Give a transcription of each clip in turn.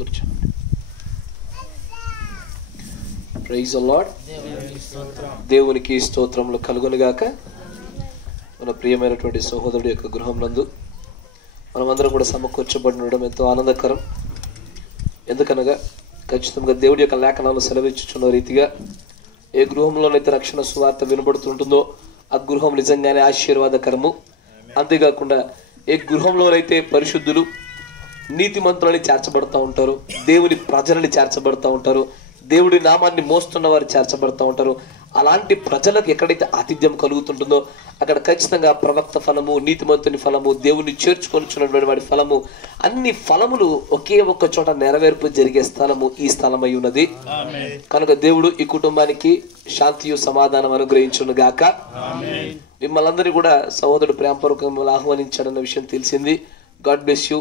కూర్చోండి. Praise the Lord. దేవునికి స్తోత్రములు కలుగునుగాక. మన ప్రియమైనటువంటి సహోదరుడి యొక్క గృహంనందు మనమందరం కూడా సమకూర్చబడి ఉండడం ఎంతో ఆనందకరం. ఎందుకనగా ఖచ్చితంగా దేవుడి యొక్క లేఖనాలు సెలవిచ్చుచున్న రీతిగా ఏ గృహంలోనైతే రక్షణ సువార్త వినబడుతుంటుందో ఆ గృహం నిజంగానే ఆశీర్వాదకరము. అంతేకాకుండా ఏ గృహంలోనైతే పరిశుద్ధులు నీతిమంతులని చేర్చబడతా ఉంటారు, దేవుని ప్రజలని చేర్చబడతా ఉంటారు, దేవుడి నామాన్ని మోస్తున్న వారు చేర్చబడతా ఉంటారు, అలాంటి ప్రజలకు ఎక్కడైతే ఆతిథ్యం కలుగుతుంటుందో అక్కడ ఖచ్చితంగా ప్రవక్త ఫలము, నీతిమంతుని ఫలము, దేవుని చేర్చుకొనిచున్నటువంటి వాడి ఫలము, అన్ని ఫలములు ఒకే ఒక్క చోట నెరవేర్పు జరిగే స్థలము ఈ స్థలమై ఉన్నది. కనుక దేవుడు ఈ కుటుంబానికి శాంతియు సమాధానం అనుగ్రహించును గాక. మిమ్మల్ని అందరినీ కూడా సహోదరుడు ప్రేమపూర్వకంగా ఆహ్వానించాడన్న విషయం తెలిసింది. God bless you.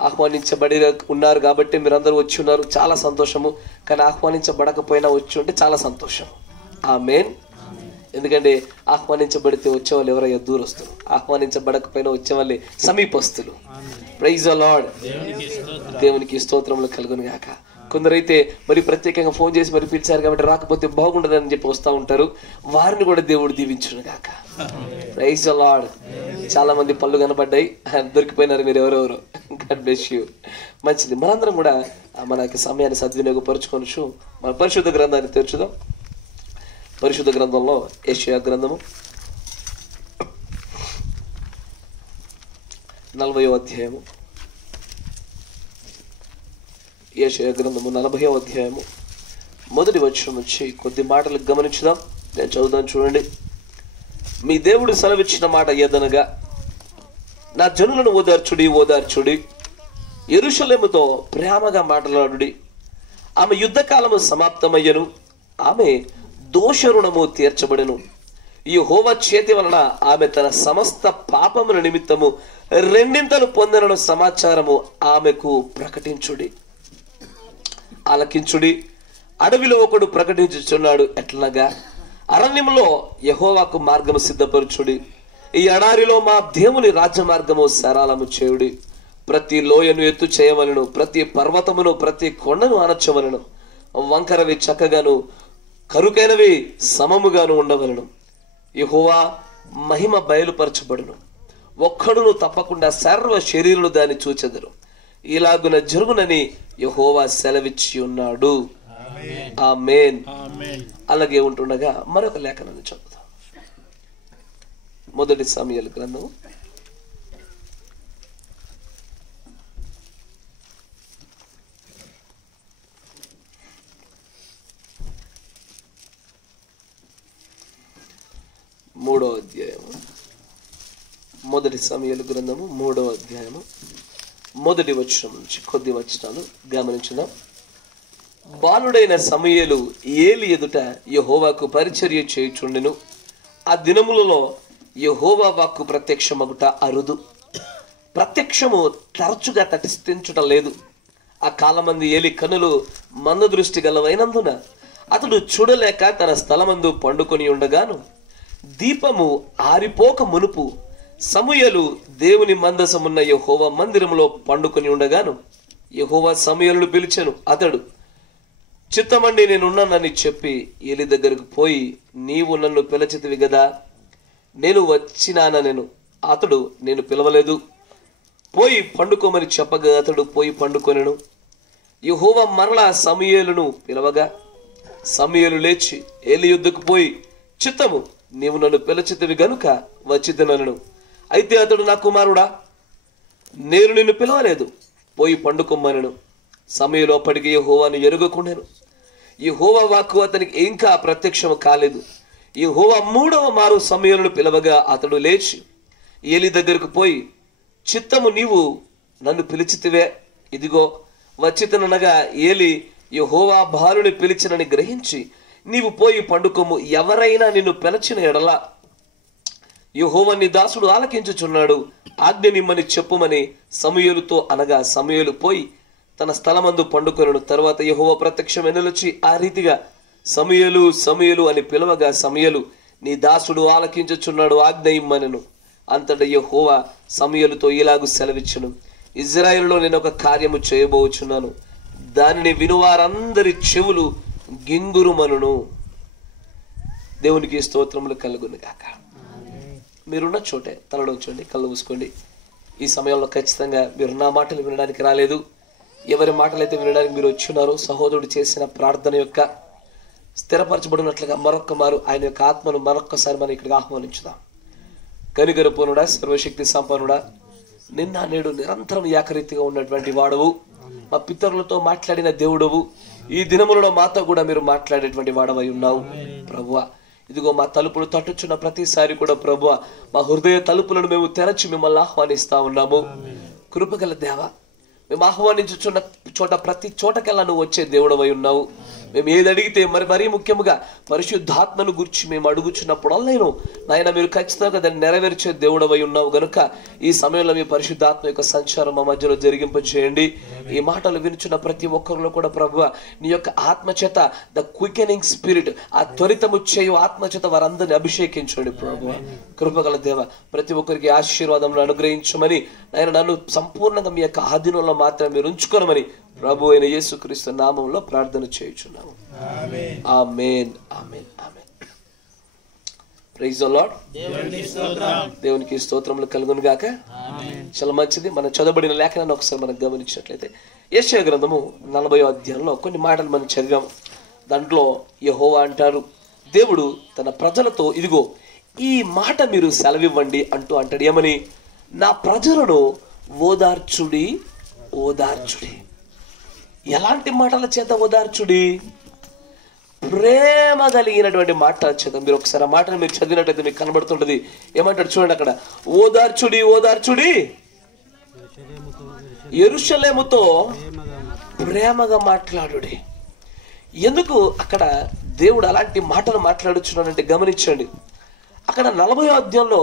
ఆహ్వానించబడి ఉన్నారు కాబట్టి మీరందరూ వచ్చి ఉన్నారు, చాలా సంతోషము. కానీ ఆహ్వానించబడకపోయినా వచ్చి ఉంటే చాలా సంతోషం. ఆమేన్. ఎందుకంటే ఆహ్వానించబడితే వచ్చేవాళ్ళు ఎవరయ్యా దూరస్తులు, ఆహ్వానించబడకపోయినా వచ్చేవాళ్ళే సమీపస్తులు. Praise the Lord. దేవునికి స్తోత్రములు కలుగును గాక. కొందరైతే మరి ప్రత్యేకంగా ఫోన్ చేసి మరి పిలిచారు కాబట్టి రాకపోతే బాగుండదని చెప్పి వస్తూ ఉంటారు. వారిని కూడా దేవుడు దీవించును గాక. Praise the Lord. చాలా మంది పళ్ళు కనబడ్డాయి, దొరికిపోయినారు మీరు ఎవరెవరు. God bless you. మంచిది. మనందరం కూడా మనకి సమయాన్ని సద్వినియోగపరుచుకొనొచ్చు. మన పరిశుద్ధ గ్రంథాన్ని తెరుచుదాం. పరిశుద్ధ గ్రంథంలో యెషయా గ్రంథము 40వ అధ్యాయము. యెషయా గ్రంథము 40వ అధ్యాయము మొదటి వచనం నుంచి కొద్ది మాటలు గమనించుదాం. నేను చదువుదాం, చూడండి. మీ దేవుడు సెలవిచ్చిన మాట ఏదనగా, నా జనులను ఓదార్చుడి, ఓదార్చుడి, యెరూషలేముతో ప్రేమగా మాట్లాడుడి. ఆమె యుద్ధకాలము సమాప్తమయ్యను, ఆమె దోషరుణము తీర్చబడెను. యెహోవా చేతి వలన ఆమె తన సమస్త పాపముల నిమిత్తము రెండింతలు పొందిన సమాచారము ఆమెకు ప్రకటించుడి. ఆలకించుడి. అడవిలో ఒకడు ప్రకటించుచున్నాడు ఎట్లనగా, అరణ్యంలో యెహోవాకు మార్గము సిద్ధపరచుడి. ఈ ఎడారిలో మా దేవుని రాజ్య మార్గము సరళము చేయుడి. ప్రతి లోయను ఎత్తు చేయవలను, ప్రతి పర్వతమును ప్రతి కొండను ఆనర్చవలను. వంకరవి చక్కగాను, కరుకైనవి సమముగాను ఉండవలను. యెహోవా మహిమ బయలుపరచబడును, ఒక్కడును తప్పకుండా సర్వ శరీరులు దాన్ని చూచెదరు. ఇలాగున జరుగునని యెహోవా సెలవిచ్చి ఉన్నాడు. ఆమేన్. అలాగే ఉంటుండగా మరొక లేఖనాన్ని చదువుతాం. మొదటి సమూయేలు గ్రంథము 3వ అధ్యాయము. మొదటి సమూయేలు గ్రంథము 3వ అధ్యాయము మొదటి వచనం నుంచి కొద్ది వచనాలు గమనించుదాం. బాలుడైన సమూయేలు ఏలి ఎదుట యెహోవాకు పరిచర్య చేయుచుండెను. ఆ దినములలో యెహోవా వాక్కు ప్రత్యక్షమగుట అరుదు, ప్రత్యక్షము తరచుగా తటిస్థించుట లేదు. ఆ కాలమంది ఏలి కనులు మంద దృష్టి గలవైనందున అతడు చూడలేక తన స్థలమందు పండుకొని ఉండగాను, దీపము ఆరిపోక మునుపు సమూయేలు దేవుని మందసమున్న యెహోవా మందిరములో పండుకొని ఉండగాను యెహోవా సమూయేలును పిలిచెను. అతడు, చిత్తమండి నేనున్నానని చెప్పి ఏలి దగ్గరకు పోయి, నీవు నన్ను పిలచితివి గదా, నేను వచ్చినానెను. అతడు, నేను పిలవలేదు, పోయి పండుకోమని చెప్పగా అతడు పోయి పండుకొనెను. యెహోవా మరలా సమూయేలును పిలవగా సమూయేలు లేచి ఏలి యుద్ధకు పోయి, చిత్తము, నీవు నన్ను పిలచితివి గనుక వచ్చితినను. అయితే అతడు, నా కుమారుడా, నేను నిన్ను పిలవలేదు, పోయి పండుకొమ్మనెను. సమూయేలు అప్పటికి యెహోవాను ఎరుగకుండెను. యెహోవా వాక్కు అతనికి ఇంకా ప్రత్యక్షము కాలేదు. యెహోవా 3వ మారు సమూయేలును పిలవగా అతడు లేచి ఏలి దగ్గరకు పోయి, చిత్తము, నీవు నన్ను పిలిచితివే, ఇదిగో వచ్చితననగా ఏలి యెహోవా బాలుని పిలిచినని గ్రహించి, నీవు పోయి పండుకొమ్ము, ఎవరైనా నిన్ను పిలచిన ఎడల యెహోవా నీ దాసుడు ఆలకించుచున్నాడు, ఆజ్ఞ నిమ్మని చెప్పుమని సమూయేలుతో అనగా సమూయేలు పోయి తన స్థలమందు పండుకొనెను. తరువాత యెహోవా ప్రత్యక్షం ఎన్నెలొచ్చి ఆ రీతిగా సమూయేలు సమూయేలు అని పిలవగా సమూయేలు, నీ దాసుడు ఆలకించుచున్నాడు, ఆజ్ఞ ఇమ్మనెను. అంతటా యెహోవా సమూయేలుతో ఇలాగు సెలవిచ్చెను, ఇజ్రాయేలులో నేను ఒక కార్యము చేయబోచున్నాను. దానిని వినువారందరి చెవులు గింగురుమనును. దేవునికి స్తోత్రములు కలుగును గాక. మీరున్న చోటే తలలో ఉంచండి, కళ్ళు మూసుకోండి. ఈ సమయంలో ఖచ్చితంగా మీరు నా మాటలు వినడానికి రాలేదు, ఎవరి మాటలైతే వినడానికి మీరు వచ్చున్నారో సహోదరుడు చేసిన ప్రార్థన యొక్క స్థిరపరచబడినట్లుగా మరొక్క మారు ఆయన యొక్క ఆత్మను మరొక్కసారి మనం ఇక్కడికి ఆహ్వానించుదాం. కనికరపూర్ణుడా, సర్వశక్తి సంపన్నుడా, నిన్న నేడు నిరంతరం ఏకరీతిగా ఉన్నటువంటి వాడవు, మా పితరులతో మాట్లాడిన దేవుడవు, ఈ దినములలో మాతో కూడా మీరు మాట్లాడేటువంటి వాడవై ఉన్నావు ప్రభువా. ఇదిగో మా తలుపులు తట్టుచున్న ప్రతిసారి కూడా ప్రభువా, మా హృదయ తలుపులను మేము తెరచి మిమ్మల్ని ఆహ్వానిస్తా ఉన్నాము. కృపగల దేవా, మేము ఆహ్వానించుచున్న చోట ప్రతి చోటకెల్లా నువ్వు వచ్చే దేవుడవై ఉన్నావు. మేము ఏది అడిగితే మరీ ముఖ్యంగా పరిశుద్ధాత్మను గురించి మేము అడుగుచున్నప్పుడల్లా నాయన మీరు ఖచ్చితంగా దాన్ని నెరవేర్చే దేవుడవై ఉన్నావు గనుక ఈ సమయంలో మీ పరిశుద్ధాత్మ యొక్క సంచారం మా మధ్యలో జరిగింపచేయండి. ఈ మాటలు వినుచున్న ప్రతి ఒక్కరిలో కూడా ప్రభువా, నీ యొక్క ఆత్మచేత ద క్వికెనింగ్ స్పిరిట్, ఆ త్వరితము చేయు ఆత్మచేత వారందరిని అభిషేకించండి ప్రభువా. కృపగల దేవ, ప్రతి ఒక్కరికి ఆశీర్వాదములు అనుగ్రహించమని నాయన నన్ను సంపూర్ణంగా మీ యొక్క ఆధీనంలో మాత్రమే మీరు ఉంచుకోనమని ప్రభు అయిన యేసుక్రీస్తు నామంలో ప్రార్థన చేయుచున్నాము. ఆమేన్, ఆమేన్, ఆమేన్. Praise the Lord. దేవునికి స్తోత్రములు కలుగును గాక. చాలా మంచిది. మనం చదవబడిన లేఖనాన్ని ఒకసారి మనం గమనించినట్లయితే యెషయా గ్రంథము 40వ అధ్యాయంలో కొన్ని మాటలు మనం చదివాం. దాంట్లో యెహోవా అంటారు, దేవుడు తన ప్రజలతో ఇదిగో ఈ మాట మీరు సెలవివ్వండి అంటాడు. ఏమని? నా ప్రజలను ఓదార్చుడి, ఓదార్చుడి. ఎలాంటి మాటల చేత ఓదార్చుడి? ప్రేమ కలిగినటువంటి మాటల చేత. మీరు ఒకసారి ఆ మాటను మీరు చదివినట్లయితే మీకు కనబడుతుంటది. ఏమంటాడు చూడండి అక్కడ, ఓదార్చుడి, ఓదార్చుడి, యెరూషలేముతో ప్రేమగా మాట్లాడుడి. ఎందుకు అక్కడ దేవుడు అలాంటి మాటలు మాట్లాడుచున్నాడంటే గమనించండి. అక్కడ 40వ అధ్యాయంలో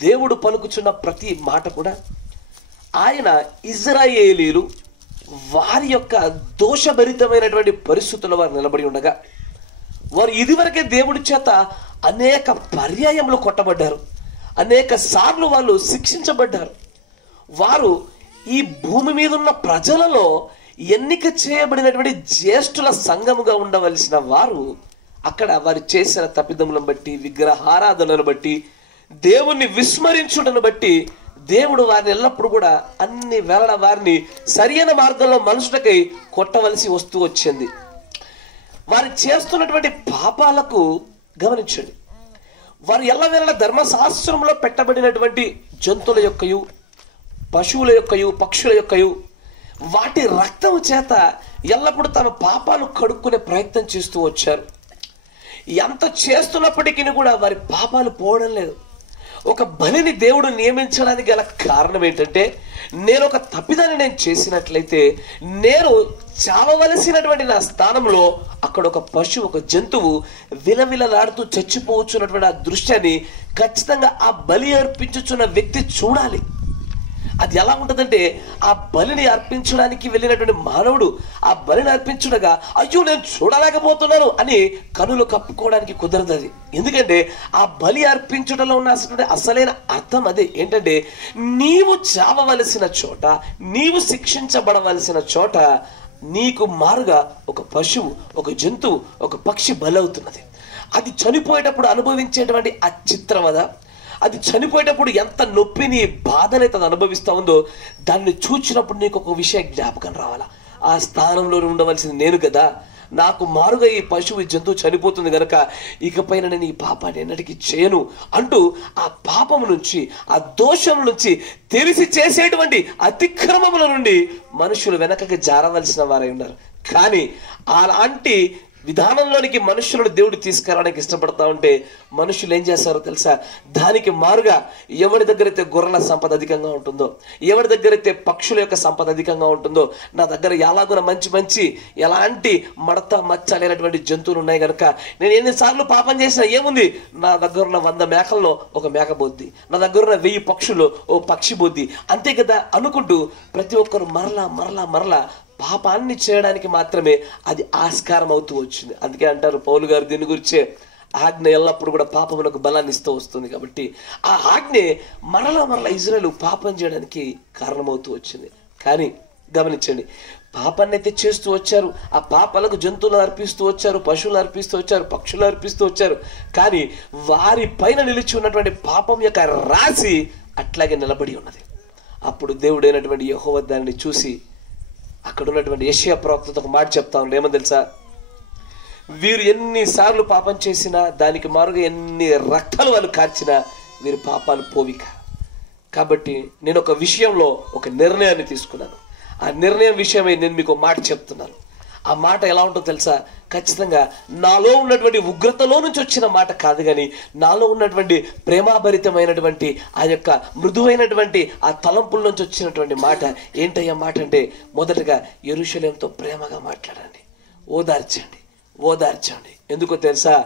దేవుడు పలుకుచున్న ప్రతి మాట కూడా ఆయన ఇజ్రాయేలీలు వారి యొక్క దోషభరితమైనటువంటి పరిస్థితుల్లో వారు నిలబడి ఉండగా, వారు ఇదివరకే దేవుడి చేత అనేక పర్యాయములు కొట్టబడ్డారు, అనేక సార్లు వాళ్ళు శిక్షించబడ్డారు. వారు ఈ భూమి మీద ఉన్న ప్రజలలో ఎన్నిక చేయబడినటువంటి జ్యేష్ఠుల సంఘముగా ఉండవలసిన వారు అక్కడ వారు చేసిన తప్పిదములను బట్టి, విగ్రహారాధనను బట్టి, దేవుణ్ణి విస్మరించుటను బట్టి దేవుడు వారిని ఎల్లప్పుడూ కూడా అన్ని వేళ వారిని సరైన మార్గంలో మనుషులకై కొట్టవలసి వస్తూ వచ్చింది. వారు చేస్తున్నటువంటి పాపాలకు గమనించండి, వారు ఎల్లవేళ ధర్మశాస్త్రంలో పెట్టబడినటువంటి జంతువుల యొక్కయు, పశువుల యొక్కయు, పక్షుల యొక్కయు వాటి రక్తము చేత ఎల్లప్పుడూ తమ పాపాలు కడుక్కునే ప్రయత్నం చేస్తూ వచ్చారు. ఎంత చేస్తున్నప్పటికీ కూడా వారి పాపాలు పోవడం లేదు. ఒక బలిని దేవుడు నియమించడానికి గల కారణం ఏంటంటే, నేను ఒక తప్పిదాన్ని నేను చేసినట్లయితే నేను చావవలసినటువంటి నా స్థానంలో అక్కడ ఒక పశువు, ఒక జంతువు విలవిలలాడుతూ చచ్చిపోవచ్చున్నటువంటి ఆ దృశ్యాన్ని ఖచ్చితంగా ఆ బలి అర్పించుచున్న వ్యక్తి చూడాలి. అది ఎలా ఉంటుందంటే, ఆ బలిని అర్పించడానికి వెళ్ళినటువంటి మానవుడు ఆ బలిని అర్పించుడగా అయ్యో నేను చూడలేకపోతున్నాను అని కనులు కప్పుకోవడానికి కుదరదు. అది ఎందుకంటే ఆ బలి అర్పించడంలో ఉన్న అసలైన అర్థం అదే. ఏంటంటే, నీవు చావవలసిన చోట, నీవు శిక్షించబడవలసిన చోట నీకు మారుగా ఒక పశువు, ఒక జంతువు, ఒక పక్షి బలవుతున్నది. అది చనిపోయేటప్పుడు అనుభవించేటువంటి ఆ చిత్రవద, అది చనిపోయేటప్పుడు ఎంత నొప్పిని, బాధనైతే అది అనుభవిస్తూ ఉందో దాన్ని చూచినప్పుడు నీకు ఒక విషయం జ్ఞాపకం రావాలా. ఆ స్థానంలో ఉండవలసింది నేను కదా, నాకు మారుగా ఈ పశువు, జంతువు చనిపోతుంది కనుక ఇకపైన నేను ఈ పాపాన్ని ఎన్నటికీ చేయను అంటూ ఆ పాపము నుంచి, ఆ దోషం నుంచి, తెలిసి చేసేటువంటి అతిక్రమముల నుండి మనుషులు వెనకకి జారవలసిన వారై ఉన్నారు. కానీ అలాంటి విధానంలోనికి మనుషులను దేవుడు తీసుకురావడానికి ఇష్టపడతా ఉంటే మనుషులు ఏం చేస్తారో తెలుసా? దానికి మారుగా ఎవరి దగ్గర అయితే గొర్రెల సంపద అధికంగా ఉంటుందో, ఎవరి దగ్గర అయితే పక్షుల యొక్క సంపద అధికంగా ఉంటుందో, నా దగ్గర ఎలాగున మంచి మంచి ఎలాంటి మడత మచ్చ లేనటువంటి జంతువులు ఉన్నాయి కనుక నేను ఎన్నిసార్లు పాపం చేసినా ఏముంది, నా దగ్గర ఉన్న 100 మేకల్లో ఒక మేక బొద్ది, నా దగ్గర ఉన్న 1000 పక్షులు ఓ పక్షి బొద్ది, అంతే కదా అనుకుంటూ ప్రతి ఒక్కరు మరలా మరలా మరలా పాపాన్ని చేయడానికి మాత్రమే అది ఆస్కారం అవుతూ వచ్చింది. అందుకే అంటారు పౌలు గారు దీని గురించే, ఆజ్ఞ ఎల్లప్పుడు కూడా పాపములకు బలాన్ని ఇస్తూ వస్తుంది. కాబట్టి ఆ ఆజ్ఞ మరలా మరలా ఇజ్రాయేలు పాపం చేయడానికి కారణమవుతూ వచ్చింది. కానీ గమనించండి, పాపాన్ని అయితే చేస్తూ వచ్చారు. ఆ పాపాలకు జంతువులు అర్పిస్తూ వచ్చారు, పశువులు అర్పిస్తూ వచ్చారు, పక్షులు అర్పిస్తూ వచ్చారు. కానీ వారి పైన నిలిచి ఉన్నటువంటి పాపం యొక్క రాశి అట్లాగే నిలబడి ఉన్నది. అప్పుడు దేవుడైనటువంటి యెహోవా దానిని చూసి అక్కడ ఉన్నటువంటి యెషయా ప్రవక్తతో ఒక మాట చెప్తా ఉన్నాడు. ఏమని తెలుసా? వీరు ఎన్నిసార్లు పాపం చేసినా, దానికి మారుగా ఎన్ని రక్తాలు వాళ్ళు కార్చినా వీరి పాపాలు పోవిక. కాబట్టి నేను ఒక విషయంలో ఒక నిర్ణయాన్ని తీసుకున్నాను. ఆ నిర్ణయం విషయమై నేను మీకు మాట చెప్తున్నాను. ఆ మాట ఎలా ఉంటుందో తెలుసా? ఖచ్చితంగా నాలో ఉన్నటువంటి ఉగ్రతలో నుంచి వచ్చిన మాట కాదు, కానీ నాలో ఉన్నటువంటి ప్రేమాభరితమైనటువంటి ఆ యొక్క మృదువైనటువంటి ఆ తలంపుల నుంచి వచ్చినటువంటి మాట. ఏంటయ్యా మాట అంటే, మొదటగా యెరూషలేముతో ప్రేమగా మాట్లాడండి, ఓదార్చండి, ఓదార్చండి. ఎందుకో తెలుసా?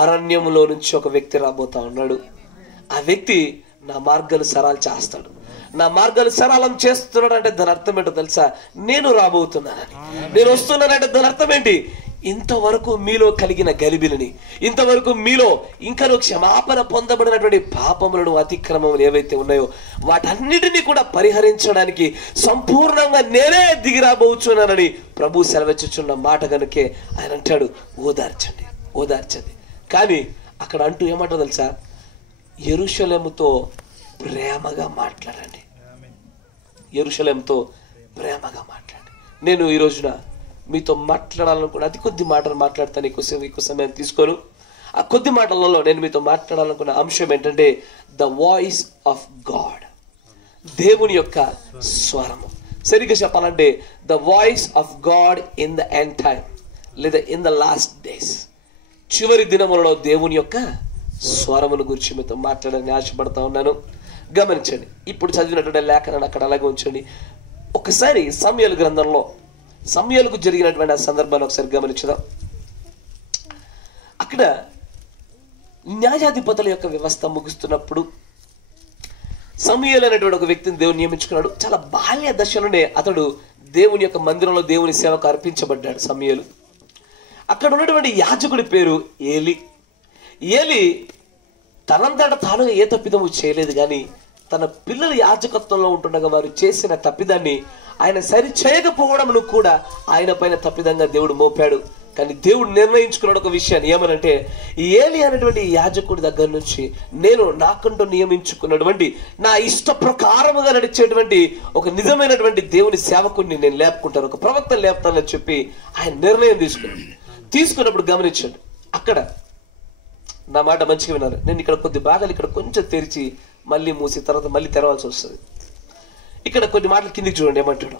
అరణ్యంలో నుంచి ఒక వ్యక్తి రాబోతా ఉన్నాడు. ఆ వ్యక్తి నా మార్గాలు సరళం చేస్తాడు. నా మార్గాలు సరళం చేస్తున్నాడు అంటే దాని అర్థం ఏంటో తెలుసా? నేను రాబోతున్నానని, నేను వస్తున్నానంటే దాని అర్థం ఏంటి? ఇంతవరకు మీలో కలిగిన గలిబిలిని, ఇంతవరకు మీలో ఇంకా క్షమాపణ పొందబడినటువంటి పాపములను, అతిక్రమములు ఏవైతే ఉన్నాయో వాటన్నిటినీ కూడా పరిహరించడానికి సంపూర్ణంగా నేనే దిగి రాబోతున్నానని ప్రభు సెలవిచ్చుచున్న మాట కనుకే ఆయన అంటాడు, ఓదార్చండి, ఓదార్చండి. కానీ అక్కడ అంటూ ఏమంటారు తెలుసా? యెరూషలేముతో ప్రేమగా మాట్లాడండి, యెరూషలేముతో ప్రేమగా మాట్లాడండి. నేను ఈ రోజున మీతో మాట్లాడాలనుకున్న అతి కొద్ది మాటలు మాట్లాడతాను, ఎక్కువ సమయం తీసుకోను. ఆ కొద్ది మాటలలో నేను మీతో మాట్లాడాలనుకున్న అంశం ఏంటంటే ద వాయిస్ ఆఫ్ గాడ్, దేవుని యొక్క స్వరము. సరిగ్గా చెప్పాలంటే the voice of God in the end time, లేదా ఇన్ ద లాస్ట్ డేస్, చివరి దినములలో దేవుని యొక్క స్వరమును గురించి మీతో మాట్లాడాలని ఆశపడతా ఉన్నాను. గమనించండి, ఇప్పుడు చదివినటువంటి లేఖనాన్ని అక్కడ అలాగే ఉంచండి. ఒకసారి సమూయేలు గ్రంథంలో సమూయేలుకు జరిగినటువంటి ఆ సందర్భాన్ని ఒకసారి గమనించుదాం. అక్కడ న్యాయాధిపతుల యొక్క వ్యవస్థ ముగుస్తున్నప్పుడు సమూయేలు అనేటువంటి ఒక వ్యక్తిని దేవుడు నియమించుకున్నాడు. చాలా బాల్య దశలోనే అతడు దేవుని యొక్క మందిరంలో దేవుని సేవకు అర్పించబడ్డాడు సమూయేలు. అక్కడ ఉన్నటువంటి యాజకుడి పేరు ఏలి. ఏలి తనంతట తానుగా ఏ తప్పిదము చేయలేదు, కానీ తన పిల్లల యాజకత్వంలో ఉంటుండగా వారు చేసిన తప్పిదాన్ని ఆయన సరి చేయకపోవడమును కూడా ఆయన పైన తప్పిదంగా దేవుడు మోపాడు. కానీ దేవుడు నిర్ణయించుకున్నాడు ఒక విషయాన్ని. ఏమనంటే, ఏలి అనేటువంటి యాజకుడి దగ్గర నుంచి నేను నాకంటూ నియమించుకున్నటువంటి నా ఇష్ట ప్రకారముగా నడిచేటువంటి ఒక నిజమైనటువంటి దేవుని సేవకుడిని నేను లేపుకుంటాను, ఒక ప్రవక్తను లేపుతానని చెప్పి ఆయన నిర్ణయం తీసుకున్నప్పుడు గమనించండి. అక్కడ నా మాట మంచిగా విన్నారు. నేను ఇక్కడ కొద్ది భాగాలు ఇక్కడ కొంచెం తెరిచి మళ్ళీ మూసి తర్వాత మళ్ళీ తెరవాల్సి వస్తుంది. ఇక్కడ కొన్ని మాటలు కిందికి చూడండి. ఏమంటాడు?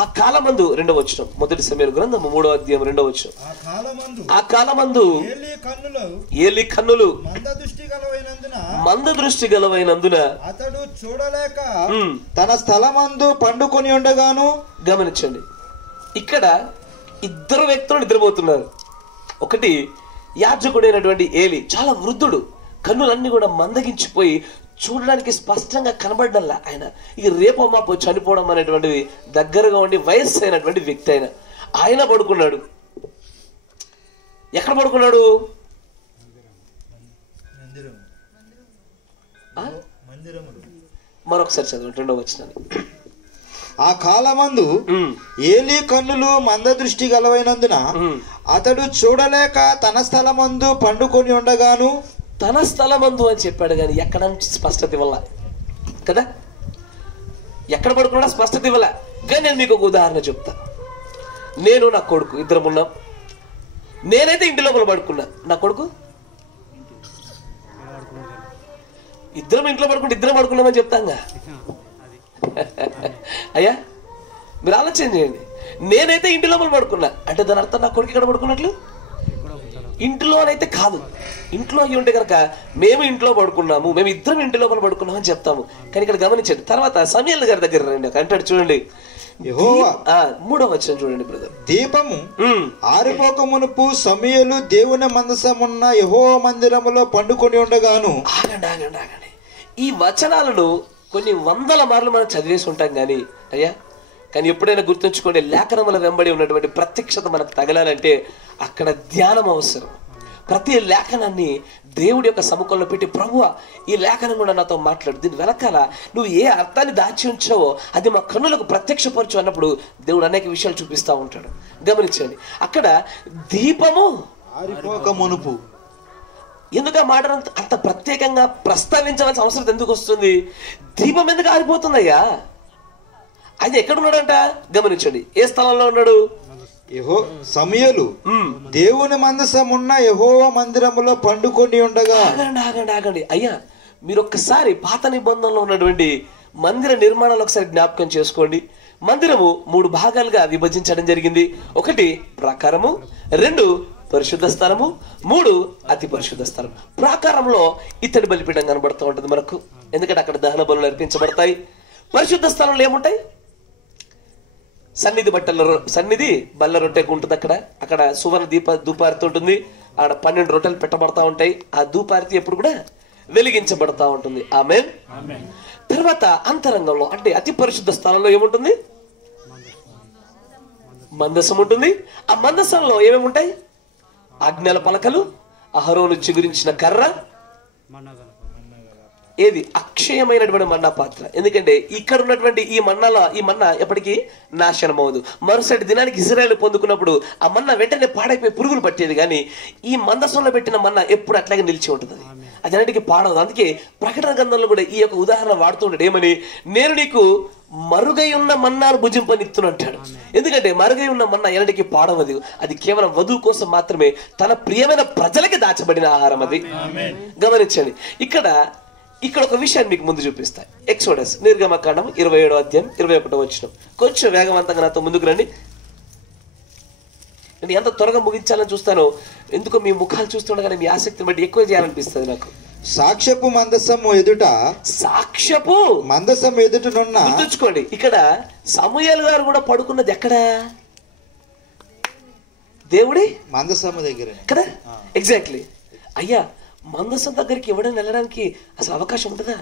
ఆ కాలమందు 2వ వచనం, మొదటి సమూయేలు గ్రంథం 3వ అధ్యాయం 2వ వచనం. ఆ కాలమందు ఏలి కన్నులు మంద దృష్టి గలవైనందున అతడు చూడలేక తన స్థలమందు పండుకొని ఉండగాను. గమనించండి, ఇక్కడ ఇద్దరు వ్యక్తులు నిద్రపోతున్నారు. ఒకటి యాజకుడైనటువంటి ఏలి, చాలా వృద్ధుడు, కన్నులన్నీ కూడా మందగించిపోయి చూడడానికి స్పష్టంగా కనబడ్డల్లా. ఆయన ఇక రేపో మాపో చనిపోవడం అనేటువంటిది దగ్గరగా ఉండి వయస్సు అయినటువంటి వ్యక్తి ఆయన పడుకున్నాడు. ఎక్కడ పడుకున్నాడు? మరొకసారి చదవండి 2వ వచనాన్ని. ఆ కాలమందు ఏలి కన్నులు మందదృష్టి గలవైనందున అతడు చూడలేక తన స్థలమందు పండుకొని ఉండగాను. తన స్థలమందు అని చెప్పాడు, కానీ ఎక్కడ నుంచి స్పష్టత ఇవ్వాల కదా? ఎక్కడ పడుకున్నా స్పష్టత ఇవ్వాల. కానీ నేను మీకు ఒక ఉదాహరణ చెప్తా. నేను నా కొడుకు ఇద్దరం ఉన్నాం. నేనైతే ఇంటి లోపల పడుకున్నా, నా కొడుకు ఇద్దరం ఇంట్లో పడుకుంటే ఇద్దరం పడుకున్నామని చెప్తాంగా. అయ్యా మీరు ఆలోచన చేయండి. నేనైతే ఇంటి లోపల పడుకున్నా అంటే దాని అర్థం నా కొడుకు ఇక్కడ పడుకున్నట్లు? ఇంట్లోనైతే కాదు. ఇంట్లో అయ్యి ఉంటే కనుక మేము ఇంట్లో పడుకున్నాము, మేము ఇద్దరం ఇంటి లోపల పడుకున్నాము అని చెప్తాము. కానీ ఇక్కడ గమనించండి, తర్వాత సమూయేలు గారి దగ్గర రండి. అంటాడు చూడండి, 3వ వచనం చూడండి బ్రదర్. దీపము ఆరిపోక మునుపు సమూయేలు దేవుని మందసమున్న యెహోవా మందిరములో పండుకొని ఉండగాను. ఆగండి. ఈ వచనాలను కొన్ని వందల మార్లు మనం చదివేసి ఉంటాం కానీ కానీ ఎప్పుడైనా గుర్తుంచుకోండి, లేఖనముల వెంబడి ఉన్నటువంటి ప్రత్యక్షత మనకు తగలాలంటే అక్కడ ధ్యానం అవసరం, ప్రతి లేఖనాన్ని దేవుడి యొక్క సముఖంలో పెట్టి, ప్రభువా ఈ లేఖనం కూడా నాతో మాట్లాడు, దీని వెనకాల నువ్వు ఏ అర్థాన్ని దాచి ఉంచావో అది మా కన్నులకు ప్రత్యక్షపరచు అన్నప్పుడు దేవుడు అనేక విషయాలు చూపిస్తూ ఉంటాడు. గమనించండి, అక్కడ దీపము ఆరిపోక మునుపు. ఎందుకు ఆ మాట అంత ప్రత్యేకంగా ప్రస్తావించవలసిన అవసరం ఎందుకు వస్తుంది? దీపం ఎందుకు ఆరిపోతుందయ్యా? ఆయన ఎక్కడున్నాడంట? గమనించండి, ఏ స్థలంలో ఉన్నాడు? సమయలు దేవుని మందసమున్న యెహోవా మందిరములో పండుకొని ఉండగా. ఆగండి అయ్యా, మీరు ఒక్కసారి పాత నిబంధనలో ఉన్నటువంటి మందిర నిర్మాణాలు ఒకసారి జ్ఞాపకం చేసుకోండి. మందిరము 3 భాగాలుగా విభజించడం జరిగింది. 1 ప్రాకారము, 2 పరిశుద్ధ స్థలము, 3 అతి పరిశుద్ధ స్థలం. ప్రాకారంలో ఇత్తడి బలిపీఠం కనబడుతూ ఉంటుంది మనకు, ఎందుకంటే అక్కడ దహన బలులు అర్పించబడతాయి. పరిశుద్ధ స్థలంలో ఏముంటాయి? సన్నిధి బల్ల రొట్టె ఉంటుంది. అక్కడ సువర్ణ ధూపారతి ఉంటుంది. ఆడ 12 రొట్టెలు పెట్టబడతా ఉంటాయి. ఆ ధూపారతి ఎప్పుడు కూడా వెలిగించబడతా ఉంటుంది. ఆమేన్. తర్వాత అంతరంగంలో అంటే అతి పరిశుద్ధ స్థలంలో ఏముంటుంది? మందసం ఉంటుంది. ఆ మందసంలో ఏమేమి ఉంటాయి? ఆజ్ఞల పలకలు, అహరోను చిగురించిన కర్ర, ఏది అక్షయమైనటువంటి మన్నా పాత్ర. ఎందుకంటే ఇక్కడ ఉన్నటువంటి ఈ మన్నా ఎప్పటికీ నాశనం అవ్వదు. మరుసటి దినానికి ఇశ్రాయేలు పొందుకున్నప్పుడు ఆ మన్నా వెంటనే పాడైపోయి పురుగులు పట్టేది, కానీ ఈ మందసంలో పెట్టిన మన్నా ఎప్పుడు అట్లాగే నిలిచి ఉంటుంది. అది అన్నిటికీ పాడవదు. అందుకే ప్రకటన గ్రంథంలో కూడా ఈ యొక్క ఉదాహరణ వాడుతూ ఉంటాడు. ఏమని? నేను నీకు మరుగై ఉన్న మన్నాను భుజింపనిత్తునంటాడు. ఎందుకంటే మరుగై ఉన్న మన్నా ఎన్నటికీ పాడవదు. అది కేవలం వధువు కోసం మాత్రమే, తన ప్రియమైన ప్రజలకి దాచబడిన ఆహారం అది. గమనించండి, ఇక్కడ ఒక విషయాన్ని మీకు ముందు చూపిస్తా. ఎక్సోడస్ నిర్గమకాండం 27వ అధ్యాయం 21వ వచనం. కొంచెం వేగవంతంగా నాతో ముందుకు రండి. నేను ఎంత త్వరగా ముగించాలని చూస్తానో, ఎందుకో మీ ముఖాలు చూస్తుండగానే మీ ఆసక్తిని బట్టి ఎక్కువ చేయాలనిపిస్తుంది నాకు. సాక్ష్యపు మందసము ఎదుట గుర్తుంచుకోండి, ఇక్కడ సమూయేలు గారు కూడా పడుకున్నది ఎక్కడ? దేవుడి మందసము దగ్గర కదా. ఎగ్జాక్ట్లీ. అయ్యా, మందసం దగ్గరికి ఎవడైనా వెళ్ళడానికి అసలు అవకాశం ఉంటుందా?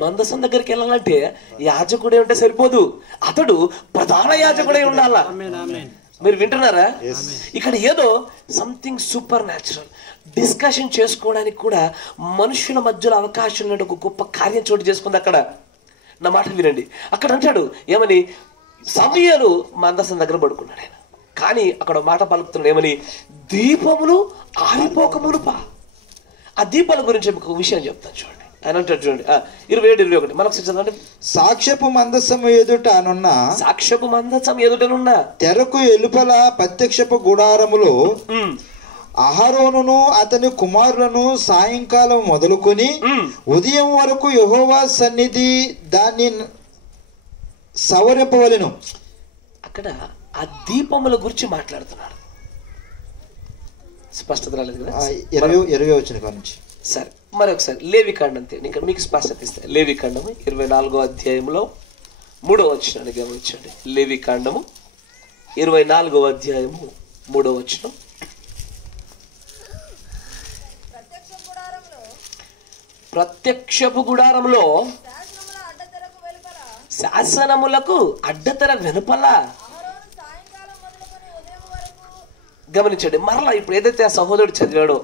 మందసం దగ్గరికి వెళ్ళాలంటే యాజకుడే ఉంటే సరిపోదు, అతడు ప్రధాన యాజకుడే ఉండాలా. మీరు వింటున్నారా? ఇక్కడ ఏదో సంథింగ్ సూపర్ న్యాచురల్ డిస్కషన్ చేసుకోవడానికి కూడా మనుషుల మధ్యలో అవకాశం ఉన్న ఒక గొప్ప కార్యం చోటు చేసుకుంది అక్కడ. నా మాట వినండి. అక్కడ అంటాడు ఏమని? సమూయేలు మందసం దగ్గర పడుకున్నాడు ఆయన, కానీ అక్కడ మాట పలుకుతున్నాడు ఏమని? దీపములు ఆరిపోకమునుపా. ఆ దీపాల గురించి ఒక విషయం చెప్తాను చూడండి. ఆయన అంటాడు చూడండి 27-21 మనకు చదవండి. సాక్ష్యపు మందసం ఎదుటనున్న తెరకు ఎలుపల ప్రత్యక్షపు గుడారములో అహరోనును అతని కుమారులను సాయంకాలం మొదలుకొని ఉదయం వరకు యెహోవా సన్నిధి దాన్ని సవరింపవలెను. అక్కడ ఆ దీపముల గురించి మాట్లాడుతున్నాడు. స్పష్టత రాలేదు కదా? 20 వచ్చిన కానుంచి. సరే, మరొకసారి లేవికాండం అంతే, ఇక్కడ మీకు స్పష్టత ఇస్తాను. లేవికాండము 24వ అధ్యాయంలో 3వ వచనాన్ని గమనించండి. లేవికాండము 24వ అధ్యాయము 3వ వచనం. ప్రత్యక్షపు గుడారంలో శాసనములకు అడ్డతెర వెనుపల. గమనించండి, మరలా ఇప్పుడు ఏదైతే ఆ సహోదరుడు చదివాడో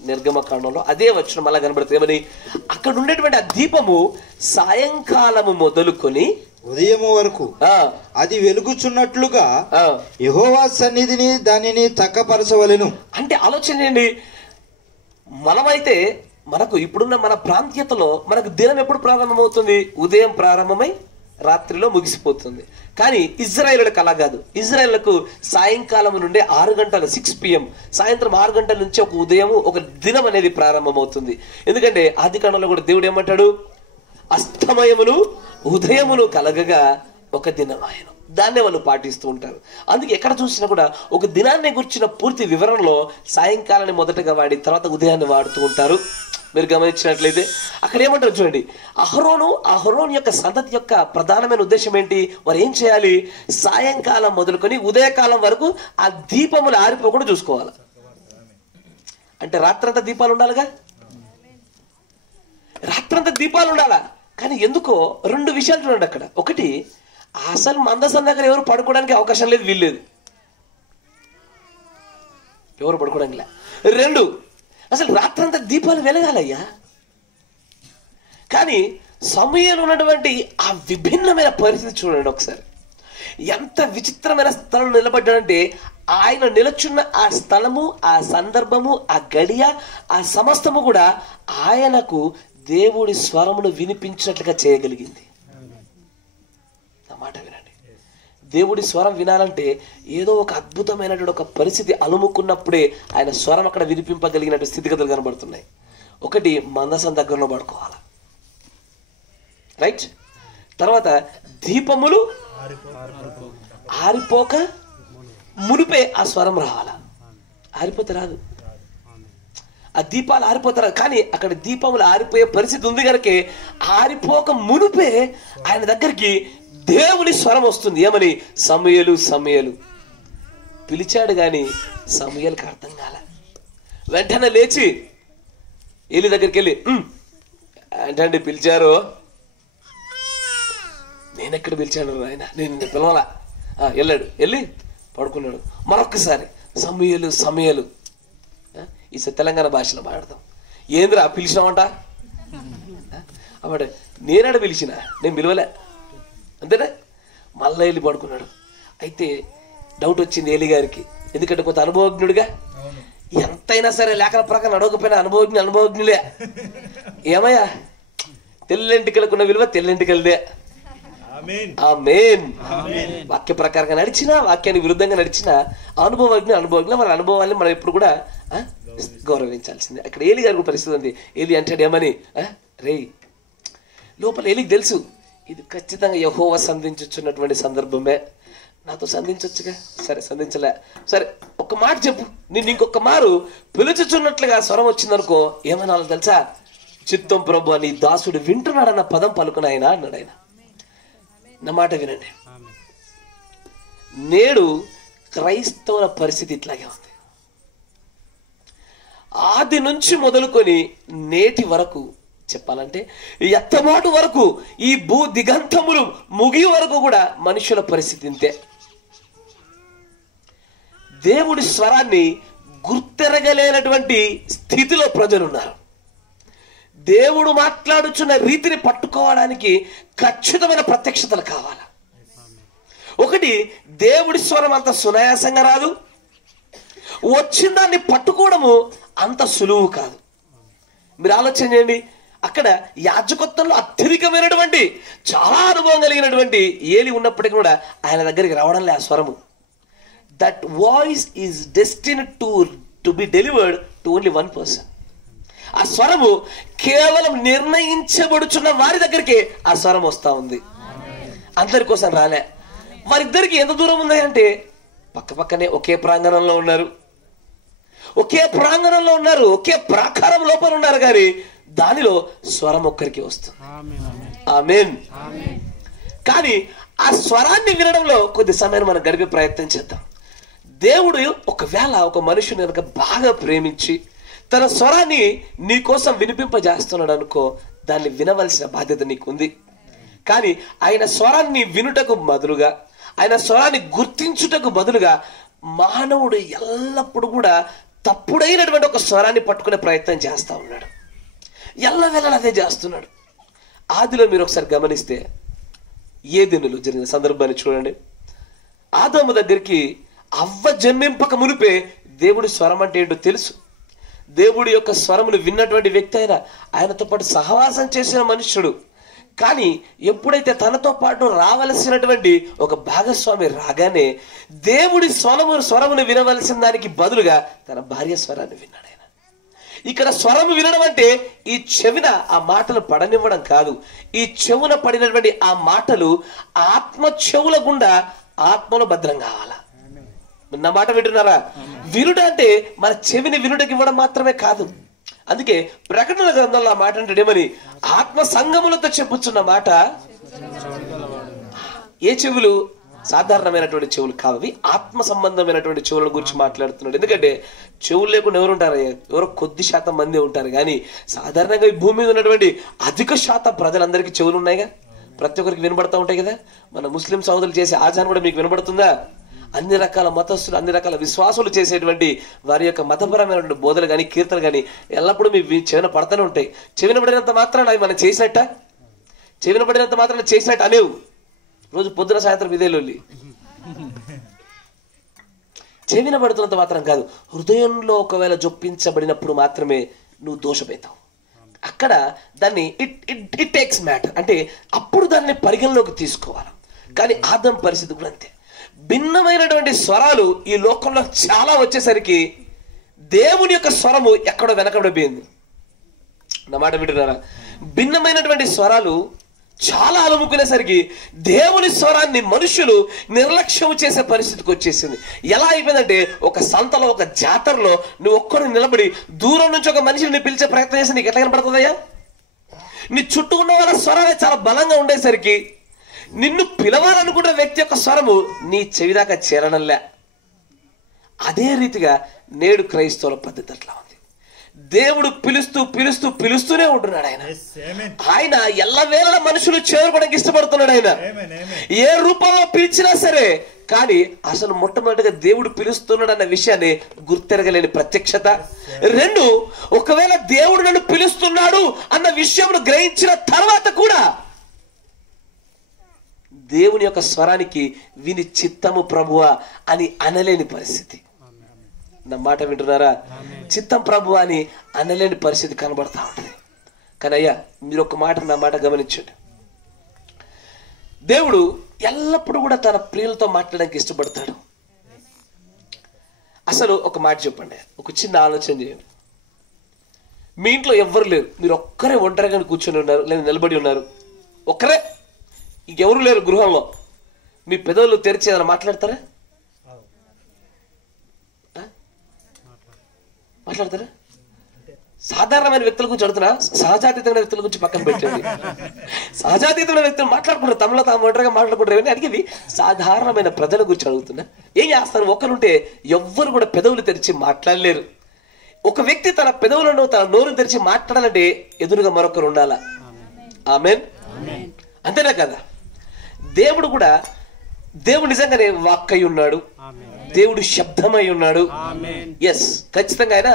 నిర్గమకాండంలో అదే వచనం మళ్ళా కనబడుతుంది. ఏమని? అక్కడ ఉండేటువంటి ఆ దీపము సాయంకాలము మొదలుకొని ఉదయము వరకు అది వెలుగుచున్నట్లుగా యెహోవా సన్నిధిని దానిని తక్కపరచవలెను. అంటే ఆలోచన చేయండి, మనమైతే మనకు ఇప్పుడున్న మన ప్రాంతీయతలో మనకు దినం ఎప్పుడు ప్రారంభమవుతుంది? ఉదయం ప్రారంభమై రాత్రిలో ముగిసిపోతుంది. కానీ ఇజ్రాయేలులకు అలా కాదు. ఇజ్రాయేళ్లకు సాయంకాలం నుండి 6 గంటలు 6 PM సాయంత్రం 6 గంటల నుంచి ఒక ఉదయం ఒక దినం అనేది ప్రారంభమవుతుంది. ఎందుకంటే ఆదికాండంలో కూడా దేవుడు ఏమంటాడు? అస్తమయమును ఉదయమును కలగగా ఒక దినం ఆయన. దాన్నే వాళ్ళు పాటిస్తూ ఉంటారు. అందుకే ఎక్కడ చూసినా కూడా ఒక దినాన్ని గురించిన పూర్తి వివరణలో సాయంకాలాన్ని మొదటగా వాడి తర్వాత ఉదయాన్ని వాడుతూ ఉంటారు. మీరు గమనించినట్లయితే అక్కడ ఏమంటారు చూడండి, అహరోను యొక్క సంతతి యొక్క ప్రధానమైన ఉద్దేశం ఏంటి? వారు ఏం చేయాలి? సాయంకాలం మొదలుకొని ఉదయకాలం వరకు ఆ దీపములు ఆరిపోకుండా చూసుకోవాలి. అంటే రాత్రంతా దీపాలు ఉండాలిగా, రాత్రంతా దీపాలు ఉండాలా. కానీ ఎందుకో 2 విషయాలు చూడండి అక్కడ. ఒకటి, అసలు మందసం దగ్గర ఎవరు పడుకోవడానికి అవకాశం లేదు, వీల్లేదు. ఎవరు పడుకోవడంలా. 2, అసలు రాత్రంతా దీపాలు వెలగాలయ్యా. కానీ సమూయేలు ఉన్నటువంటి ఆ విభిన్నమైన పరిస్థితి చూడండి ఒకసారి. ఎంత విచిత్రమైన స్థలంలో నిలబడ్డాడంటే ఆయన నిలుచున్న ఆ స్థలము, ఆ సందర్భము, ఆ గడియ, ఆ సమస్తము కూడా ఆయనకు దేవుడి స్వరమును వినిపించినట్లుగా చేయగలిగింది. నా మాట వినండి. దేవుడి స్వరం వినాలంటే ఏదో ఒక అద్భుతమైనటువంటి ఒక పరిస్థితి అలుముకున్నప్పుడే ఆయన స్వరం అక్కడ వినిపింపగలిగినటువంటి స్థితిగతులు కనబడుతున్నాయి. ఒకటి, మందసం దగ్గరలో పడుకోవాలి, రైట్. తర్వాత దీపములు ఆరిపోక మునిపే ఆ స్వరం రావాలా. ఆరిపోతే రాదు, ఆ దీపాలు ఆరిపోతారు. కానీ అక్కడ దీపములు ఆరిపోయే పరిస్థితి ఉంది కనుక ఆరిపోక మునిపే ఆయన దగ్గరికి దేవుని స్వరం వస్తుంది. ఏమని? సమూయేలు సమూయేలు. పిలిచాడు కానీ సమూయేలుకి అర్థం కాల. వెంటనే లేచి ఏలి దగ్గరికి వెళ్ళి, ఏంటంటే పిలిచారు? నేనెక్కడ పిలిచాను ఆయన, నేను పిలవాలా. వెళ్ళాడు, వెళ్ళి పడుకున్నాడు. మరొక్కసారి సమూయేలు సమూయేలు. ఈ తెలంగాణ భాషలో మాట్లాడతాం. ఏంద్రా పిలిచినామంట? అవాడు నేనాడ పిలిచిన, నేను పిలవలే, అంతేనా? మళ్ళీ వెళ్ళి పడుకున్నాడు. అయితే డౌట్ వచ్చింది ఏలి గారికి, ఎందుకంటే కొంత అనుభవజ్ఞుడిగా. ఎంతైనా సరే లేఖల ప్రకారం అడగకపోయినా అనుభవజ్ఞులే. ఏమయ్యా, తెల్లెంటికలకున్న విలువ తెల్లెంటికలదే. ఆమేన్. వాక్య ప్రకారంగా నడిచినా, వాక్యానికి విరుద్ధంగా నడిచినా అనుభవజ్ఞ మన అనుభవాన్ని మనం ఎప్పుడు కూడా గౌరవించాల్సిందే. అక్కడ ఏలి గారి పరిస్థితి ఉంది. ఏలి అంటాడు ఏమని? రే, లోపల ఏలికి తెలుసు ఇది ఖచ్చితంగా యెహోవా సంధించున్నటువంటి సందర్భమే, నాతో సంధించొచ్చుగా. సరే సంధించలే, సరే ఒక్క మాట చెప్పు, నేను ఇంకొక మారు పిలుచుచున్నట్లుగా స్వరం వచ్చిందనుకో ఏమన్నా తెలుసా? చిత్తం ప్రభు అని దాసుడు వింటున్నాడన్న పదం పలుకునాయన అన్నాడు ఆయన. నా మాట వినండి. నేడు క్రైస్తవుల పరిస్థితి ఇట్లాగే ఉంది. ఆది నుంచి మొదలుకొని నేటి వరకు చెప్పాలంటే ఎత్తబాటు వరకు, ఈ భూ దిగంతములు ముగి వరకు కూడా మనుషుల పరిస్థితి ఇంతే. దేవుడి స్వరాన్ని గుర్తెరగలేనటువంటి స్థితిలో ప్రజలున్నారు. దేవుడు మాట్లాడుచున్న రీతిని పట్టుకోవడానికి ఖచ్చితమైన ప్రత్యక్షతలు కావాలి. ఒకటి, దేవుడి స్వరం అంత సునాయాసంగా రాదు, వచ్చిన దాన్ని పట్టుకోవడము అంత సులువు కాదు. మీరు ఆలోచన చేయండి, అక్కడ యాజకత్వంలో అత్యధికమైనటువంటి చాలా అనుభవం కలిగినటువంటి ఏలి ఉన్నప్పటికీ కూడా ఆయన దగ్గరికి రావడం లే ఆ స్వరము. That voice is destined to be delivered to only 1 person. ఆ స్వరము కేవలం నిర్ణయించబడుచున్న వారి దగ్గరికి ఆ స్వరం వస్తూ ఉంది, అందరి కోసం రాలే. వారిద్దరికి ఎంత దూరం ఉన్నాయంటే పక్క పక్కనే ఒకే ప్రాంగణంలో ఉన్నారు, ఒకే ప్రాకారం లోపల ఉన్నారు, కానీ దానిలో స్వరం ఒక్కరికి వస్తుంది. ఆమేన్. కానీ ఆ స్వరాన్ని వినడంలో కొద్ది సమయం మనం గడిపే ప్రయత్నం చేద్దాం. దేవుడు ఒకవేళ ఒక మనుషుని కనుక బాగా ప్రేమించి తన స్వరాన్ని నీ కోసం వినిపింపజేస్తున్నాడు అనుకో, దాన్ని వినవలసిన బాధ్యత నీకుంది. కానీ ఆయన స్వరాన్ని వినుటకు బదులుగా, ఆయన స్వరాన్ని గుర్తించుటకు బదులుగా మానవుడు ఎల్లప్పుడూ కూడా తప్పుడైనటువంటి ఒక స్వరాన్ని పట్టుకునే ప్రయత్నం చేస్తూ ఉన్నాడు. ఎల్లవేళలా అదే చేస్తున్నాడు. ఆదిలో మీరు ఒకసారి గమనిస్తే ఏదెనులో జరిగిన సందర్భాన్ని చూడండి. ఆదాము దగ్గరికి అవ్వ జన్మింపక మునిపే దేవుడి స్వరం అంటే ఏంటో తెలుసు. దేవుడి యొక్క స్వరమును విన్నటువంటి వ్యక్తి ఆయనతో పాటు సహవాసం చేసిన మనుష్యుడు. కానీ ఎప్పుడైతే తనతో పాటు రావలసినటువంటి ఒక భాగస్వామి రాగానే దేవుడి స్వరమును వినవలసిన దానికి బదులుగా తన భార్య స్వరాన్ని విన్నాడు ఆయన. ఇక్కడ స్వరము వినడం అంటే ఈ చెవిన ఆ మాటలు పడనివ్వడం కాదు. ఈ చెవున పడినటువంటి ఆ మాటలు ఆత్మ చెవుల గుండా ఆత్మలో భద్రం కావాలా. నా మాట వింటున్నారా? వినుట అంటే మన చెవిని వినుటకి ఇవ్వడం మాత్రమే కాదు. అందుకే ప్రకటన గ్రంథంలో ఆ మాట అంటే ఏమని? ఆత్మ సంగములతో చెప్పుచున్న మాట. ఏ చెవులు? సాధారణమైనటువంటి చెవులు కావి, ఆత్మ సంబంధమైనటువంటి చెవుల గురించి మాట్లాడుతున్నాడు. ఎందుకంటే చెవులు లేకుండా ఎవరు ఉంటారు? ఎవరో కొద్ది శాతం మంది ఉంటారు. కానీ సాధారణంగా ఈ భూమి మీద ఉన్నటువంటి అధిక శాతం ప్రజలందరికీ చెవులు ఉన్నాయిగా, ప్రతి ఒక్కరికి వినబడతా ఉంటాయి కదా. మన ముస్లిం సోదరులు చేసే ఆజాన్ కూడా మీకు వినబడుతుందా? అన్ని రకాల మతస్థులు, అన్ని రకాల విశ్వాసులు చేసేటువంటి వారి యొక్క మతపరమైనటువంటి బోధలు కానీ, కీర్తనలు కానీ ఎల్లప్పుడూ మీ చెవిన పడుతూనే ఉంటాయి. చెవిన పడినంత మాత్రాన అవి మనం చేసినట్ట, చెవిన పడినంత మాత్రాన చేసినట్టు అనేవు. రోజు పొద్దున సాయంత్రం ఇదే లొల్లి. చెవిన పడుతున్నంత మాత్రం కాదు, హృదయంలో ఒకవేళ జొప్పించబడినప్పుడు మాత్రమే నువ్వు దోషపోతావు. అక్కడ దాన్ని ఇట్ టేక్స్ మ్యాటర్, అంటే అప్పుడు దాన్ని పరిగణలోకి తీసుకోవాలి. కానీ ఆదం పరిస్థితి కూడా అంతే. భిన్నమైనటువంటి స్వరాలు ఈ లోకంలో చాలా వచ్చేసరికి దేవుని యొక్క స్వరము ఎక్కడో వెనకబడిపోయింది. నా మాట వింటున్నారా? భిన్నమైనటువంటి స్వరాలు చాలా అలుముకునేసరికి దేవుని స్వరాన్ని మనుషులు నిర్లక్ష్యం చేసే పరిస్థితికి వచ్చేసింది. ఎలా అయిపోయిందంటే, ఒక సంతలో, ఒక జాతరలో నువ్వు ఒక్కడిని నిలబడి దూరం నుంచి ఒక మనిషిని పిలిచే ప్రయత్నం చేసి నీకు ఎట్లా కనపడుతుందయ్యా? నీ చుట్టూ ఉన్న వాళ్ళ స్వరాలే చాలా బలంగా ఉండేసరికి నిన్ను పిలవాలనుకున్న వ్యక్తి యొక్క స్వరము నీ చెవిదాకా చేరడంలే. అదే రీతిగా నేడు క్రైస్తవుల పద్ధతి అట్లా ఉంది. దేవుడు పిలుస్తూ పిలుస్తూ పిలుస్తూనే ఉంటున్నాడు. ఆయన ఎల్లవేళ మనుషులు చేరుకోవడానికి ఇష్టపడుతున్నాడు. ఆయన ఏ రూపంలో పిలిచినా సరే, కానీ అసలు మొట్టమొదటిగా దేవుడు పిలుస్తున్నాడు అన్న విషయాన్ని గుర్తెరగలేని ప్రత్యక్షత. రెండు, ఒకవేళ దేవుడు నన్ను పిలుస్తున్నాడు అన్న విషయం గ్రహించిన తర్వాత కూడా దేవుని యొక్క స్వరానికి విని చిత్తము ప్రభువా అని అనలేని పరిస్థితి. నా మాట వింటున్నారా? చిత్తం ప్రభు అని అనలేని పరిస్థితి కనబడతా ఉంటుంది. కానీ అయ్యా, మీరు ఒక మాట, నా మాట గమనించండి. దేవుడు ఎల్లప్పుడూ కూడా తన ప్రియులతో మాట్లాడడానికి ఇష్టపడతాడు. అసలు ఒక మాట చెప్పండి, ఒక చిన్న ఆలోచన చేయండి. మీ ఇంట్లో ఎవ్వరు లేరు, మీరు ఒక్కరే ఒంటరిగా కూర్చొని ఉన్నారు, లేదా నిలబడి ఉన్నారు, ఒక్కరే, ఇంకెవరు లేరు గృహంలో. మీ పెదవులు తెరిచి ఏదైనా మాట్లాడతారా? మాట్లాడతారా? సాధారణమైన వ్యక్తుల గురించి అడుగుతున్నా, సహజాతీతమైన వ్యక్తుల గురించి పక్కన పెట్టండి. సహజాతీతమైన వ్యక్తులు మాట్లాడుకుంటారు, తమలో తాము ఒంటరిగా మాట్లాడుకుంటారు. ఇవన్నీ అడిగేది సాధారణమైన ప్రజల గురించి అడుగుతున్నా. ఏం చేస్తారు? ఒకరుంటే ఎవ్వరు కూడా పెదవులు తెరిచి మాట్లాడలేరు. ఒక వ్యక్తి తన పెదవులను, తన నోరును తెరిచి మాట్లాడాలంటే ఎదురుగా మరొకరు ఉండాలా? ఆమేన్. అంతేనా కదా? దేవుడు కూడా, దేవుడు నిజంగానే వాక్కై ఉన్నాడు, దేవుడు శబ్దమై ఉన్నాడు. ఎస్, ఖచ్చితంగా ఆయన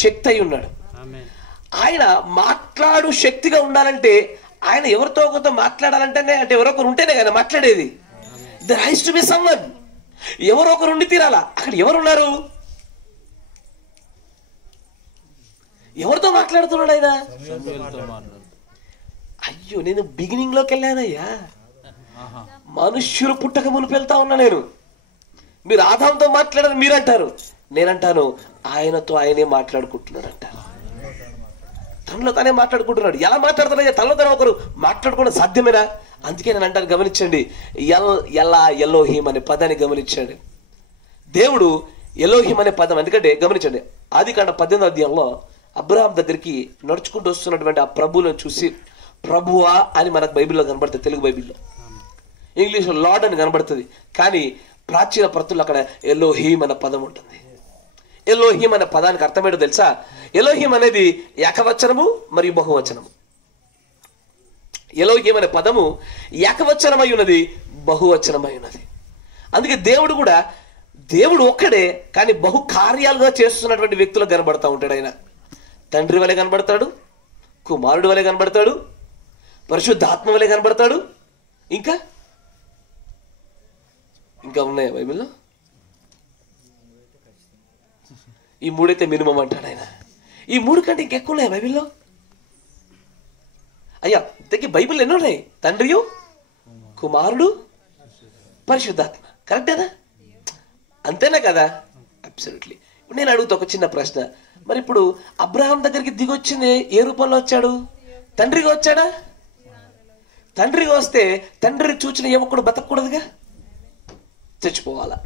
శక్తి అయి ఉన్నాడు. ఆయన మాట్లాడు శక్తిగా ఉండాలంటే, ఆయన ఎవరితో ఒకరితో మాట్లాడాలంటేనే, అంటే ఎవరొకరు ఉంటేనే కదా మాట్లాడేది. There has to be someone. ఎవరో ఒకరు ఉండి తీరాలా. అక్కడ ఎవరున్నారు? ఎవరితో మాట్లాడుతున్నాడు ఆయన? అయ్యో, నేను బిగినింగ్ లోకి వెళ్ళానయ్యా. మనుష్యులు పుట్టక మునుపు వెళ్తా ఉన్నా నేను. మీరు ఆదాంతో మాట్లాడారు మీరు అంటారు, నేనంటాను ఆయనతో ఆయనే మాట్లాడుకుంటున్నాడు అంటారు. తనలో తానే మాట్లాడుకుంటున్నాడు. ఎలా మాట్లాడుతున్నాడు? తనలో తన ఒకరు మాట్లాడుకోవడం సాధ్యమేనా? అందుకే నేను అంటాను, గమనించండి, ఎలోహీం అనే పదాన్ని గమనించండి. దేవుడు ఎలోహీం అనే పదం, ఎందుకంటే గమనించండి, ఆదికాండ 18వ అధ్యాయంలో అబ్రహాం దగ్గరికి నడుచుకుంటూ వస్తున్నటువంటి ఆ ప్రభువులను చూసి ప్రభువా అని మనకు బైబిల్లో కనబడుతుంది, తెలుగు బైబిల్లో. ఇంగ్లీష్లో లార్డ్ అని కనబడుతుంది, కానీ ప్రాచీన ప్రతుల్లో అక్కడ ఎలోహీం అనే పదం ఉంటుంది. ఎలోహీం అనే పదానికి అర్థమేంటో తెలుసా? ఎలోహీం అనేది ఏకవచనము మరియు బహువచనము. ఎలోహీం అనే పదము ఏకవచనమై ఉన్నది, బహువచనమై ఉన్నది. అందుకే దేవుడు కూడా, దేవుడు ఒక్కడే కానీ బహు కార్యాలుగా చేస్తున్నటువంటి వ్యక్తులు కనబడతా ఉంటాడు. ఆయన తండ్రి వలె కనబడతాడు, కుమారుడు వలె కనబడతాడు, పరిశుద్ధాత్మ వలె కనబడతాడు. ఇంకా ఇంకా ఉన్నాయా బైబిల్లో? ఈ మూడైతే మినిమం అంటాడు ఆయన. ఈ మూడు కంటే ఇంకెక్కువ ఉన్నాయా బైబిల్లో? అయ్యా, ఇంతకీ బైబిల్ ఎన్ని ఉన్నాయి? తండ్రియు, కుమారుడు, పరిశుద్ధాత్మ. కరెక్టేనా? అంతేనా కదా? అబ్సల్యూట్లీ. నేను అడుగుతా ఒక చిన్న ప్రశ్న. మరి ఇప్పుడు అబ్రహాం దగ్గరికి దిగొచ్చింది ఏ రూపంలో వచ్చాడు? తండ్రిగా వచ్చాడా? తండ్రిగా వస్తే తండ్రి చూచిన యువకుడు బతకూడదుగా, చచ్చిపోవాలా.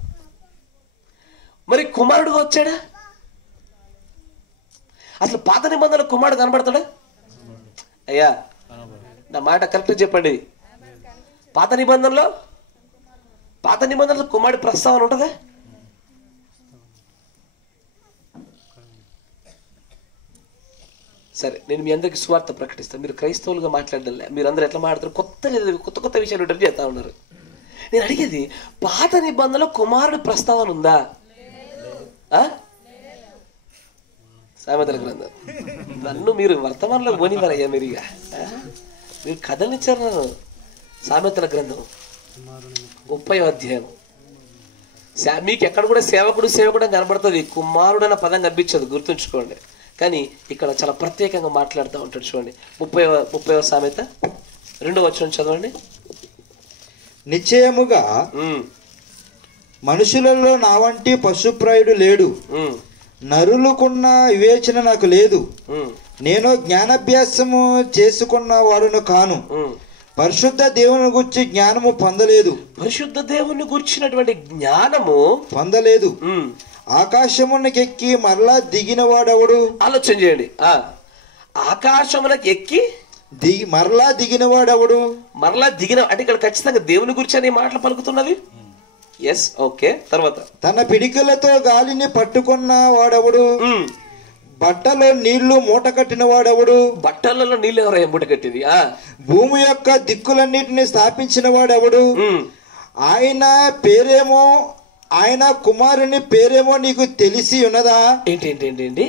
మరి కుమారుడుగా వచ్చాడా? అసలు పాత నిబంధనలో కుమారుడు కనబడతాడా? అయ్యా, నా మాట కరెక్ట్ చెప్పండి. పాత నిబంధనలో కుమారుడి ప్రస్తావన ఉంటుందా? సరే, నేను మీ అందరికి సువార్త ప్రకటిస్తాను. మీరు క్రైస్తవులుగా మాట్లాడలే, మీరు అందరూ ఎట్లా మాట్లాడతారు? కొత్త విషయాలు చేస్తా ఉన్నారు. నేను అడిగేది, పాత నిబంధనలో కుమారుడి ప్రస్తావన ఉందా? సామెతల గ్రంథం. నన్ను మీరు వర్తమానంలో పోనివారయ్యా, మీరు ఇక మీరు కథనిచ్చారు నన్ను. సామెతల గ్రంథం 30వ అధ్యాయం. మీకు ఎక్కడ కూడా సేవకుడు సేవకుడు అని కనబడుతుంది, కుమారుడు అన్న పదం కనిపించదు, గుర్తుంచుకోండి. కానీ ఇక్కడ చాలా ప్రత్యేకంగా మాట్లాడుతూ ఉంటాడు. చూడండి 30వ సామెత 2వ వచనం చదవండి. నిశ్చయముగా మనుషులలో నా వంటి పశుప్రాయుడు లేడు, నరులకున్న వివేచన నాకు లేదు, నేను జ్ఞానాభ్యాసము చేసుకున్న వాడును కాను, పరిశుద్ధ దేవుని గురించి జ్ఞానము పొందలేదు. పరిశుద్ధ దేవుని గురించినటువంటి జ్ఞానము పొందలేదు. ఆకాశమునకు ఎక్కి మరలా దిగిన వాడెవడు? ఆలోచన చేయండి. ఆకాశమునకు ఎక్కి మరలా దిగిన వాడెవడు? మరలా దిగిన అంటే ఇక్కడ ఖచ్చితంగా దేవుని గురించి అనే మాటలు పలుకుతున్నది. Yes, okay. తర్వాత తన పిడికలతో గాలిని పట్టుకున్న వాడెవడు? బట్టలో నీళ్లు మూట కట్టిన వాడెవడు? బట్టలలో నీళ్లు ఎవరైనా మూట కట్టింది? భూమి యొక్క దిక్కులన్నిటిని స్థాపించిన వాడెవడు? ఆయన పేరేమో, ఆయన కుమారుని పేరేమో నీకు తెలిసి ఉన్నదా? ఏంటి?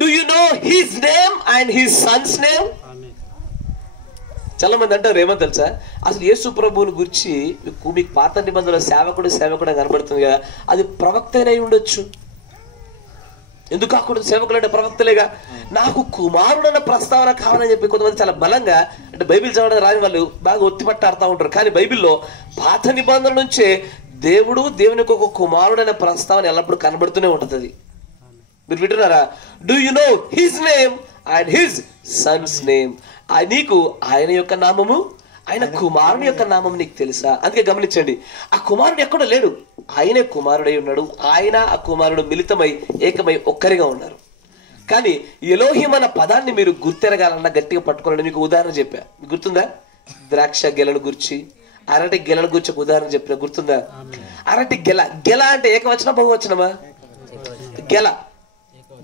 Do you know his name and his Sons name? చాలా మంది అంటారు, ఏమో తెలుసా, అసలు యేసు ప్రభువుని గురించి మీకు పాత నిబంధనలో సేవకుడు కనబడుతుంది కదా, అది ప్రవక్తనే ఉండొచ్చు. ఎందుకు కాకూడదు? సేవకులు అంటే ప్రవక్తలేగా. నాకు కుమారుడు అన్న ప్రస్తావన కావాలని చెప్పి కొంతమంది చాలా బలంగా, అంటే బైబిల్ చదవడం రాని వాళ్ళు బాగా ఒత్తిపట్టాడుతూ ఉంటారు. కానీ బైబిల్లో పాత నిబంధన నుంచే దేవునికి ఒక కుమారుడు అనే ప్రస్తావన ఎల్లప్పుడూ కనబడుతూనే ఉంటుంది. మీరు వింటున్నారా? Do you know his name and his Sons name? నీకు ఆయన యొక్క నామము, ఆయన కుమారుని యొక్క నామం నీకు తెలుసా? అందుకే గమనించండి, ఆ కుమారుడు ఎక్కడో లేడు, ఆయనే కుమారుడై ఉన్నాడు. ఆయన ఆ కుమారుడు మిళితమై ఏకమై ఒక్కరిగా ఉన్నారు. కానీ ఎలోహిం అన్న పదాన్ని మీరు గుర్తెరగాలన్నా గట్టిగా పట్టుకోవాలని మీకు ఉదాహరణ చెప్పా. గుర్తుందా? ద్రాక్ష గెలను గురించి, అరటి గెలను గురించి ఒక ఉదాహరణ చెప్పిన, గుర్తుందా? అరటి గెల అంటే ఏకవచన బహువచనమా?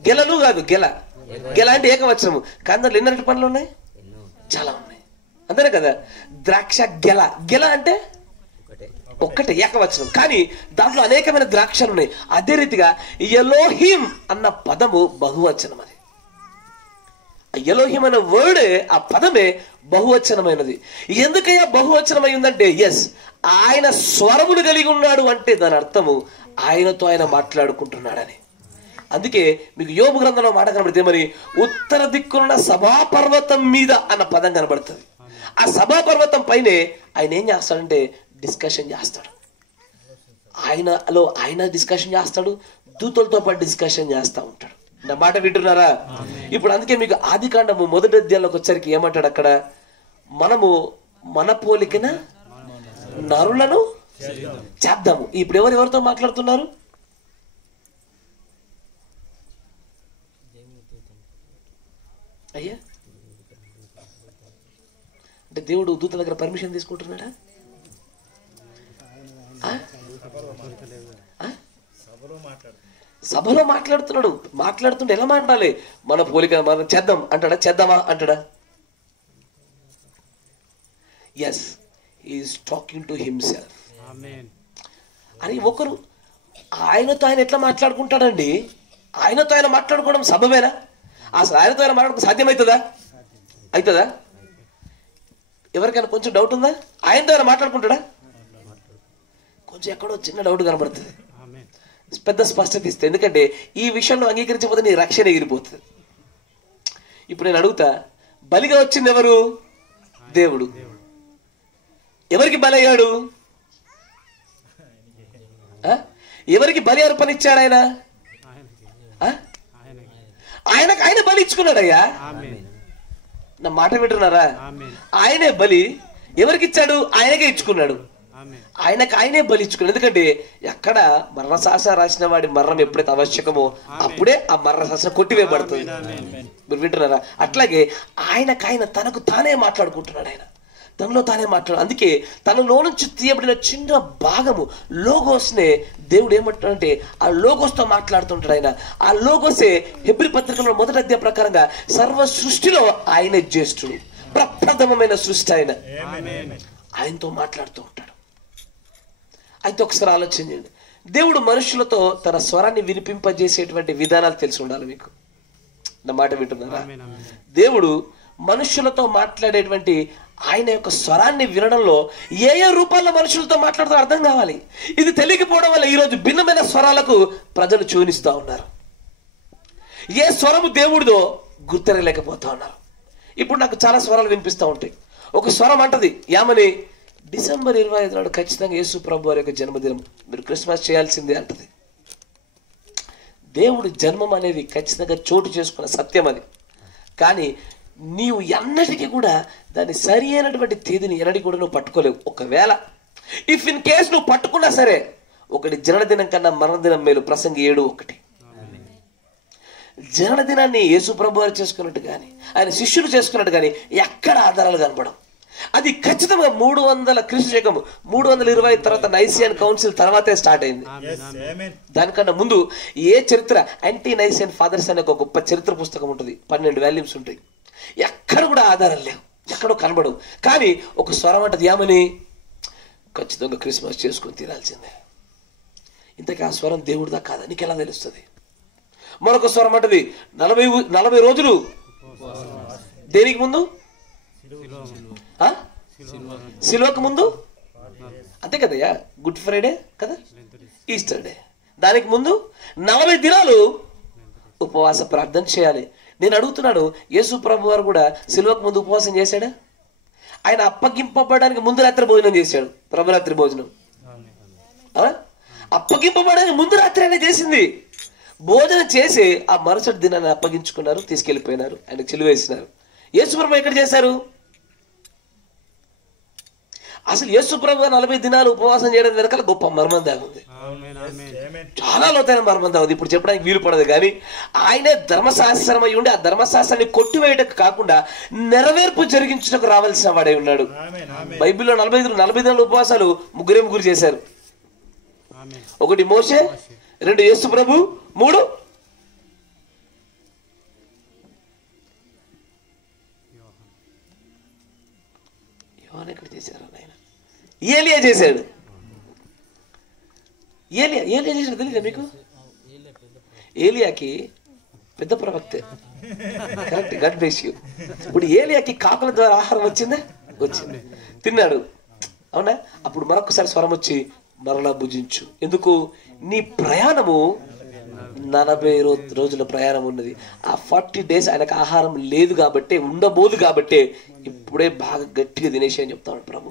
గెలలు కాదు, గెల అంటే ఏకవచనము. కానీ దాంట్లో ఎన్ని అరటి పండ్లు ఉన్నాయి? చాలా ఉన్నాయి, అంతేనే కదా. ద్రాక్ష గెల అంటే ఒక్కటే, ఏకవచనం. కానీ దాంట్లో అనేకమైన ద్రాక్షలు ఉన్నాయి. అదే రీతిగా ఎలోహిం అన్న పదము బహువచనం. అది ఎలోహిం అనే వర్డే, ఆ పదమే బహువచనమైనది. ఎందుకయ్యా బహువచనమై ఉందంటే, ఎస్, ఆయన స్వరములు కలిగి ఉన్నాడు అంటే దాని అర్థము ఆయనతో ఆయన మాట్లాడుకుంటున్నాడని. అందుకే మీకు యోబు గ్రంథంలో మాట కనబడితే, మరి ఉత్తర దిక్కున్న సభాపర్వతం మీద అన్న పదం కనబడుతుంది. ఆ సభాపర్వతం పైనే ఆయన ఏం చేస్తాడంటే డిస్కషన్ చేస్తాడు. ఆయన డిస్కషన్ చేస్తాడు, దూతలతో పాటు డిస్కషన్ చేస్తూ ఉంటాడు. నా మాట వింటున్నారా? ఇప్పుడు అందుకే మీకు ఆదికాండము 1వ అధ్యాయంలోకి వచ్చరికి ఏమంటాడు అక్కడ? మనము మన పోలికన నరులను చేద్దాము. ఇప్పుడు ఎవరితో మాట్లాడుతున్నారు? అయ్యా, అంటే దేవుడు దూతల దగ్గర పర్మిషన్ తీసుకుంటున్నాడా? సభలో మాట్లాడుతుంటే ఎలా మాట్లాడాలి? మన పోలిక మనం చేద్దాం అంటాడా? చేద్దామా అంటాడా? Yes, he is talking to himself. అని ఒకరు ఆయనతో ఆయన ఎట్లా మాట్లాడుకుంటాడండి? ఆయనతో ఆయన మాట్లాడుకోవడం సబబేనా? అసలు ఆయనతో ఆయన మాట్లాడుకో సాధ్యమవుతుందా? అవుతుందా? ఎవరికైనా కొంచెం డౌట్ ఉందా? ఆయనతో ఆయన మాట్లాడుకుంటాడా? కొంచెం ఎక్కడో చిన్న డౌట్ కనబడుతుంది. పెద్ద స్పష్టత ఇస్తే, ఎందుకంటే ఈ విషయంలో అంగీకరించకపోతే నీ రక్షణ ఎగిరిపోతుంది. ఇప్పుడు నేను అడుగుతా, బలిగా వచ్చింది ఎవరు? దేవుడు. ఎవరికి బలి అయ్యాడు? ఎవరికి బలి అర్పణిచ్చాడు ఆయన? ఆయన బలి ఇచ్చుకున్నాడయ్యా. నా మాట వింటున్నారా? ఆయనే బలి ఎవరికి ఇచ్చాడు? ఆయనకే ఇచ్చుకున్నాడు. ఆయనే బలి ఇచ్చుకున్నాడు. ఎందుకంటే ఎక్కడ మరణశాసన రాసిన వాడి మరణం ఎప్పుడైతే ఆవశ్యకమో అప్పుడే ఆ మరణశాసనం కొట్టివేయబడుతుంది. మీరు వింటున్నారా? అట్లాగే ఆయన తనకు తానే మాట్లాడుకుంటున్నాడు. ఆయన తనలో తానే మాట్లాడు. అందుకే తనలో నుంచి తీయబడిన చిన్న భాగము లోగోస్నే దేవుడు ఏమంటాడంటే ఆ లోగోస్తో మాట్లాడుతుంటాడు. ఆయన ఆ లోగోసే హెబ్రీ పత్రికలో 1వ అధ్యాయం ప్రకారంగా సర్వ సృష్టిలో ఆయనే జ్యేష్ఠుడు, ప్రప్రథమమైన సృష్టి. ఆయనతో మాట్లాడుతూ ఉంటాడు. అయితే ఒకసారి ఆలోచించండి, దేవుడు మనుషులతో తన స్వరాన్ని వినిపింపజేసేటువంటి విధానాలు తెలిసి ఉండాలి. మీకు నా మాట వింటున్నారా? దేవుడు మనుషులతో మాట్లాడేటువంటి ఆయన యొక్క స్వరాన్ని వినడంలో ఏ ఏ రూపాల్లో మనుషులతో మాట్లాడుతూ అర్థం కావాలి. ఇది తెలియకపోవడం వల్ల ఈరోజు భిన్నమైన స్వరాలకు ప్రజలు చూనిస్తూ ఉన్నారు. ఏ స్వరము దేవుడిదో గుర్తెరగలేకపోతా ఉన్నారు. ఇప్పుడు నాకు చాలా స్వరాలు వినిపిస్తూ ఉంటాయి. ఒక స్వరం అంటది ఏమని, డిసెంబర్ 25 నాడు ఖచ్చితంగా యేసు ప్రభు వారి యొక్క జన్మదినం, మీరు క్రిస్మస్ చేయాల్సిందే అంటది. దేవుడి జన్మం అనేది ఖచ్చితంగా చోటు చేసుకున్న సత్యం అది. కానీ నీవు ఎన్నటికీ కూడా దాని సరి అయినటువంటి తేదీని ఎన్నటికీ కూడా నువ్వు పట్టుకోలేవు. ఒకవేళ ఇఫ్ ఇన్ కేస్ నువ్వు పట్టుకున్నా సరే, ఒకటి జన్మదినం కన్నా మరణదినం మేలు. ప్రసంగి 7:1. జన్మదినాన్ని యేసు ప్రభు వారు చేసుకున్నట్టు కానీ ఆయన శిష్యులు చేసుకున్నట్టు కానీ ఎక్కడ ఆధారాలు కనపడం. అది ఖచ్చితంగా 300 క్రీస్తు శకం 320 తర్వాత నైసియన్ కౌన్సిల్ తర్వాతే స్టార్ట్ అయింది. దానికన్నా ముందు ఏ చరిత్ర, యాంటీ నైసియన్ ఫాదర్స్ అనే ఒక గొప్ప చరిత్ర పుస్తకం ఉంటుంది, 12 వాల్యూమ్స్ ఉంటాయి. ఎక్కడ కూడా ఆధారాలు లేవు, ఎక్కడో కనబడవు. కానీ ఒక స్వరం అంటది ఏమని, ఖచ్చితంగా క్రిస్మస్ చేసుకొని తీరాల్సిందే. ఇంతకీ ఆ స్వరం దేవుడిదా కాదా నీకు ఎలా తెలుస్తుంది? మరొక స్వరం అంటది 40 రోజులు దేనికి ముందు, సిలువకు ముందు, అంతే కదయ్యా, గుడ్ ఫ్రైడే కదా, ఈస్టర్ డే. దానికి ముందు 40 దినాలు ఉపవాస ప్రార్థన చేయాలి. నేను అడుగుతున్నాను, యేసు ప్రభు వారు కూడా సిలువకు ముందు ఉపవాసం చేశాడా? ఆయన అప్పగింపబడడానికి ముందు రాత్రి భోజనం చేశాడు, ప్రభురాత్రి భోజనం. అప్పగింపబడడానికి ముందు రాత్రి ఆయన చేసింది. భోజనం చేసి ఆ మరుసటి దినాన్ని అప్పగించుకున్నారు, తీసుకెళ్లిపోయినారు, ఆయన సిలువేసినారు. యేసు ప్రభు ఎక్కడ చేశారు? అసలు యేసు ప్రభు 40 దినాలు ఉపవాసం చేయడం వెనకాల గొప్ప మర్మం దాగుంది, చాలా లోతైన మర్మం దాగుంది. ఇప్పుడు చెప్పడానికి వీలు పడదు. కానీ ఆయనే ధర్మశాస్త్రం అయి ఉండి ఆ ధర్మశాస్త్రాన్ని కొట్టివేయటకు కాకుండా నెరవేర్పు జరిగించడానికి రావాల్సిన వాడై ఉన్నాడు. బైబిల్లో 40 దినాల ఉపవాసాలు ముగ్గురు చేశారు. 1 మోషే, 2 యేసు ప్రభు, 3 యోహాను. ఎక్కడ చేశారు? ఆయన ఏలియా చేశాడు. ఏలియా చేశాడు తెలియదా మీకు? ఏలియాకి పెద్ద ప్రవక్తే, కరెక్ట్, గాడ్ బ్లెస్ యు. ఇప్పుడు ఏలియాకి కాకుల ద్వారా ఆహారం వచ్చిందా? వచ్చింది, తిన్నాడు, అవునా? అప్పుడు మరొకసారి స్వరం వచ్చి మరలా భుజించు. ఎందుకు? నీ ప్రయాణము 40 రోజుల ప్రయాణం ఉన్నది. ఆ 40 days ఆయనకు ఆహారం లేదు కాబట్టి, ఉండబోదు కాబట్టి ఇప్పుడే బాగా గట్టిగా తినేసి అని చెప్తాడు ప్రభు.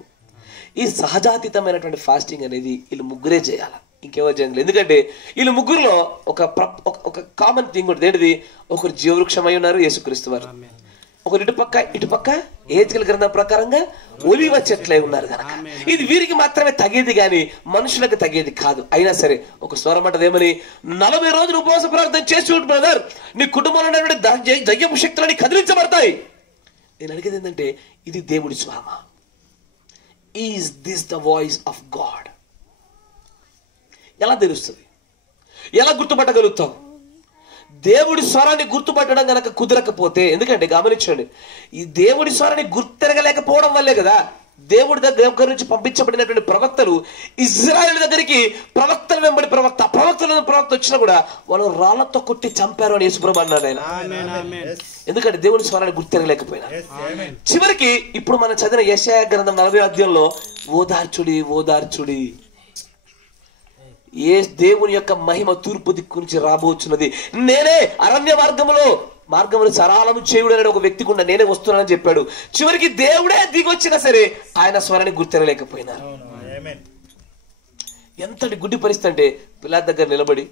ఈ సహజాతీతమైనటువంటి ఫాస్టింగ్ అనేది వీళ్ళు ముగ్గురే చేయాలి, ఇంకెవరు చేయాలి. ఎందుకంటే వీళ్ళు ముగ్గురులో ఒక కామన్ థింగ్ ఉంటుంది. ఏంటిది? ఒకరు జీవవృక్షమై ఉన్నారు, యేసుక్రీస్తు వారు. ఒకరు ఇటుపక్క ఏజ్గల గ్రంథం ప్రకారంగా ఒలివ చెట్లై ఉన్నారు కనుక ఇది వీరికి మాత్రమే తగేది కానీ మనుషులకు తగేది కాదు. అయినా సరే ఒక స్వరం అంటది ఏమని, 40 రోజులు ఉపవాస ప్రార్థన చేసి చూడు బ్రదర్, నీ కుటుంబంలో దయ్యపు శక్తులని కదిలించబడతాయి. నేను అడిగేది ఏంటంటే, ఇది దేవుడి స్వరమా? Is this the voice of God? ఎలా తెలుస్తుంది? ఎలా గుర్తుపట్టగలుగుతాం? దేవుడి స్వరాన్ని గుర్తుపట్టడం కనుక కుదరకపోతే, ఎందుకంటే గమనించండి, ఈ దేవుడి స్వరాన్ని గుర్తెరగలేకపోవడం వల్లే కదా దేవుడి దగ్గర నుంచి పంపించబడినటువంటి ప్రవక్తలు ఇజ్రాయెల్ దగ్గరికి ప్రవక్తల వెంబడి ప్రవక్త వచ్చినా కూడా వాళ్ళు రాళ్లతో కొట్టి చంపారు అని యేసుప్రభు అన్నాడు ఆయన. ఎందుకంటే దేవుడి స్వరాన్ని గుర్తెరగలేకపోయినా. చివరికి ఇప్పుడు మనం చదివిన యెషయా గ్రంథం 40వ అధ్యాయంలో ఓదార్చుడి ఓదార్చుడి, ఏ దేవుని యొక్క మహిమ తూర్పు దిక్కు నుంచి రాబోచున్నది, నేనే అరణ్య మార్గములు సరళము చేయుడు అనే ఒక వ్యక్తి కూడా నేనే వస్తున్నానని చెప్పాడు. చివరికి దేవుడే దిగొచ్చినా సరే ఆయన స్వరాన్ని గుర్తెరలేకపోయినారు. ఎంతటి గుడ్డి పరిస్థితి అంటే, పిల్లల దగ్గర నిలబడి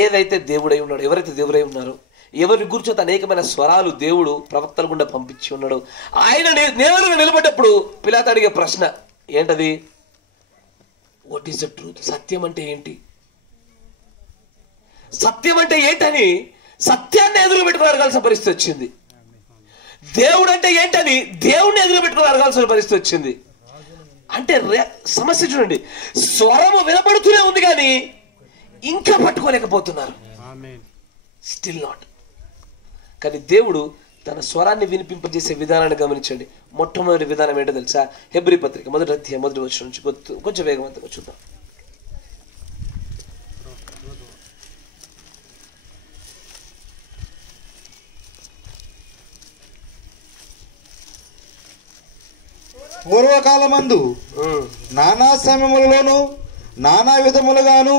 ఏదైతే దేవుడై ఉన్నాడో, ఎవరైతే దేవుడై ఉన్నారో, ఎవరి గురించి అనేకమైన స్వరాలు దేవుడు ప్రవక్తల గుండా పంపించి ఉన్నాడు, ఆయన నేరుగా నిలబడ్డప్పుడు పిల్లత అడిగే ప్రశ్న ఏంటది? What is the truth? సత్యం అంటే ఏంటి? సత్యం అంటే ఏంటని సత్యాన్ని ఎదురు పెట్టుకుని అడగాల్సిన పరిస్థితి వచ్చింది. దేవుడు అంటే ఏంటని దేవుడిని ఎదురు పెట్టుకుని అడగాల్సిన పరిస్థితి వచ్చింది. అంటే సమస్య చూడండి, స్వరము వినపడుతూనే ఉంది కానీ ఇంకా పట్టుకోలేకపోతున్నారు, స్టిల్ నాట్. కానీ దేవుడు తన స్వరాన్ని వినిపింపజేసే విధానాన్ని గమనించండి. మొట్టమొదటి విధానం ఏంటో తెలుసా? హెబ్రీ పత్రిక 1వ అధ్యాయం 1వ వచనం నుంచి కొంచెం వేగవంతంగా చూద్దాం. పూర్వకాలమందు నానా సమయములలోను నానా విధములుగాను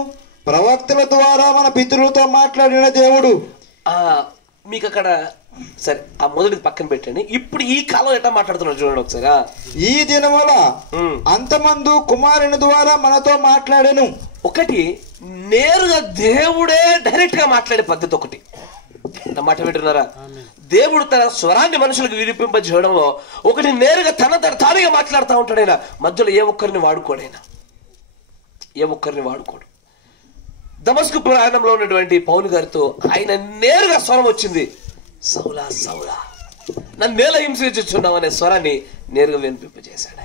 ప్రవక్తల ద్వారా మన పితరులతో మాట్లాడిన దేవుడు. మీకు అక్కడ సరే ఆ మొదటిది పక్కన పెట్టండి. ఇప్పుడు ఈ కాలం ఎట్లా మాట్లాడుతున్నారు చూడండి ఒకసారి. ఈ దినముల అంతమందు కుమారుని ద్వారా మనతో మాట్లాడాను. ఒకటి నేరుగా దేవుడే డైరెక్ట్ గా మాట్లాడే పద్ధతి ఒకటి. నా మాట వింటున్నారా? దేవుడు తన స్వరాన్ని మనుషులకు వినిపింపజేయడంలో ఒకటి నేరుగా తానుగా మాట్లాడుతూ ఉంటాడు. ఆయన మధ్యలో ఏ ఒక్కరిని వాడుకోడు. దమస్కు ప్రయాణంలో ఉన్నటువంటి పౌలు గారితో ఆయన నేరుగా స్వరం వచ్చింది. సౌలా సౌలా నన్ను నేల హింసించుచున్నావు అనే స్వరాన్ని నేరుగా వినిపింపజేశాడు.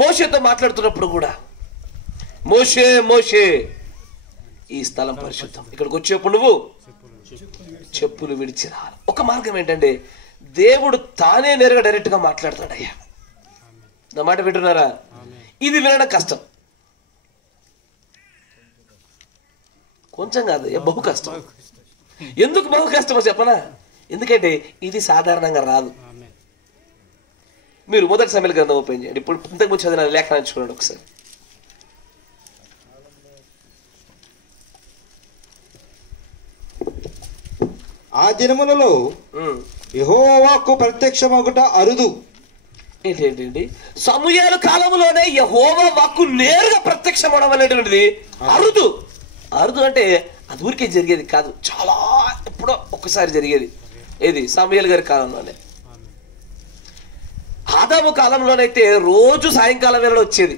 మోషేతో మాట్లాడుతున్నప్పుడు కూడా మోషే మోషే ఈ స్థలం పరిశుద్ధం, ఇక్కడికి వచ్చేప్పుడు నువ్వు చెప్పులు విడిచి రావాలి. ఒక మార్గం ఏంటంటే దేవుడు తానే నేరుగా డైరెక్ట్ గా మాట్లాడతాడయ్యా. నా మాట వింటున్నారా? ఇది వినడం కష్టం, కొంచెం కాదు బహు కష్టం. ఎందుకు బహు కష్టమో చెప్పనా? ఎందుకంటే ఇది సాధారణంగా రాదు. మీరు మొదటి సమయాల గ్రంథం ఓపెన్ చేయండి. ఇప్పుడు ఇంతకుముందు చదివిన లేఖనాన్ని చూడండి ఒకసారి. ఆ దినములలో యెహోవా వాక్కు ప్రత్యక్షమగుట అరుదు. ఏంటండి? సమూయేలు కాలంలోనే యెహోవా వాక్కు నేరుగా ప్రత్యక్షమవడం అనేటువంటిది అరుదు. అరుదు అంటే అది ఊరికే జరిగేది కాదు, చాలా ఎప్పుడో ఒక్కసారి జరిగేది. ఏది? సమూయేలు గారి కాలంలోనే. ఆదాము కాలంలోనైతే రోజు సాయంకాలం వేళ వచ్చేది.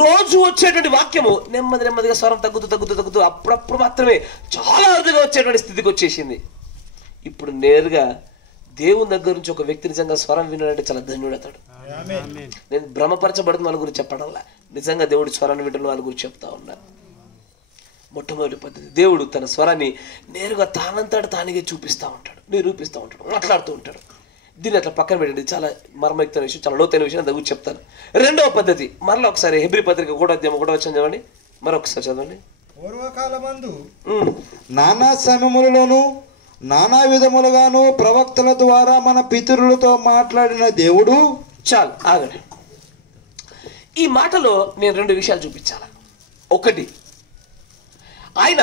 రోజు వచ్చేటువంటి వాక్యము నెమ్మదిగా స్వరం తగ్గుతూ అప్పుడప్పుడు మాత్రమే చాలా అరుదుగా వచ్చేటువంటి స్థితికి వచ్చేసింది. ఇప్పుడు నేరుగా దేవుని దగ్గర నుంచి ఒక వ్యక్తి నిజంగా స్వరం వినాలంటే చాలా ధన్యుడతాడు. నేను భ్రమపరచబడుతున్న వాళ్ళ గురించి చెప్పడంలా, నిజంగా దేవుడి స్వరాన్ని వింటున్న వాళ్ళ గురించి చెప్తా ఉన్నాను. మొట్టమొదటి పద్ధతి, దేవుడు తన స్వరాన్ని నేరుగా తానంతట తానిగే చూపిస్తూ ఉంటాడు, నిరూపిస్తూ ఉంటాడు, మాట్లాడుతూ ఉంటాడు. దీన్ని అట్లా పక్కన పెట్టండి, చాలా మర్మయుక్తమైన విషయం, చాలా లోతైన విషయం, దగ్గర చెప్తాను. రెండవ పద్ధతి మరలా ఒకసారి హెబ్రీ పత్రిక 1వ అధ్యాయం 1వ వచనం చదవండి. మరొకసారి చదవండి. పూర్వకాలమందు నానా సమయములలోను నానా విధములుగాను ప్రవక్తల ద్వారా మన పితరులతో మాట్లాడిన దేవుడు. చాలు ఆగండి. ఈ మాటలో నేను రెండు విషయాలు చూపించాలి. ఒకటి, ఆయన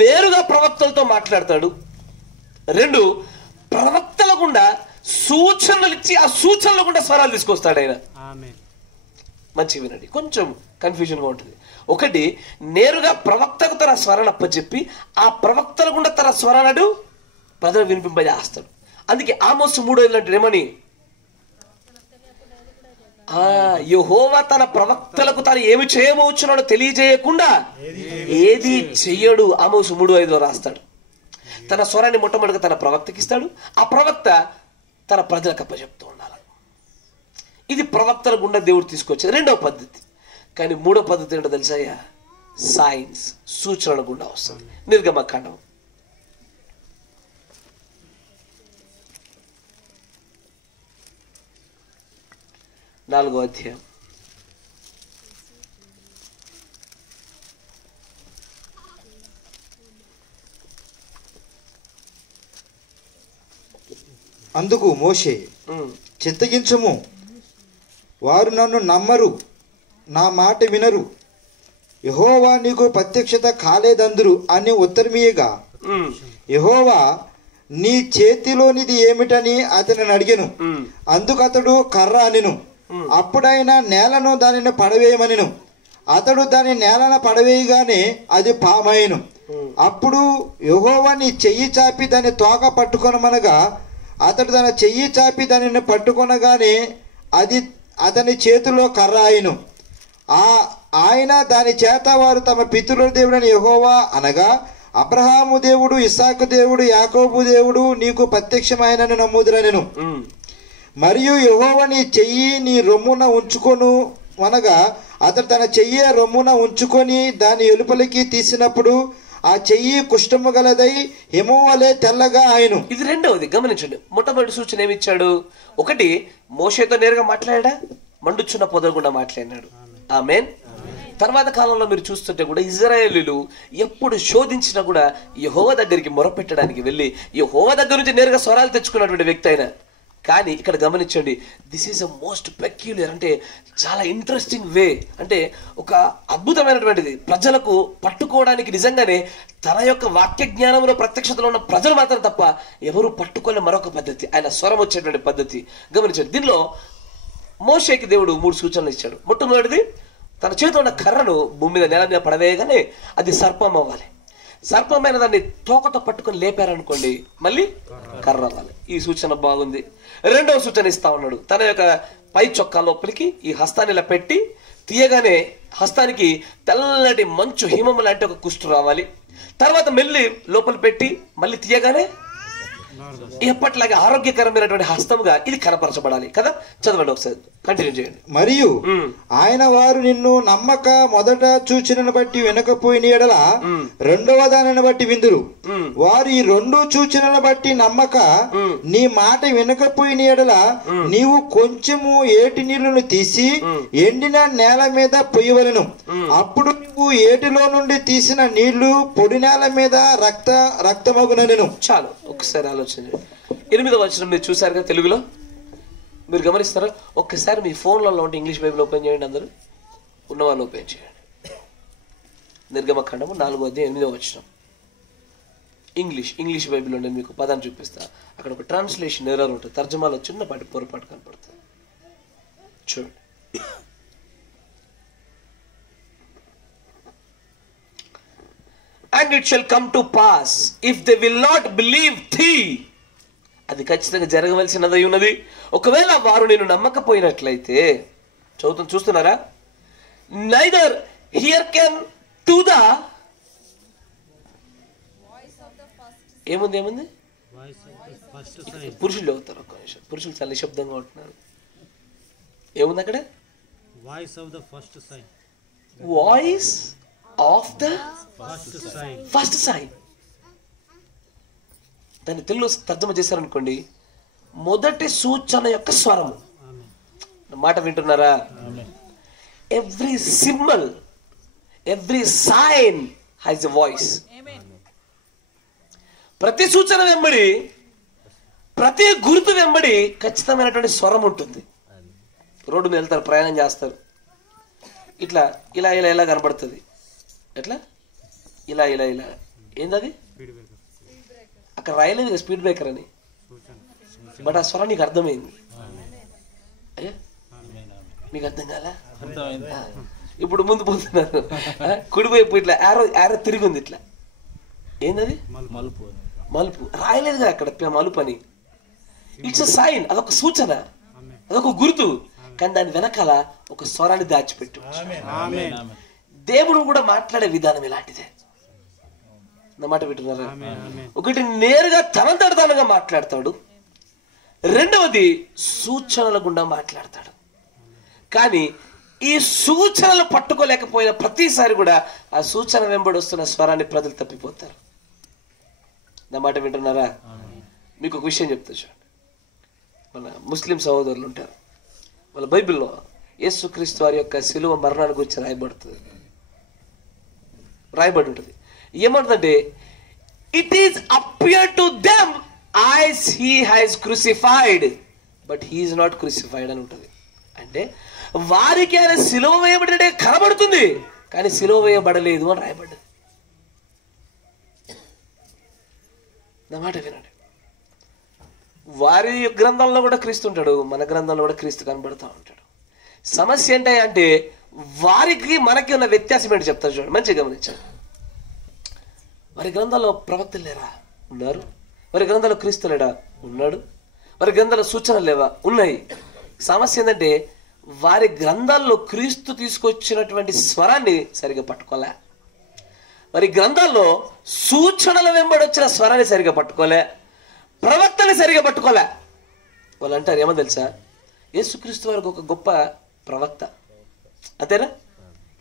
నేరుగా ప్రవక్తలతో మాట్లాడతాడు. రెండు, ప్రవక్తల గుండా సూచనలు ఇచ్చి ఆ సూచనల గుండా స్వరాలు తీసుకొస్తాడు ఆయన. మంచి వినండి, కొంచెం కన్ఫ్యూజన్గా ఉంటుంది. ఒకటి, నేరుగా ప్రవక్తకు తన స్వరాన్ని అప్పచెప్పి ఆ ప్రవక్తల గుండా తన స్వరాలను ప్రజలు వినిపింపజేస్తాడు. అందుకే ఆమోసు 3:5 అంటే ఏమని? యెహోవా తన ప్రవక్తలకు తాను ఏమి చేయబోచున్నాడో తెలియజేయకుండా ఏది చెయ్యడు. ఆమోసు 3:5 రాస్తాడు. తన స్వరాన్ని మొట్టమొదటిగా తన ప్రవక్తకి ఇస్తాడు, ఆ ప్రవక్త తన ప్రజలకు అప్పచెప్తూ ఉండాలి. ఇది ప్రవక్తల గుండా దేవుడు తీసుకొచ్చేది రెండవ పద్ధతి. కానీ మూడో పద్ధతి ఏంటో తెలుసాయా? సైన్స్, సూచనల గుండా వస్తుంది. నిర్గమకాండం 4వ అధ్యాయం. అందుకు మోషే, చింతగించుము, వారు నన్ను నమ్మరు, నా మాట వినరు, యెహోవా నీకు ప్రత్యక్షత కాలేదందురు అని ఉత్తరమీయగా, యెహోవా నీ చేతిలోనిది ఏమిటని అతనిని అడిగెను. అందుకు అతడు కర్ర అనెను. అప్పుడైనా నేలను దానిని పడవేయమనెను. అతడు దాని నేలను పడవేయగానే అది పామాయెను. అప్పుడు యెహోవా నీ చెయ్యి చాపి దాని తోక పట్టుకొనమనగా అతడు తన చెయ్యి చాపి దానిని పట్టుకొనగానే అది అతని చేతిలో కర్ర అయ్యెను. ఆయన దాని చేత వారు తమ పితరుల దేవుడని యెహోవా అనగా అబ్రహాము దేవుడు, ఇస్సాకు దేవుడు, యాకోబు దేవుడు నీకు ప్రత్యక్షమైనని నమ్ముదురనెను. మరియు యెహోవా నీ చెయ్యి నీ రొమ్మున ఉంచుకొను అనగా అతడు తన చెయ్యి రొమ్మున ఉంచుకొని దాని ఎలుపలికి తీసినప్పుడు ఆ చెయ్యి కుష్ఠము గలదై హిమం వలె తెల్లగా ఆయను. ఇది రెండవది గమనించండి. మొట్టమొదటి సూచన ఏమిచ్చాడు? ఒకటి, మోషేతో నేరుగా మాట్లాడా, మండుచున్న పొద గుండా మాట్లాడినాడు. ఆమేన్. తర్వాత కాలంలో మీరు చూస్తుంటే కూడా ఇజ్రాయేలీలు ఎప్పుడు శోధించినా కూడా యెహోవా దగ్గరికి మొరపెట్టడానికి వెళ్ళి యెహోవా దగ్గర నుంచి నేరుగా స్వరాలు తెచ్చుకున్నటువంటి వ్యక్తి అయినా. కానీ ఇక్కడ గమనించండి, this is a most peculiar, అంటే చాలా ఇంట్రెస్టింగ్ వే, అంటే ఒక అద్భుతమైనటువంటిది. ప్రజలకు పట్టుకోవడానికి నిజంగానే తన యొక్క వాక్య జ్ఞానంలో ప్రత్యక్షతలో ఉన్న ప్రజలు మాత్రం తప్ప ఎవరు పట్టుకోలే మరొక పద్ధతి, ఆయన స్వరం వచ్చేటువంటి పద్ధతి గమనించండి. దీనిలో మోషేకి దేవుడు 3 సూచనలు ఇచ్చాడు. మొట్టమొదటిది, తన చేతిలో ఉన్న కర్రను భూమి మీద నేల మీద పడవేయగానే అది సర్పం అవ్వాలి. సర్పమైన దాన్ని తోకతో పట్టుకొని లేపారనుకోండి, మళ్ళీ కర్ర అవ్వాలి. ఈ సూచన బాగుంది. రెండవ సూచన ఇస్తా ఉన్నాడు. తన యొక్క పై చొక్కా లోపలికి ఈ హస్తాన్ని ఇలా పెట్టి తీయగానే హస్తానికి తెల్లటి మంచు హిమం లాంటి ఒక కుష్టు రావాలి. తర్వాత మెల్లి లోపల పెట్టి మళ్ళీ తీయగానే ఎప్పట్లాగే ఆరోగ్యకరమైనటువంటి హస్తముగా ఇది కనపరచబడాలి కదా. చదవండి ఒకసారి, కంటిన్యూ చేయండి. మరియు ఆయన వారు నిన్ను నమ్మక మొదట చూచినను బట్టి వినకపోయిన ఎడల రెండవ దానిని బట్టి విందురు. వారు ఈ 2 సూచనలను బట్టి నమ్మక నీ మాట వినకపోయిన ఎడల నీవు కొంచెము ఏటి నీళ్లను తీసి ఎండిన నేల మీద పొయ్యవలెను. అప్పుడు నువ్వు ఏటిలో నుండి తీసిన నీళ్లు పొడి నేల మీద రక్తమగునెను. చాలు, ఒకసారి ఆలోచన. 8వ వచనం మీరు చూసారుగా తెలుగులో, మీరు గమనిస్తారా? ఒక్కసారి మీ ఫోన్లలో ఉంటే ఇంగ్లీష్ బైబిల్ ఓపెన్ చేయండి, అందరూ ఉన్నవాళ్ళు ఓపెన్ చేయండి. నిర్గమకాండము 4వ అధ్యాయం 8వ వచనం. ఇంగ్లీష్ బైబిల్లో నేను మీకు పదాన్ని చూపిస్తా. అక్కడ ఒక ట్రాన్స్లేషన్ ఎర్రర్ ఉంటుంది, తర్జమాలో చిన్నపాటి పొరపాటు కనపడుతుంది. చూడండి. And it shall come to pass if they will not believe thee. అది ఖచ్చితంగా జరగవలసినదై ఉన్నది. ఒకవేళ వారు నేను నమ్మకపోయినట్లయితే, చూస్తున్నారా? Neither here can to the ఏముంది పురుషులు చదువుతారు. ఒక్క నిమిషం, పురుషులు చాలా నిశ్శబ్దంగా ఉంటున్నారు. ఏముంది అక్కడ? Voice of the first sign. దాన్ని తెలుగులో తర్జమ చేశారనుకోండి, మొదటి సూచన యొక్క స్వరం. మాట వింటున్నారా? Every symbol, every sign has a voice. ప్రతి సూచన వెంబడి, ప్రతి గుర్తు వెంబడి ఖచ్చితమైనటువంటి స్వరం ఉంటుంది. రోడ్డు మీద వెళ్తారు, ప్రయాణం చేస్తారు, ఇట్లా ఇలా ఇలా ఇలా కనబడుతుంది. ఎట్లా? ఇలా ఇలా ఇలా. ఏందది? అక్కడ రాయలేదు కదా స్పీడ్ బ్రేకర్ అని, బట్ ఆ స్వరం నీకు అర్థమైంది. అయ్యా మీకు అర్థం కాలా? ఇప్పుడు ముందు పోతున్నారు, కుడివైపు ఇట్లా యారో తిరిగి ఉంది, ఇట్లా ఏందది? మలుపు. రాయలేదు కదా అక్కడ మలుపు అని. ఇట్స్ అ సైన్, అదొక సూచన, అదొక గుర్తు. కానీ దాని వెనకాల ఒక స్వరాన్ని దాచిపెట్టు. దేవుడు కూడా మాట్లాడే విధానం ఇలాంటిదే. నా మాట వింటున్నారా? ఒకటి నేరుగా తనంతటగా మాట్లాడతాడు, రెండవది సూచనల గుండా మాట్లాడతాడు. కానీ ఈ సూచనలు పట్టుకోలేకపోయిన ప్రతిసారి కూడా ఆ సూచన వెంబడి వస్తున్న స్వరాన్ని ప్రజలు తప్పిపోతారు. నా మాట వింటున్నారా? మీకు ఒక విషయం చెప్తా చూడండి. మన ముస్లిం సహోదరులు ఉంటారు, వాళ్ళ బైబిల్లో యేసుక్రీస్తు వారి యొక్క శిలువ మరణాన్ని గురించి రాయబడి ఉంటుంది. ఏమంటుందంటే, it is appear to them as he has crucified but he is not crucified అని ఉంటుంది. అంటే వారికి ఆయన సిలువ వేయబడే కనబడుతుంది, కానీ సిలువ వేయబడలేదు అని రాయబడ్డది. నా మాట వినండి. వారి గ్రంథంలో కూడా క్రీస్తు ఉంటాడు, మన గ్రంథంలో కూడా క్రీస్తు కనబడుతూ ఉంటాడు. సమస్య ఏంటంటే వారికి మనకి ఉన్న వ్యత్యాసం ఏంటి చెప్తారు చూడండి, మంచిగా గమనించండి. వారి గ్రంథంలో ప్రవక్తలు లేరా? ఉన్నారు. వారి గ్రంథంలో క్రీస్తు లేడా? ఉన్నాడు. వారి గ్రంథంలో సూచనలు లేవా? ఉన్నాయి. సమస్య ఏంటంటే వారి గ్రంథాల్లో క్రీస్తు తీసుకొచ్చినటువంటి స్వరాన్ని సరిగా పట్టుకోలే, వారి గ్రంథాల్లో సూచనల వెంబడి వచ్చిన స్వరాన్ని సరిగా పట్టుకోలే, ప్రవక్తని సరిగా పట్టుకోలే. వాళ్ళు అంటారు ఏమో తెలుసా, యేసుక్రీస్తు వారికి ఒక గొప్ప ప్రవక్త, అంతేనా?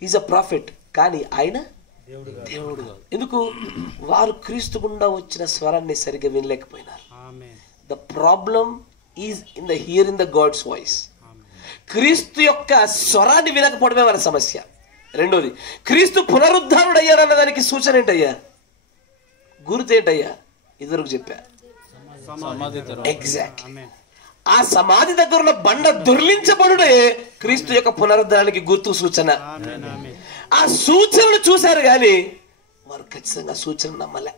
ఈజ్ అ ప్రాఫిట్, కానీ ఆయన దేవుడు కాదు. ఎందుకు? వారు క్రీస్తు గుండా వచ్చిన స్వరాన్ని సరిగ్గా వినలేకపోయినారు. The problem is in the hearing the God's voice. Kristu యొక్క స్వరాన్ని వినకపోవడమే మన సమస్య. రెండోది, క్రీస్తు పునరుద్ధానుడు అయ్యాడన్న దానికి సూచన ఏంటయ్యా, గుర్తు ఏంటయ్యా? ఇదివరకు చెప్పా. ఎగ్జాక్ట్లీ. ఆ సమాధి దగ్గర ఉన్న బండ దొర్లించబడుడే క్రీస్తు యొక్క పునరుద్ధానానికి గుర్తు, సూచన. ఆ సూచనలు చూశారు కానీ వారు ఖచ్చితంగా సూచన నమ్మలే.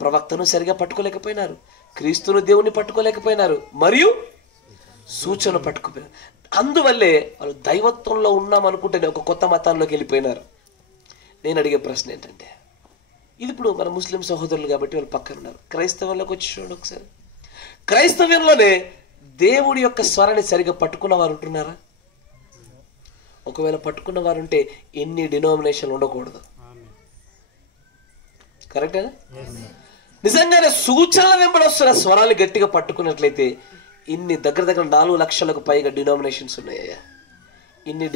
ప్రవక్తను సరిగా పట్టుకోలేకపోయినారు, క్రీస్తును దేవుని పట్టుకోలేకపోయినారు, మరియు సూచన పట్టుకుపోయినారు. అందువల్లే వాళ్ళు దైవత్వంలో ఉన్నాం అనుకుంటేనే ఒక కొత్త మతాల్లోకి వెళ్ళిపోయినారు. నేను అడిగే ప్రశ్న ఏంటంటే, ఇది ఇప్పుడు మన ముస్లిం సహోదరులు కాబట్టి వాళ్ళు పక్కన ఉన్నారు. క్రైస్తవంలోకి వచ్చి చూడండి ఒకసారి. క్రైస్తవ్యంలోనే దేవుడి యొక్క స్వరాన్ని సరిగా పట్టుకున్న వారు ఉంటున్నారా? ఒకవేళ పట్టుకున్న వారు ఉంటే ఎన్ని డినామినేషన్లు ఉండకూడదు. కరెక్టేనా? నిజంగానే సూచనల వెంబడి వస్తున్న స్వరాలు గట్టిగా పట్టుకున్నట్లయితే ఇన్ని దగ్గర 4 లక్షలకు పైగా డినామినేషన్స్ ఉన్నాయ్యా. ఇన్ని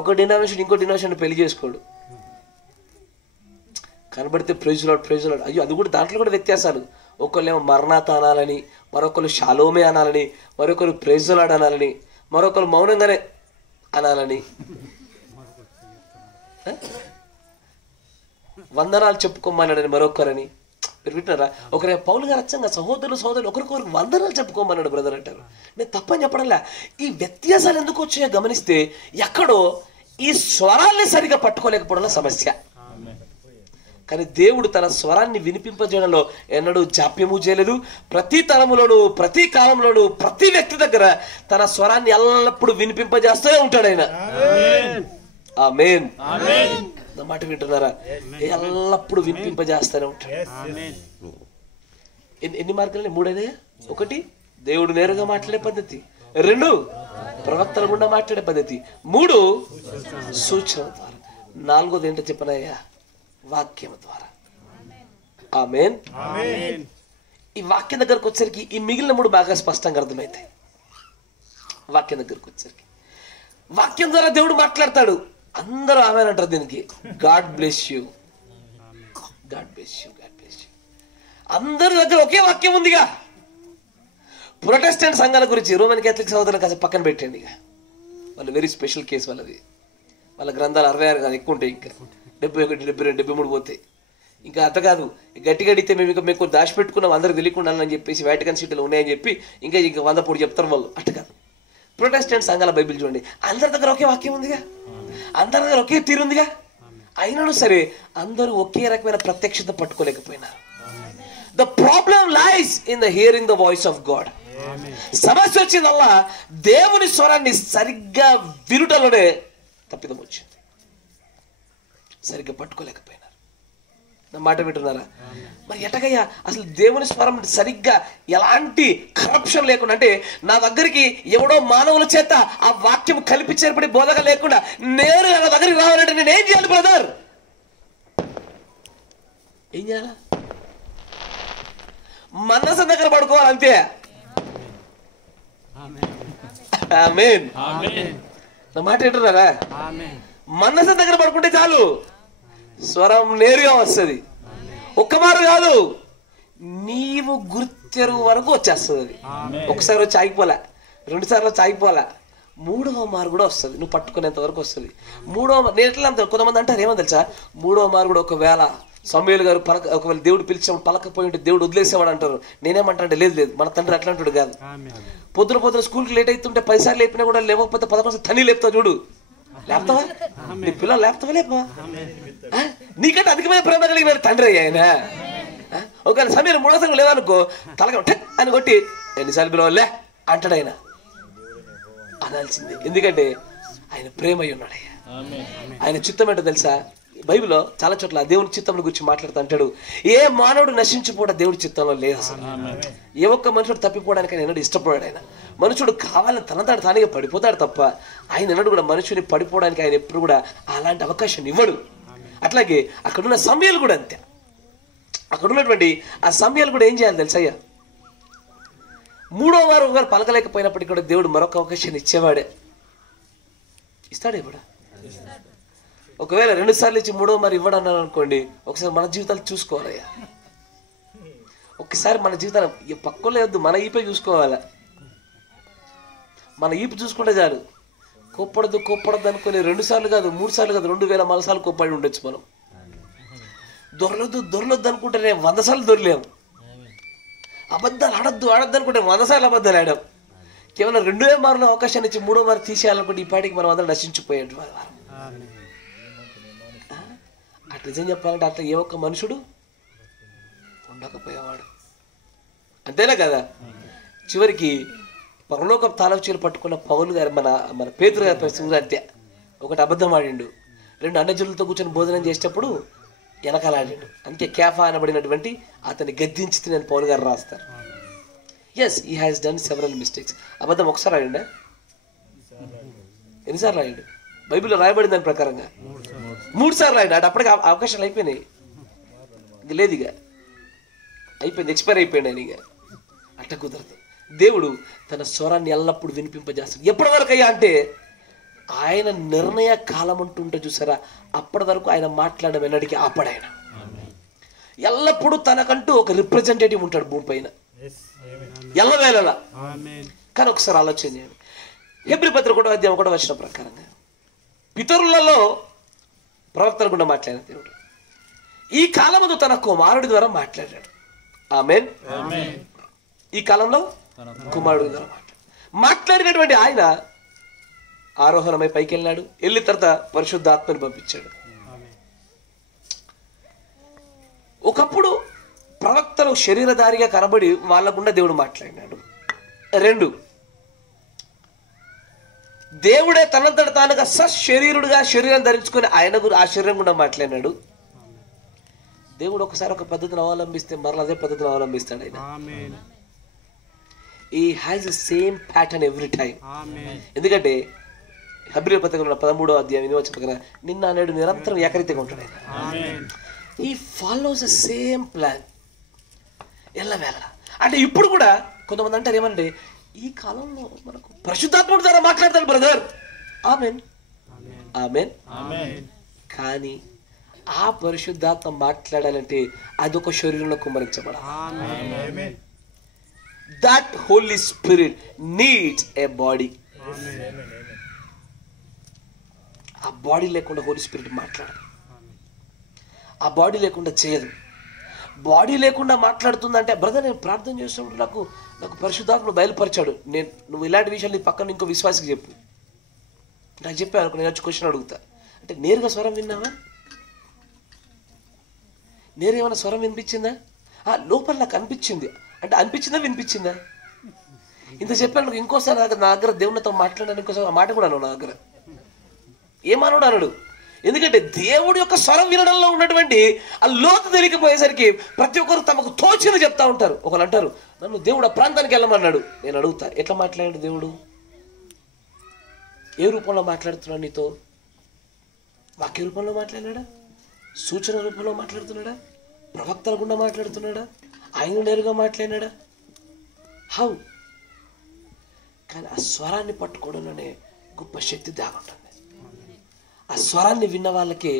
ఒక డినామినేషన్ ఇంకో డినామినేషన్ పెళ్లి చేసుకోడు. కనబడితే ప్రైజ్ లార్డ్ ప్రైజ్ లార్డ్. అయ్యో, అది కూడా దాంట్లో కూడా వ్యత్యాసాలు. ఒకళ్ళేమో మరణాత అనాలని, మరొకరు షాలోమే అనాలని, మరొకరు ప్రైజ్ లార్డ్ అనాలని, మరొకరు మౌనంగానే అనాలని, వందనాలు చెప్పుకోమన్నాడని మరొకరని. మీరు వింటున్నారా? ఒకరే పౌలు గారు అచ్చంగా సహోదరులు ఒకరికొకరికి వందనాలు చెప్పుకోమన్నాడు బ్రదర్ అంటారు. నేను తప్పని చెప్పడంలా. ఈ వ్యత్యాసాలు ఎందుకు వచ్చాయో గమనిస్తే ఎక్కడో ఈ స్వరాల్ని సరిగా పట్టుకోలేకపోవడంలో సమస్య. కానీ దేవుడు తన స్వరాన్ని వినిపింపజేయడంలో ఎన్నడూ జాప్యము చేయలేదు. ప్రతి తరములోను, ప్రతి కాలంలోను, ప్రతి వ్యక్తి దగ్గర తన స్వరాన్ని ఎల్లప్పుడూ వినిపింపజేస్తూనే ఉంటాడు ఆయన. ఆమేన్. నా మాట వింటున్నారా? ఎల్లప్పుడూ వినిపింపజేస్తూనే ఉంటాడు. ఎన్ని మార్గాలు? 3 1 దేవుడు నేరుగా మాట్లాడే పద్ధతి, 2 ప్రవక్తల గుండా మాట్లాడే పద్ధతి, 3 సూచన ద్వారా, 4 ఏంటో చెప్పనయ్యా, వాక్యం ద్వారా. ఆమేన్. ఈ వాక్యం దగ్గరకు వచ్చేసరికి ఈ మిగిలిన 3 బాగా స్పష్టంగా అర్థమవుతాయి. వాక్యం దగ్గరకు వచ్చేసరికి వాక్యం ద్వారా దేవుడు మాట్లాడతాడు. అందరూ ఆమేన్ అంటారు దీనికి. God bless you, God bless you, God bless you. అందరి దగ్గర ఒకే వాక్యం ఉందిగా. ప్రొటెస్టెంట్ సంఘాల గురించి, రోమన్ క్యాథలిక్ సహోదరులు కాస్త పక్కన పెట్టండి. ఇక వాళ్ళు వెరీ స్పెషల్ కేసు వాళ్ళది. వాళ్ళ గ్రంథాలు 66 కాదు, ఎక్కువ ఉంటాయి. ఇంకా 71, 72, 73 పోతాయి. ఇంకా అంత కాదు, గట్టిగా అడిగితే మేము దాచిపెట్టుకున్నాం అందరికి తెలియకుండా అని చెప్పేసి వాటికన్ సిటీలో ఉన్నాయని చెప్పి ఇంకా 100 పొడి చెప్తారు వాళ్ళు. అట్ట కాదు. ప్రొటెస్టెంట్ సంఘాల బైబిల్ చూడండి, అందరి దగ్గర ఒకే వాక్యం ఉందిగా, అందరి దగ్గర ఒకే తీరు ఉందిగా. అయినను సరే అందరూ ఒకే రకమైన ప్రత్యక్షత పట్టుకోలేకపోయినారు. The problem lies in the hearing the voice of God. సమస్య వచ్చిందల్లా దేవుని స్వరాన్ని సరిగ్గా వినుటలోనే తప్పిదం వచ్చింది. సరిగ్గా పట్టుకోలేకపోయినారు. నా మాట వింటున్నారా? మరి ఎటగయ్యా అసలు దేవుని స్వరం సరిగ్గా ఎలాంటి కరప్షన్ లేకుండా, అంటే నా దగ్గరికి ఎవడో మానవుల చేత ఆ వాక్యం కల్పించేపడి బోధగా లేకుండా నేను నా దగ్గరికి రావాలంటే నేను ఏం చేయాలి బ్రదర్? ఏం చేయాలా? మనసు దగ్గర పడుకోవాలి అంతే. ఆమేన్. నా మాట వింటున్నారా? మనసు దగ్గర పడుకుంటే చాలు, స్వరం నేరుగా వస్తుంది. ఒక్క మారు కాదు, నీవు గుర్తెరుగు వరకు వచ్చేస్తుంది. అది ఒకసారి వచ్చి ఆగిపోలే, 2 సార్లు వచ్చి ఆగిపోలే, 3వ మారు కూడా వస్తుంది. నువ్వు పట్టుకునేంత వరకు వస్తుంది. 3వ నేను ఎట్లా అంత కొంతమంది అంటారు ఏమో తెలుసా, 3వ మారు కూడా ఒకవేళ సమూయేలు గారు ఒకవేళ దేవుడు పిలిచేవాడు పలకపోయి ఉంటే దేవుడు వదిలేసేవాడు అంటారు. నేనేమంటే లేదు, మన తండ్రి అట్లా అంటాడు కాదు. పొద్దున స్కూల్కి లేట్ అవుతుంటే 10 సార్లు లేపినా కూడా లేవకపోతే 11 తని లేపుతావు చూడు. లేపుతావా? నీ పిల్లలు లేపుతావా? లేపవా? నీకంటే అధికమైన ప్రేమ కలిగిన తండ్రి ఆయన. ఒకవేళ సమయంలో 3వ సంఘం లేవనుకో, తలగా అని కొట్టి ఎన్నిసార్లు పిలవాలే అంటాడు ఆయన. అనాల్సిందే, ఎందుకంటే ఆయన ప్రేమ అయి ఉన్నాడయ్యా. ఆయన చిత్తం ఏంటో తెలుసా? బైబిల్లో చాలా చోట్ల దేవుని చిత్తం గురించి మాట్లాడుతూ అంటాడు, ఏ మానవుడు నశించిపోవడం దేవుడి చిత్తంలో లేదు అసలు. ఏ ఒక్క మనుషుడు తప్పిపోవడానికి ఆయన ఎన్నడూ ఇష్టపడాడు. ఆయన మనుషుడు కావాలని తనతాడు తానుగా పడిపోతాడు తప్ప ఆయన ఎన్నడూ కూడా మనుషుని పడిపోవడానికి ఆయన ఎప్పుడు కూడా అలాంటి అవకాశం ఇవ్వడు. అట్లాగే అక్కడున్న సమయాలు కూడా అంతే. అక్కడ ఉన్నటువంటి ఆ సమయాలు కూడా ఏం చేయాలి తెలుసయ్యా? 3వ వారు ఒకవేళ పలకలేకపోయినప్పటికీ కూడా దేవుడు మరొక అవకాశాన్ని ఇచ్చేవాడే. ఇస్తాడే కూడా. ఒకవేళ 2 సార్లు ఇచ్చి 3వ మరి ఇవ్వడన్నాను అనుకోండి, ఒకసారి మన జీవితాలు చూసుకోవాలయ్యా. ఒకసారి మన జీవితాలు పక్కలో వద్దు, మన ఈపే చూసుకోవాలా. మన ఈపు చూసుకుంటే చాలు. కోప్పడద్దు అనుకుని 2 సార్లు కాదు, 3 సార్లు కాదు, 2000 సార్లు కోప్పడి ఉండొచ్చు మనం. దొరలొద్దు అనుకుంటే 100 సార్లు దొరలేము. అబద్ధాలు ఆడద్దు అనుకుంటే 100 సార్లు అబద్ధాలు ఆడాం. కేవలం 2వ మారులో అవకాశాన్ని ఇచ్చి 3వ మారు తీసేయాలనుకుంటే ఈ పాటికి మనం అందరం నశించిపోయాడు. అట్లా నిజం చెప్పాలంటే అట్లా ఏ ఒక్క మనుషుడు ఉండకపోయేవాడు. అంతేనా కదా? చివరికి పరలోక తాళం చీలు పట్టుకున్న పౌలు గారు మన పేతురు గారి పరిస్థితి అంతే. ఒకటి అబద్ధం ఆడిండు, 2 అన్నజనులతో కూర్చొని భోజనం చేసేటప్పుడు వెనకాలాడిండు. అందుకే కేఫా అనబడినటువంటి అతన్ని గద్దించి తినని పౌలు గారు రాస్తారు. Yes, he has done several mistakes. అబద్ధం ఒకసారి ఆడిండా? ఎన్నిసార్లు ఆడిండు? బైబిల్లో రాయబడింది దాని ప్రకారంగా 3 సార్లు ఆడిండు. అటు అప్పటికి అవకాశాలు అయిపోయినాయి, లేదు ఇక అయిపోయింది, ఎక్స్పైర్ అయిపోయింది ఆయన. ఇక అట్ట కుదరదు. దేవుడు తన స్వరాన్ని ఎల్లప్పుడూ వినిపింపజేస్తాడు. ఎప్పటి వరకు అయ్యా అంటే ఆయన నిర్ణయ కాలం అంటుంటే చూసారా, అప్పటి వరకు ఆయన మాట్లాడడం ఎన్నటికీ ఆపడాయన. ఎల్లప్పుడూ తనకంటూ ఒక రిప్రజెంటేటివ్ ఉంటాడు భూమి పైన ఎల్లవేళలా. కానీ ఒకసారి ఆలోచన చేయండి, హెబ్రీ పత్రిక 1వ అధ్యాయం 1వ వచనం ప్రకారంగా పితరులలో ప్రవక్తల గుండా మాట్లాడిన దేవుడు ఈ కాలముందు తన కుమారుడి ద్వారా మాట్లాడాడు. ఆమేన్. ఈ కాలంలో కుమారుడి ద్వారా మాట్లాడినటువంటి ఆయన ఆరోహణమై పైకి వెళ్ళినాడు. వెళ్ళిన తర్వాత పరిశుద్ధాత్మని పంపించాడు. ఒకప్పుడు ప్రవక్తలు శరీరధారిగా కనబడి వాళ్ళకుండా దేవుడు మాట్లాడినాడు. 2, దేవుడే తనంతట తానుగా సశరీరుడుగా శరీరం ధరించుకొని ఆయన ఆ శరీరం కూడా మాట్లాడినాడు. దేవుడు ఒకసారి ఒక పద్ధతిని అవలంబిస్తే మరలా అదే పద్ధతిని అవలంబిస్తాడు ఆయన. ఈ has the same pattern every time. ఎందుకంటే హెబ్రీ పత్రికలో 13వ అధ్యాయం 8వ వచనం ప్రకారం నిన్న నేడు నిరంతరం ఏకరీతిగా ఉంటాడు ఆయన. ఈ ఫాలోస్ ద సేమ్ ప్లాన్ ఎల్లవేళ. అంటే ఇప్పుడు కూడా కొంతమంది అంటారు ఏమంటే ఈ కాలంలో మనకు పరిశుద్ధాత్ముడి ద్వారా మాట్లాడతాడు బ్రదర్. ఆమేన్, ఆమేన్. కానీ ఆ పరిశుద్ధాత్మ మాట్లాడాలంటే అదొక శరీరంలో కుమ్మరించబడాలి. That holy spirit needs a body. ఆ బాడీ లేకుండా హోలీ స్పిరిట్ మాట్లాడదు. ఆ బాడీ లేకుండా చేయదు. బాడీ లేకుండా మాట్లాడుతుందంటే బ్రదర్ నేను ప్రార్థన చేస్తున్నప్పుడు నాకు పరిశుద్ధాత్మ బయలుపరిచాడు, నువ్వు ఇలాంటి విషయాలు నీ పక్కన ఇంకో విశ్వాసికి చెప్పు. నాకు చెప్పాను అనుకో, నేను వచ్చి క్వశ్చన్ అడుగుతా. అంటే నేరుగా స్వరం విన్నావా? నేరేమైనా స్వరం వినిపించిందా? లోపల నాకు అనిపించింది అంటే అనిపించిందా వినిపించిందా? ఇంత చెప్పాను. ఇంకోసారి నా దగ్గర దేవునితో మాట్లాడాను, ఇంకోసారి ఆ మాట కూడా అన్నాడు నా దగ్గర. ఏమన్నాడు అన్నాడు. ఎందుకంటే దేవుడి యొక్క స్వరం వినడంలో ఉన్నటువంటి ఆ లోతు తెలియకపోయేసరికి ప్రతి ఒక్కరు తమకు తోచింది చెప్తా ఉంటారు. ఒకరు అంటారు నన్ను దేవుడు ఆ ప్రాంతానికి వెళ్ళమన్నాడు. నేను అడుగుతా ఎట్లా మాట్లాడాడు దేవుడు? ఏ రూపంలో మాట్లాడుతున్నాడు నీతో? వాక్య రూపంలో మాట్లాడినాడా? సూచన రూపంలో మాట్లాడుతున్నాడా? ప్రవక్తల గుండా మాట్లాడుతున్నాడా? ఆయన నేరుగా మాట్లాడినాడా? హౌ? కానీ ఆ స్వరాన్ని పట్టుకోవడంలోనే గొప్ప శక్తి దాగుంటుంది. ఆ స్వరాన్ని విన్న వాళ్ళకి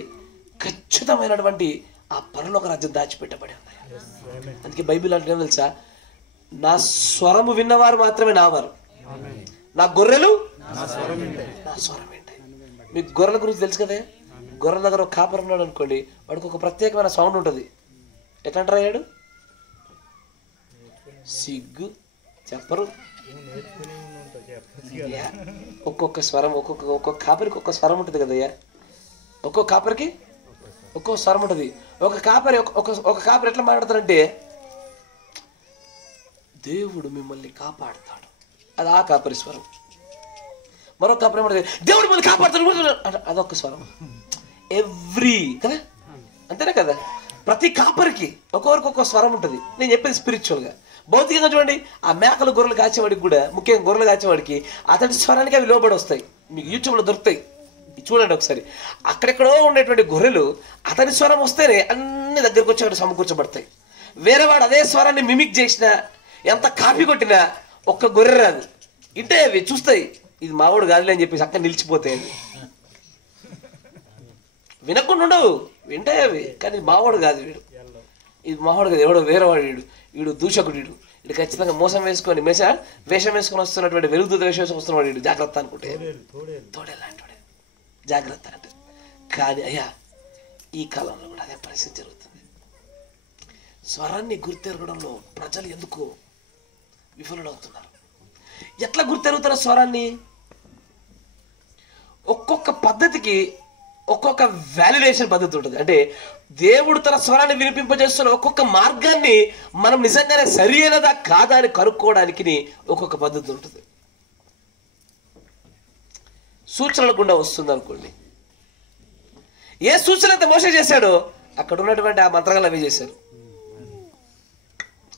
ఖచ్చితమైనటువంటి ఆ పరలోక రాజ్యం దాచిపెట్టబడి ఉంది. అందుకే బైబిల్ అంటే ఏం తెలుసా, నా స్వరము విన్నవారు మాత్రమే నావారు, నా గొర్రెలు నా స్వరం ఏంటాయి. మీకు గొర్రెల గురించి తెలుసు కదా. గొర్రెల దగ్గర ఒక కాపరి ఉన్నాడు అనుకోండి, వాడికి ఒక ప్రత్యేకమైన సౌండ్ ఉంటుంది. ఎట్లా అంటారు అయ్యాడు? సిగ్గు చెప్పరు. ఒక్కొక్క స్వరం ఒక్కొక్క కాపరికి ఒక్కొక్క స్వరం ఉంటుంది కదయ్యా. ఒక్కొక్క కాపరికి ఒక్కొక్క స్వరం ఉంటుంది. ఒక కాపరి ఎట్లా మాట్లాడతారంటే దేవుడు మిమ్మల్ని కాపాడుతాడు, అది ఆ కాపరి స్వరం. మరొక కాపరి ఏమంటుంది దేవుడు మిమ్మల్ని కాపాడుతాడు, అదొక స్వరం. ఎవ్రీ కదా, అంతేనా కదా? ప్రతి కాపరికి ఒక్కొక్కరికి ఒక్కొక్క స్వరం ఉంటుంది. నేను చెప్పేది స్పిరిచువల్గా. భౌతికంగా చూడండి, ఆ మేకలు గొర్రెలు కాచేవాడికి కూడా, ముఖ్యంగా గొర్రెలు కాచేవాడికి అతడి స్వరానికి అవి లోబడి వస్తాయి. మీకు యూట్యూబ్లో దొరుకుతాయి, చూడండి ఒకసారి. అక్కడెక్కడో ఉండేటువంటి గొర్రెలు అతని స్వరం వస్తేనే అన్ని దగ్గరకు వచ్చి అక్కడ సమకూర్చబడతాయి. వేరేవాడు అదే స్వరాన్ని మిమిక్ చేసినా, ఎంత కాపీ కొట్టినా ఒక్క గొర్రె రాదు. ఇంటే అవి చూస్తాయి, ఇది మావాడు కాదులే అని చెప్పేసి అక్కడ నిలిచిపోతాయి. వినకుండా ఉండవు, వింటాయి అవి, కానీ మావాడు కాదు వీడు. ఇది మావాడు కాదు, ఎవడో వేరేవాడు వీడు. వీడు దూషకుడు, వీడు ఖచ్చితంగా మోసం వేసుకొని వేషం వేసుకొని వస్తున్నటువంటి వెలుగుదూత వేషం వేసుకొని వస్తున్నవాడు వీడు. జాగ్రత్త అనుకుంటే తోడేలాంటి జాగ్రత్త అంటే. కానీ అయ్యా ఈ కాలంలో కూడా అదే పరిస్థితి జరుగుతుంది. స్వరాన్ని గుర్తెరగడంలో ప్రజలు ఎందుకు విఫలుడవుతున్నారు? ఎట్లా గుర్తెరుగుతారు స్వరాన్ని? ఒక్కొక్క పద్ధతికి ఒక్కొక్క వ్యాలిడేషన్ పద్ధతి ఉంటుంది. అంటే దేవుడు తన స్వరాన్ని వినిపింపజేస్తున్న ఒక్కొక్క మార్గాన్ని మనం నిజంగానే సరి అయినదా కాదా అని కనుక్కోవడానికి ఒక్కొక్క పద్ధతి ఉంటుంది. సూచనలు గుండా వస్తుంది అనుకోండి. ఏ సూచన అయితే మోసే చేశాడో అక్కడ ఉన్నటువంటి ఆ మంత్రాలు అవి చేశారు.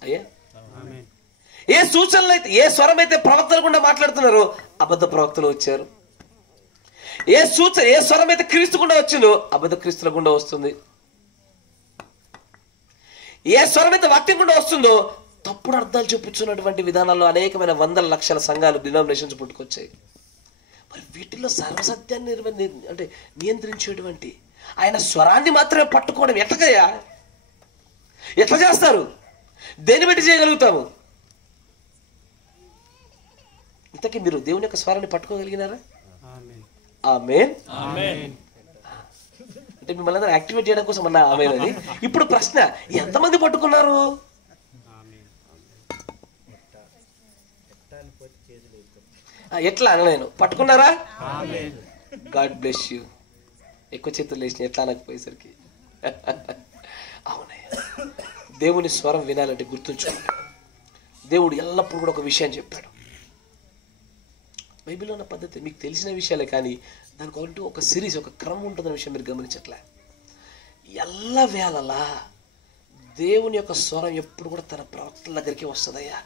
అయ్యా ఏ సూచనలు అయితే, ఏ స్వరం అయితే ప్రవక్తలు గుండా మాట్లాడుతున్నారో అబద్ధ ప్రవక్తలు వచ్చారు. ఏ స్వరం అయితే క్రీస్తు గుండా వచ్చిందో అబద్ధ క్రీస్తుల గుండా వస్తుంది. ఏ స్వరం అయితే వాక్యం గుండా వస్తుందో తప్పుడు అర్థాలు చూపించున్నటువంటి విధానాల్లో అనేకమైన వందల లక్షల సంఘాలు, డినామినేషన్స్ పుట్టుకొచ్చాయి. మరి వీటిల్లో సర్వసత్యాన్ని అంటే నియంత్రించేటువంటి ఆయన స్వరాన్ని మాత్రమే పట్టుకోవడం ఎట్లకయ్యా? ఎట్లా చేస్తారు? దేన్ని బట్టి చేయగలుగుతాము? ఇంతకీ మీరు దేవుని యొక్క స్వరాన్ని పట్టుకోగలిగినారా? ఆమేన్. అంటే మిమ్మల్ని అందరూ యాక్టివేట్ చేయడం కోసం అన్నా ఆమేన్ అని. ఇప్పుడు ప్రశ్న, ఎంతమంది పట్టుకున్నారు? ఎట్లా అనలేను, పట్టుకున్నారా? God bless you. ఎక్కువ చేతులు లేచిన ఎట్లా అనకపోయేసరికి. అవునయ్య, దేవుని స్వరం వినాలంటే గుర్తుంచుకోండి, దేవుడు ఎల్లప్పుడూ కూడా ఒక విషయం చెప్పాడు. బైబిల్లో ఉన్న పద్ధతి మీకు తెలిసిన విషయాలే, కానీ దానికి ఒకటి ఒక సిరీస్, ఒక క్రమం ఉంటుందన్న విషయం మీరు గమనించట్లే. ఎల్లవేళలా దేవుని యొక్క స్వరం ఎప్పుడు కూడా తన ప్రవక్తల దగ్గరికి వస్తుందయ్యా.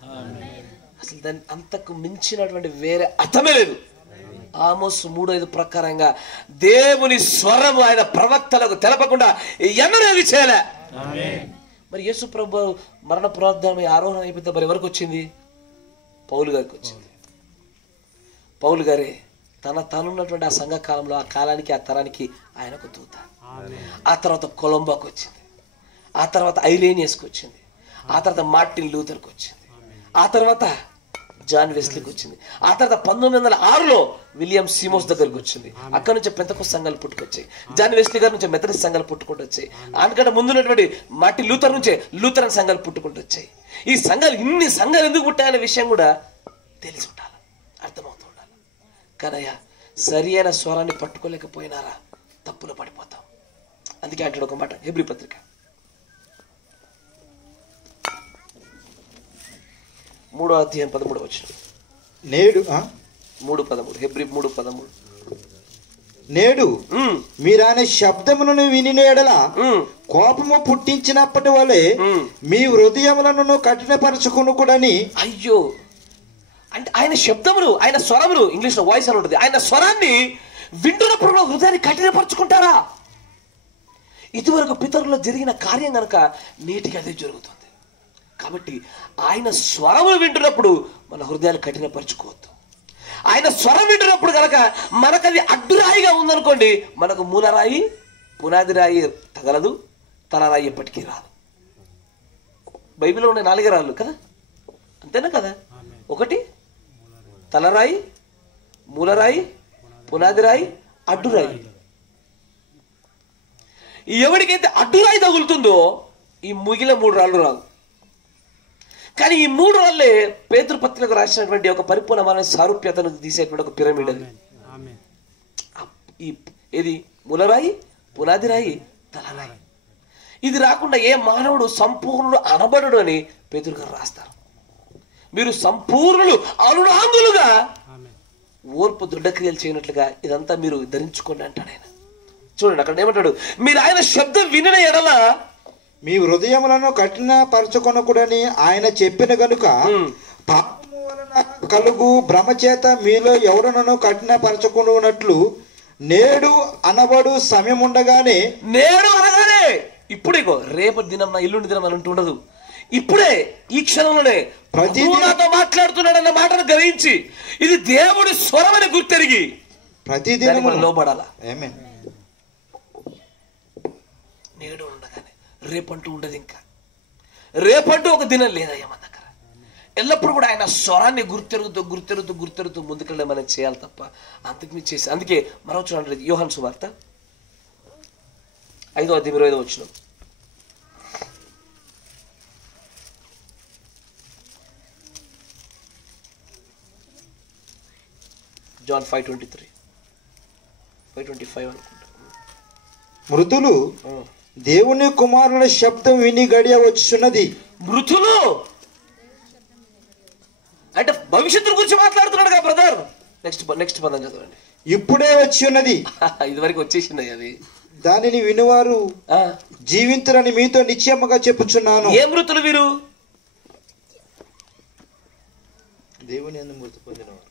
అసలు దాన్ని అంతకు మించినటువంటి వేరే అర్థమే లేదు. ఆమోస్ 3:5 ప్రకారంగా దేవుని స్వరం ఆయన ప్రవక్తలకు తెలపకుండా ఎన్నడూ ఏది చేయలే. మరి యేసు ప్రభు మరణ పునరుద్ధానం ఆరోహణ అయిపోతే మరి ఎవరికి వచ్చింది? పౌలు గారికి వచ్చింది. పౌలు గారే తనున్నటువంటి ఆ సంఘ కాలంలో, ఆ కాలానికి, ఆ తరానికి ఆయనకు దూత. ఆ తర్వాత కొలంబోకి వచ్చింది, ఆ తర్వాత ఐరేనియస్కి వచ్చింది, ఆ తర్వాత మార్టిన్ లూథర్కి వచ్చింది, ఆ తర్వాత జాన్ వెస్లీకి వచ్చింది, ఆ తర్వాత 1906లో విలియం సిమోస్ దగ్గరికి వచ్చింది. అక్కడ నుంచి పెంతెకోస్తు సంఘాలు పుట్టుకొచ్చాయి. జాన్ వెస్లీ గారి నుంచి మెథడిస్ట్ సంఘాలు పుట్టుకుంటూ వచ్చాయి. అందుకంటే ముందున్నటువంటి మార్టిన్ లూథర్ నుంచే లూథరన్ సంఘాలు పుట్టుకుంటూ వచ్చాయి. ఈ సంఘాలు, ఇన్ని సంఘాలు ఎందుకు పుట్టాయనే విషయం కూడా తెలిసి ఉండాలి, అర్థమవుతూ ఉండాలి. కానయ్యా సరి అయిన స్వరాన్ని పట్టుకోలేకపోయినారా తప్పులో పడిపోతాం. అందుకే అంటాడు ఒక మాట, హెబ్రీ పత్రిక 3:13 నేడు 3:13 హెబ్రీ 3:13 నేడు మీరాయన శబ్దములను వినిన ఎడల కోపము పుట్టించినప్పటి వలె మీ హృదయములను కఠినపరచుకొనుకుడని. అయ్యో, అంటే ఆయన శబ్దమును, ఆయన స్వరమును, ఇంగ్లీష్ లో వాయిస్ అని ఉంటుంది, ఆయన స్వరాన్ని వింటున్నప్పుడు హృదయాన్ని కఠినపరచుకుంటారా? ఇదివరకు పితరుల్లో జరిగిన కార్యం కనుక నేటికి అదే జరుగుతుంది. కాబట్టి ఆయన స్వరమును వింటున్నప్పుడు మన హృదయాలు కఠినపరచుకోవద్దు. ఆయన స్వరం వింటున్నప్పుడు కనుక మనకది అడ్డురాయిగా ఉందనుకోండి, మనకు మూలరాయి, పునాది రాయి తగలదు, తలరాయి ఎప్పటికీ రాదు. బైబిల్లో ఉన్న 4 రాళ్ళు కదా, అంతేనా కదా? ఒకటి తలరాయి, మూలరాయి, పునాది రాయి, అడ్డురాయి. ఎవరికైతే అడ్డురాయి తగులుతుందో ఈ మిగిలిన 3 రాళ్ళు రావు. కానీ ఈ 3 రాళ్ళే పేతురు పత్రికకు రాసినటువంటి ఒక పరిపూర్ణమైన సారూప్యతను తీసేటువంటి ఒక పిరమిడ్ అది. ఏది? మూలరాయి, పునాది రాయి, తలరాయి. ఇది రాకుండా ఏ మానవుడు సంపూర్ణుడు అనబడడు అని పేతురు గారు రాస్తారు. మీరు సంపూర్ణులు అనునాంగులుగా ఓర్పు దృఢక్రియలు చేయనట్లుగా ఇదంతా మీరు ధరించుకోండి అంటాడు ఆయన. చూడండి అక్కడ ఏమంటాడు, మీరు ఆయన శబ్దం వినిన ఎడల మీ హృదయములను కఠినపరచుకొనకుడని ఆయన చెప్పిన గనుక పాపము వలన కలుగు భ్రమ చేత మీలో ఎవడనను కఠినపరచుకున్నట్లు నేడు అనబడు సమయం ఉండగానే, నేడు అనగానే ఇప్పుడు ఇగో రేపటి దినం నా ఎల్లుండి దినం అని ఉంటుండదు, ఇప్పుడే ఈ క్షణంలోనే నాతో మాట్లాడుతున్నాడన్న మాటను గ్రహించి ఇది దేవుడి స్వరమని గుర్తెరిగి ప్రతిదినం లోబడాలా. నేడు ఉండగానే రేపంటూ ఉండదు, ఇంకా రేపంటూ ఒక దినం లేదయ్యా మన దగ్గర. ఎల్లప్పుడు కూడా ఆయన స్వరాన్ని గుర్తెరుగుతూ ముందుకెళ్ళడం మనం చేయాలి తప్ప అంతకు చేసి. అందుకే మరో చూడండి, యోహాను సువార్త 5:25 John 5:23, 5:25 అనుకుంటా. మృతులు దేవుని కుమారుల శబ్దం విని గడియ వచ్చున్నది. మృతులు అంటే భవిష్యత్తు గురించి మాట్లాడుతున్నాడు కదా బ్రదర్. నెక్స్ట్ పదం చదవండి. ఇప్పుడే వచ్చి ఉన్నది. ఇదివరకు వచ్చేసింది అది. దానిని వినువారు జీవింతురని మీతో నిశ్చయముగా చెప్పుచున్నాను. ఏ మృతులు వీరు? దేవుని యందు మృతి పొందినవారు.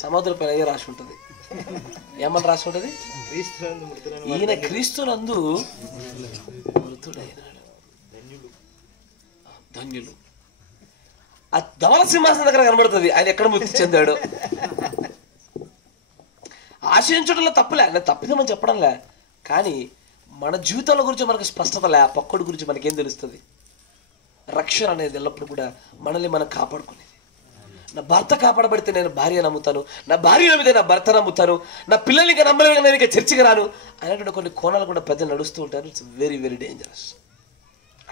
సముద్రం పైన అయ్యే రాసి ఉంటుంది. ఏమని రాసి ఉంటుంది? ఈయన క్రీస్తునందు మృతుడైనాడు. ధన్యులు. ఆ ధవల సింహాసనం దగ్గర కనబడుతుంది ఆయన ఎక్కడ మృతి చెందాడు. ఆశయించడంలో తప్పులే, నేను తప్పిదమని చెప్పడంలే, కానీ మన జీవితాల గురించి మనకు స్పష్టత లే. ఆ పక్కడి గురించి మనకేం తెలుస్తుంది? రక్షణ అనేది ఎల్లప్పుడు కూడా మనల్ని మనం కాపాడుకునేది. నా భర్త కాపాడబడితే నేను భార్య నమ్ముతాను, నా భార్య నమ్మితే నా భర్త నమ్ముతాను, నా పిల్లల్ని ఇంకా నమ్మలేక నేను ఇంకా చర్చికి రాను అనేటువంటి కొన్ని కోణాలు కూడా పెద్దలు నడుస్తూ ఉంటారు. It's very very dangerous.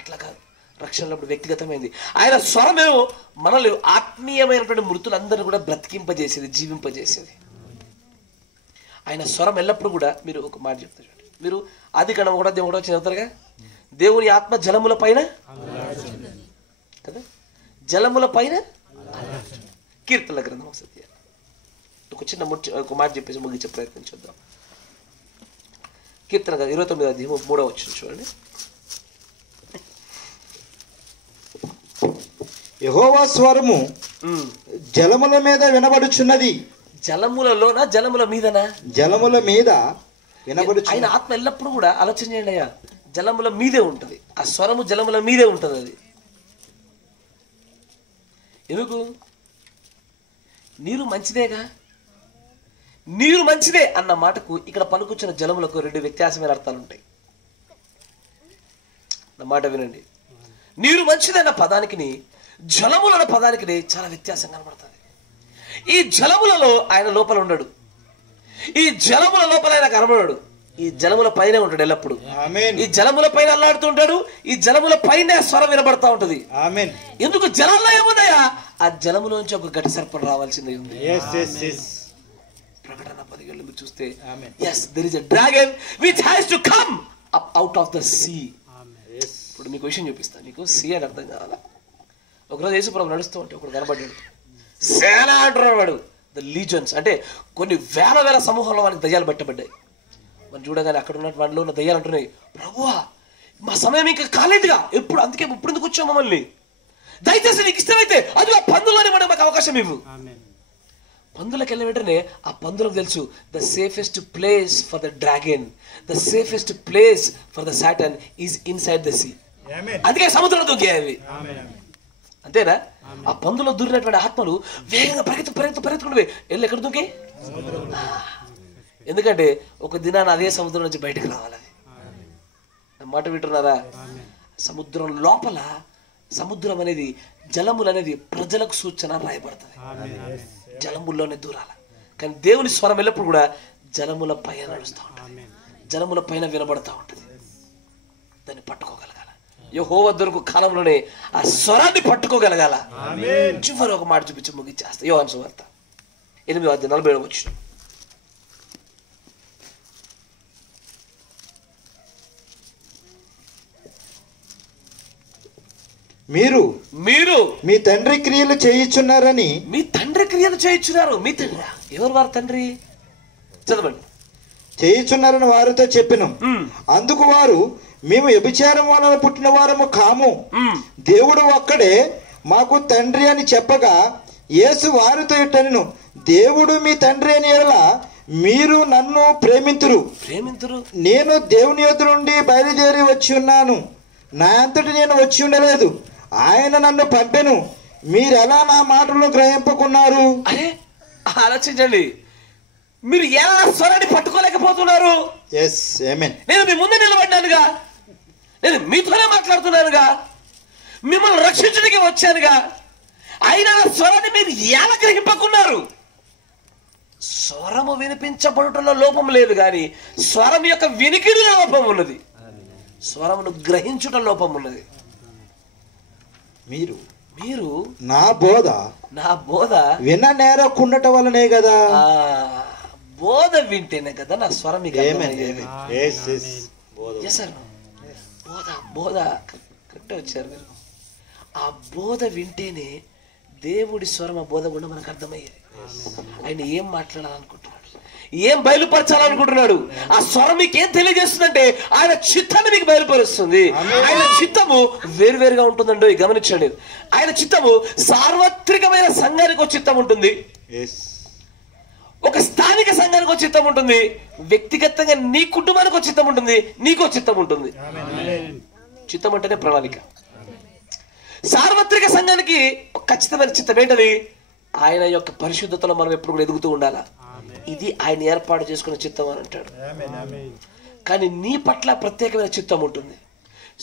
అట్లా కాదు, రక్షణ వ్యక్తిగతమైంది. ఆయన స్వరమేమో మనల్ని ఆత్మీయమైనటువంటి మృతులందరినీ కూడా బ్రతికింపజేసేది, జీవింపజేసేది. ఆయన స్వరం ఎల్లప్పుడు కూడా, మీరు ఒక మాట చెప్తారు చూడండి, మీరు ఆదికాండం 1:1 చదువుతారుగా, దేవుని ఆత్మ జలముల పైన కదా, జలముల పైన. కీర్తనల గ్రంథం ఒకసారి ఒక చిన్న ఒక మాట చెప్పేసి ముగించే ప్రయత్నం చేద్దాం. కీర్తన 29:3 చూడండి. యెహోవా స్వరము జలముల మీద వినబడుచున్నది. జలములలోనా జలముల మీదనా? జలముల మీద వినబడుచు. ఆయన ఆత్మ ఎల్లప్పుడు కూడా ఆలోచన చేయండి అయ్యా, జలముల మీదే ఉంటది. ఆ స్వరము జలముల మీదే ఉంటది. అది ఎందుకు? నీరు మంచిదేగా. నీరు మంచిదే అన్న మాటకు ఇక్కడ పలుకుచ్చిన జలములకు 2 వ్యత్యాసమైన అర్థాలు ఉంటాయి. నా మాట వినండి. నీరు మంచిదే అన్న పదానికి, జలములు అన్న పదానికి చాలా వ్యత్యాసం కనబడుతుంది. ఈ జలములలో ఆయన లోపల ఉండడు, ఈ జలముల లోపల ఆయన కనబడాడు. ఈ జలముల పైన ఉంటాడు ఎల్లప్పుడు. ఈ జలముల పైన అల్లాడుతూ ఉంటాడు. ఈ జలముల పైన స్వరం వినబడతా ఉంటది. ఎందుకు? జలంలో ఏముందయా? ఆ జలములోంచి ఒక గట్టి సర్పం రావాల్సిందే ఉంది. ప్రకటన 10 మీరు చూస్తే, yes, there is a dragon which has to come up out of the sea. ఇప్పుడు మీకు విషయం చూపిస్తాను. మీకు సీ అని అర్థం కావాలా? ఒకరోజు యేసుప్రభు నడుస్తూ ఉంటే ఒకడు కనబడ్డాడు. సేన అంటున్నాడు వాడు. ద లీజన్స్ అంటే కొన్ని వేల సమూహంలో వానికి దయ్యాలు పట్టబడ్డాయి. మనం చూడగానే అక్కడ ఉన్న వాటిలో ఉన్న దయ్యాలు అంటున్నాయి, ప్రభువా మా సమయం ఇంకా కాలేదుగా, ఎప్పుడు అందుకే ఇప్పుడు ఎందుకు వచ్చావు మమ్మల్ని, దయచేసి నీకు ఇష్టమైతే అది ఆ పందులని మనకు మాకు అవకాశం ఇవ్వు. పందులకు వెళ్ళిన వెంటనే ఆ పందులకు తెలుసు, the safest place for the dragon, the safest place for the Satan is inside the sea. అందుకే సముద్రంలో దూకేవి. అంతేనా? ఆ పందులో దూరినటువంటి ఆత్మలు వేగంగా పరిగెత్తుకుంటూ వెళ్ళి ఎక్కడ దూకే? ఎందుకంటే ఒక దినాన్ని అదే సముద్రం నుంచి బయటకు రావాలి. అది మాట వింటున్నారా? సముద్రం లోపల, సముద్రం అనేది, జలములు అనేది ప్రజలకు సూచన రాయబడుతుంది. జలముల్లోనే దూరాల. కానీ దేవుని స్వరం ఎల్లప్పుడు కూడా జలముల పైన నడుస్తూ ఉంటుంది, జలముల పైన వినబడతా ఉంటుంది. దాన్ని పట్టుకోగలగాల. యెహోవా దొరకు కాలంలోనే ఆ స్వరాన్ని పట్టుకోగలగాల. చివరి ఒక మాట చూపించి ముగించేస్తా. యోహాను సువార్త 8:47. మీరు మీ తండ్రి క్రియలు చేయుచున్నారని. మీ తండ్రి క్రియలు చేయుచున్నారు. మీ తండ్రి ఎవరు? వారి తండ్రి. చదవండి. చేయుచున్నారని వారితో చెప్పెను. అందుకు వారు, మేము వ్యభిచారం వలన పుట్టిన వారము కాము, దేవుడు ఒక్కడే మాకు తండ్రి అని చెప్పగా, యేసు వారితో ఇట్టనెను, దేవుడు మీ తండ్రి అని ఎడల మీరు నన్ను ప్రేమింతురు. నేను దేవుని యొద్ద నుండి బయలుదేరి వచ్చి ఉన్నాను, నా అంతటి నేను వచ్చి ఉండలేదు, ఆయన నన్ను పంపెను. మీరెలా నా మాటలను గ్రహింపకున్నారు? అరే ఆలోచించండి. మీరు ఎలా స్వరాన్ని పట్టుకోలేకపోతున్నారు? ఎస్ ఆమేన్. నేను మీ ముందు నిలబడ్డానుగా, నేను మీతోనే మాట్లాడుతున్నానుగా, మిమ్మల్ని రక్షించడానికి వచ్చానుగా, అయినా స్వరాన్ని మీరు ఎలా గ్రహింపకున్నారు? స్వరము వినిపించబడుటలో లోపం లేదు, కానీ స్వరం యొక్క వినికిడిలో లోపం ఉన్నది, స్వరమును గ్రహించుట లోపం ఉన్నది. మీరు మీరు నా బోధ విననేరకుండట వలనే కదా. బోధ వింటేనే కదా నా స్వరం మీకు అర్థమయ్యేది. బోధ కరెక్ట్ వచ్చారు మీరు. ఆ బోధ వింటేనే దేవుడి స్వరం ఆ బోధ కూడా మనకు అర్థమయ్యేది. ఆయన ఏం మాట్లాడాలనుకుంటున్నాడు, ఏం బయలుపరచాలనుకుంటున్నాడు, ఆ స్వరం మీకు ఏం తెలియజేస్తుందంటే ఆయన చిత్తాన్ని మీకు బయలుపరుస్తుంది. ఆయన చిత్తము వేరువేరుగా ఉంటుందండి, గమనించండి. ఆయన చిత్తము సార్వత్రికమైన సంఘానికి ఒక చిత్తం ఉంటుంది, ఒక స్థానిక సంఘానికి ఒక చిత్తం ఉంటుంది, వ్యక్తిగతంగా నీ కుటుంబానికి ఒక చిత్తం ఉంటుంది, నీకో చిత్తం ఉంటుంది. చిత్తం అంటేనే ప్రణాళిక. సార్వత్రిక సంఘానికి ఒక ఖచ్చితమైన చిత్తం ఏంటది? ఆయన యొక్క పరిశుద్ధతలో మనం ఎప్పుడు కూడా ఎదుగుతూ ఉండాలా, ఇది ఆయన ఏర్పాటు చేసుకున్న చిత్తం అని అంటాడు. కానీ నీ పట్ల ప్రత్యేకమైన చిత్తం ఉంటుంది.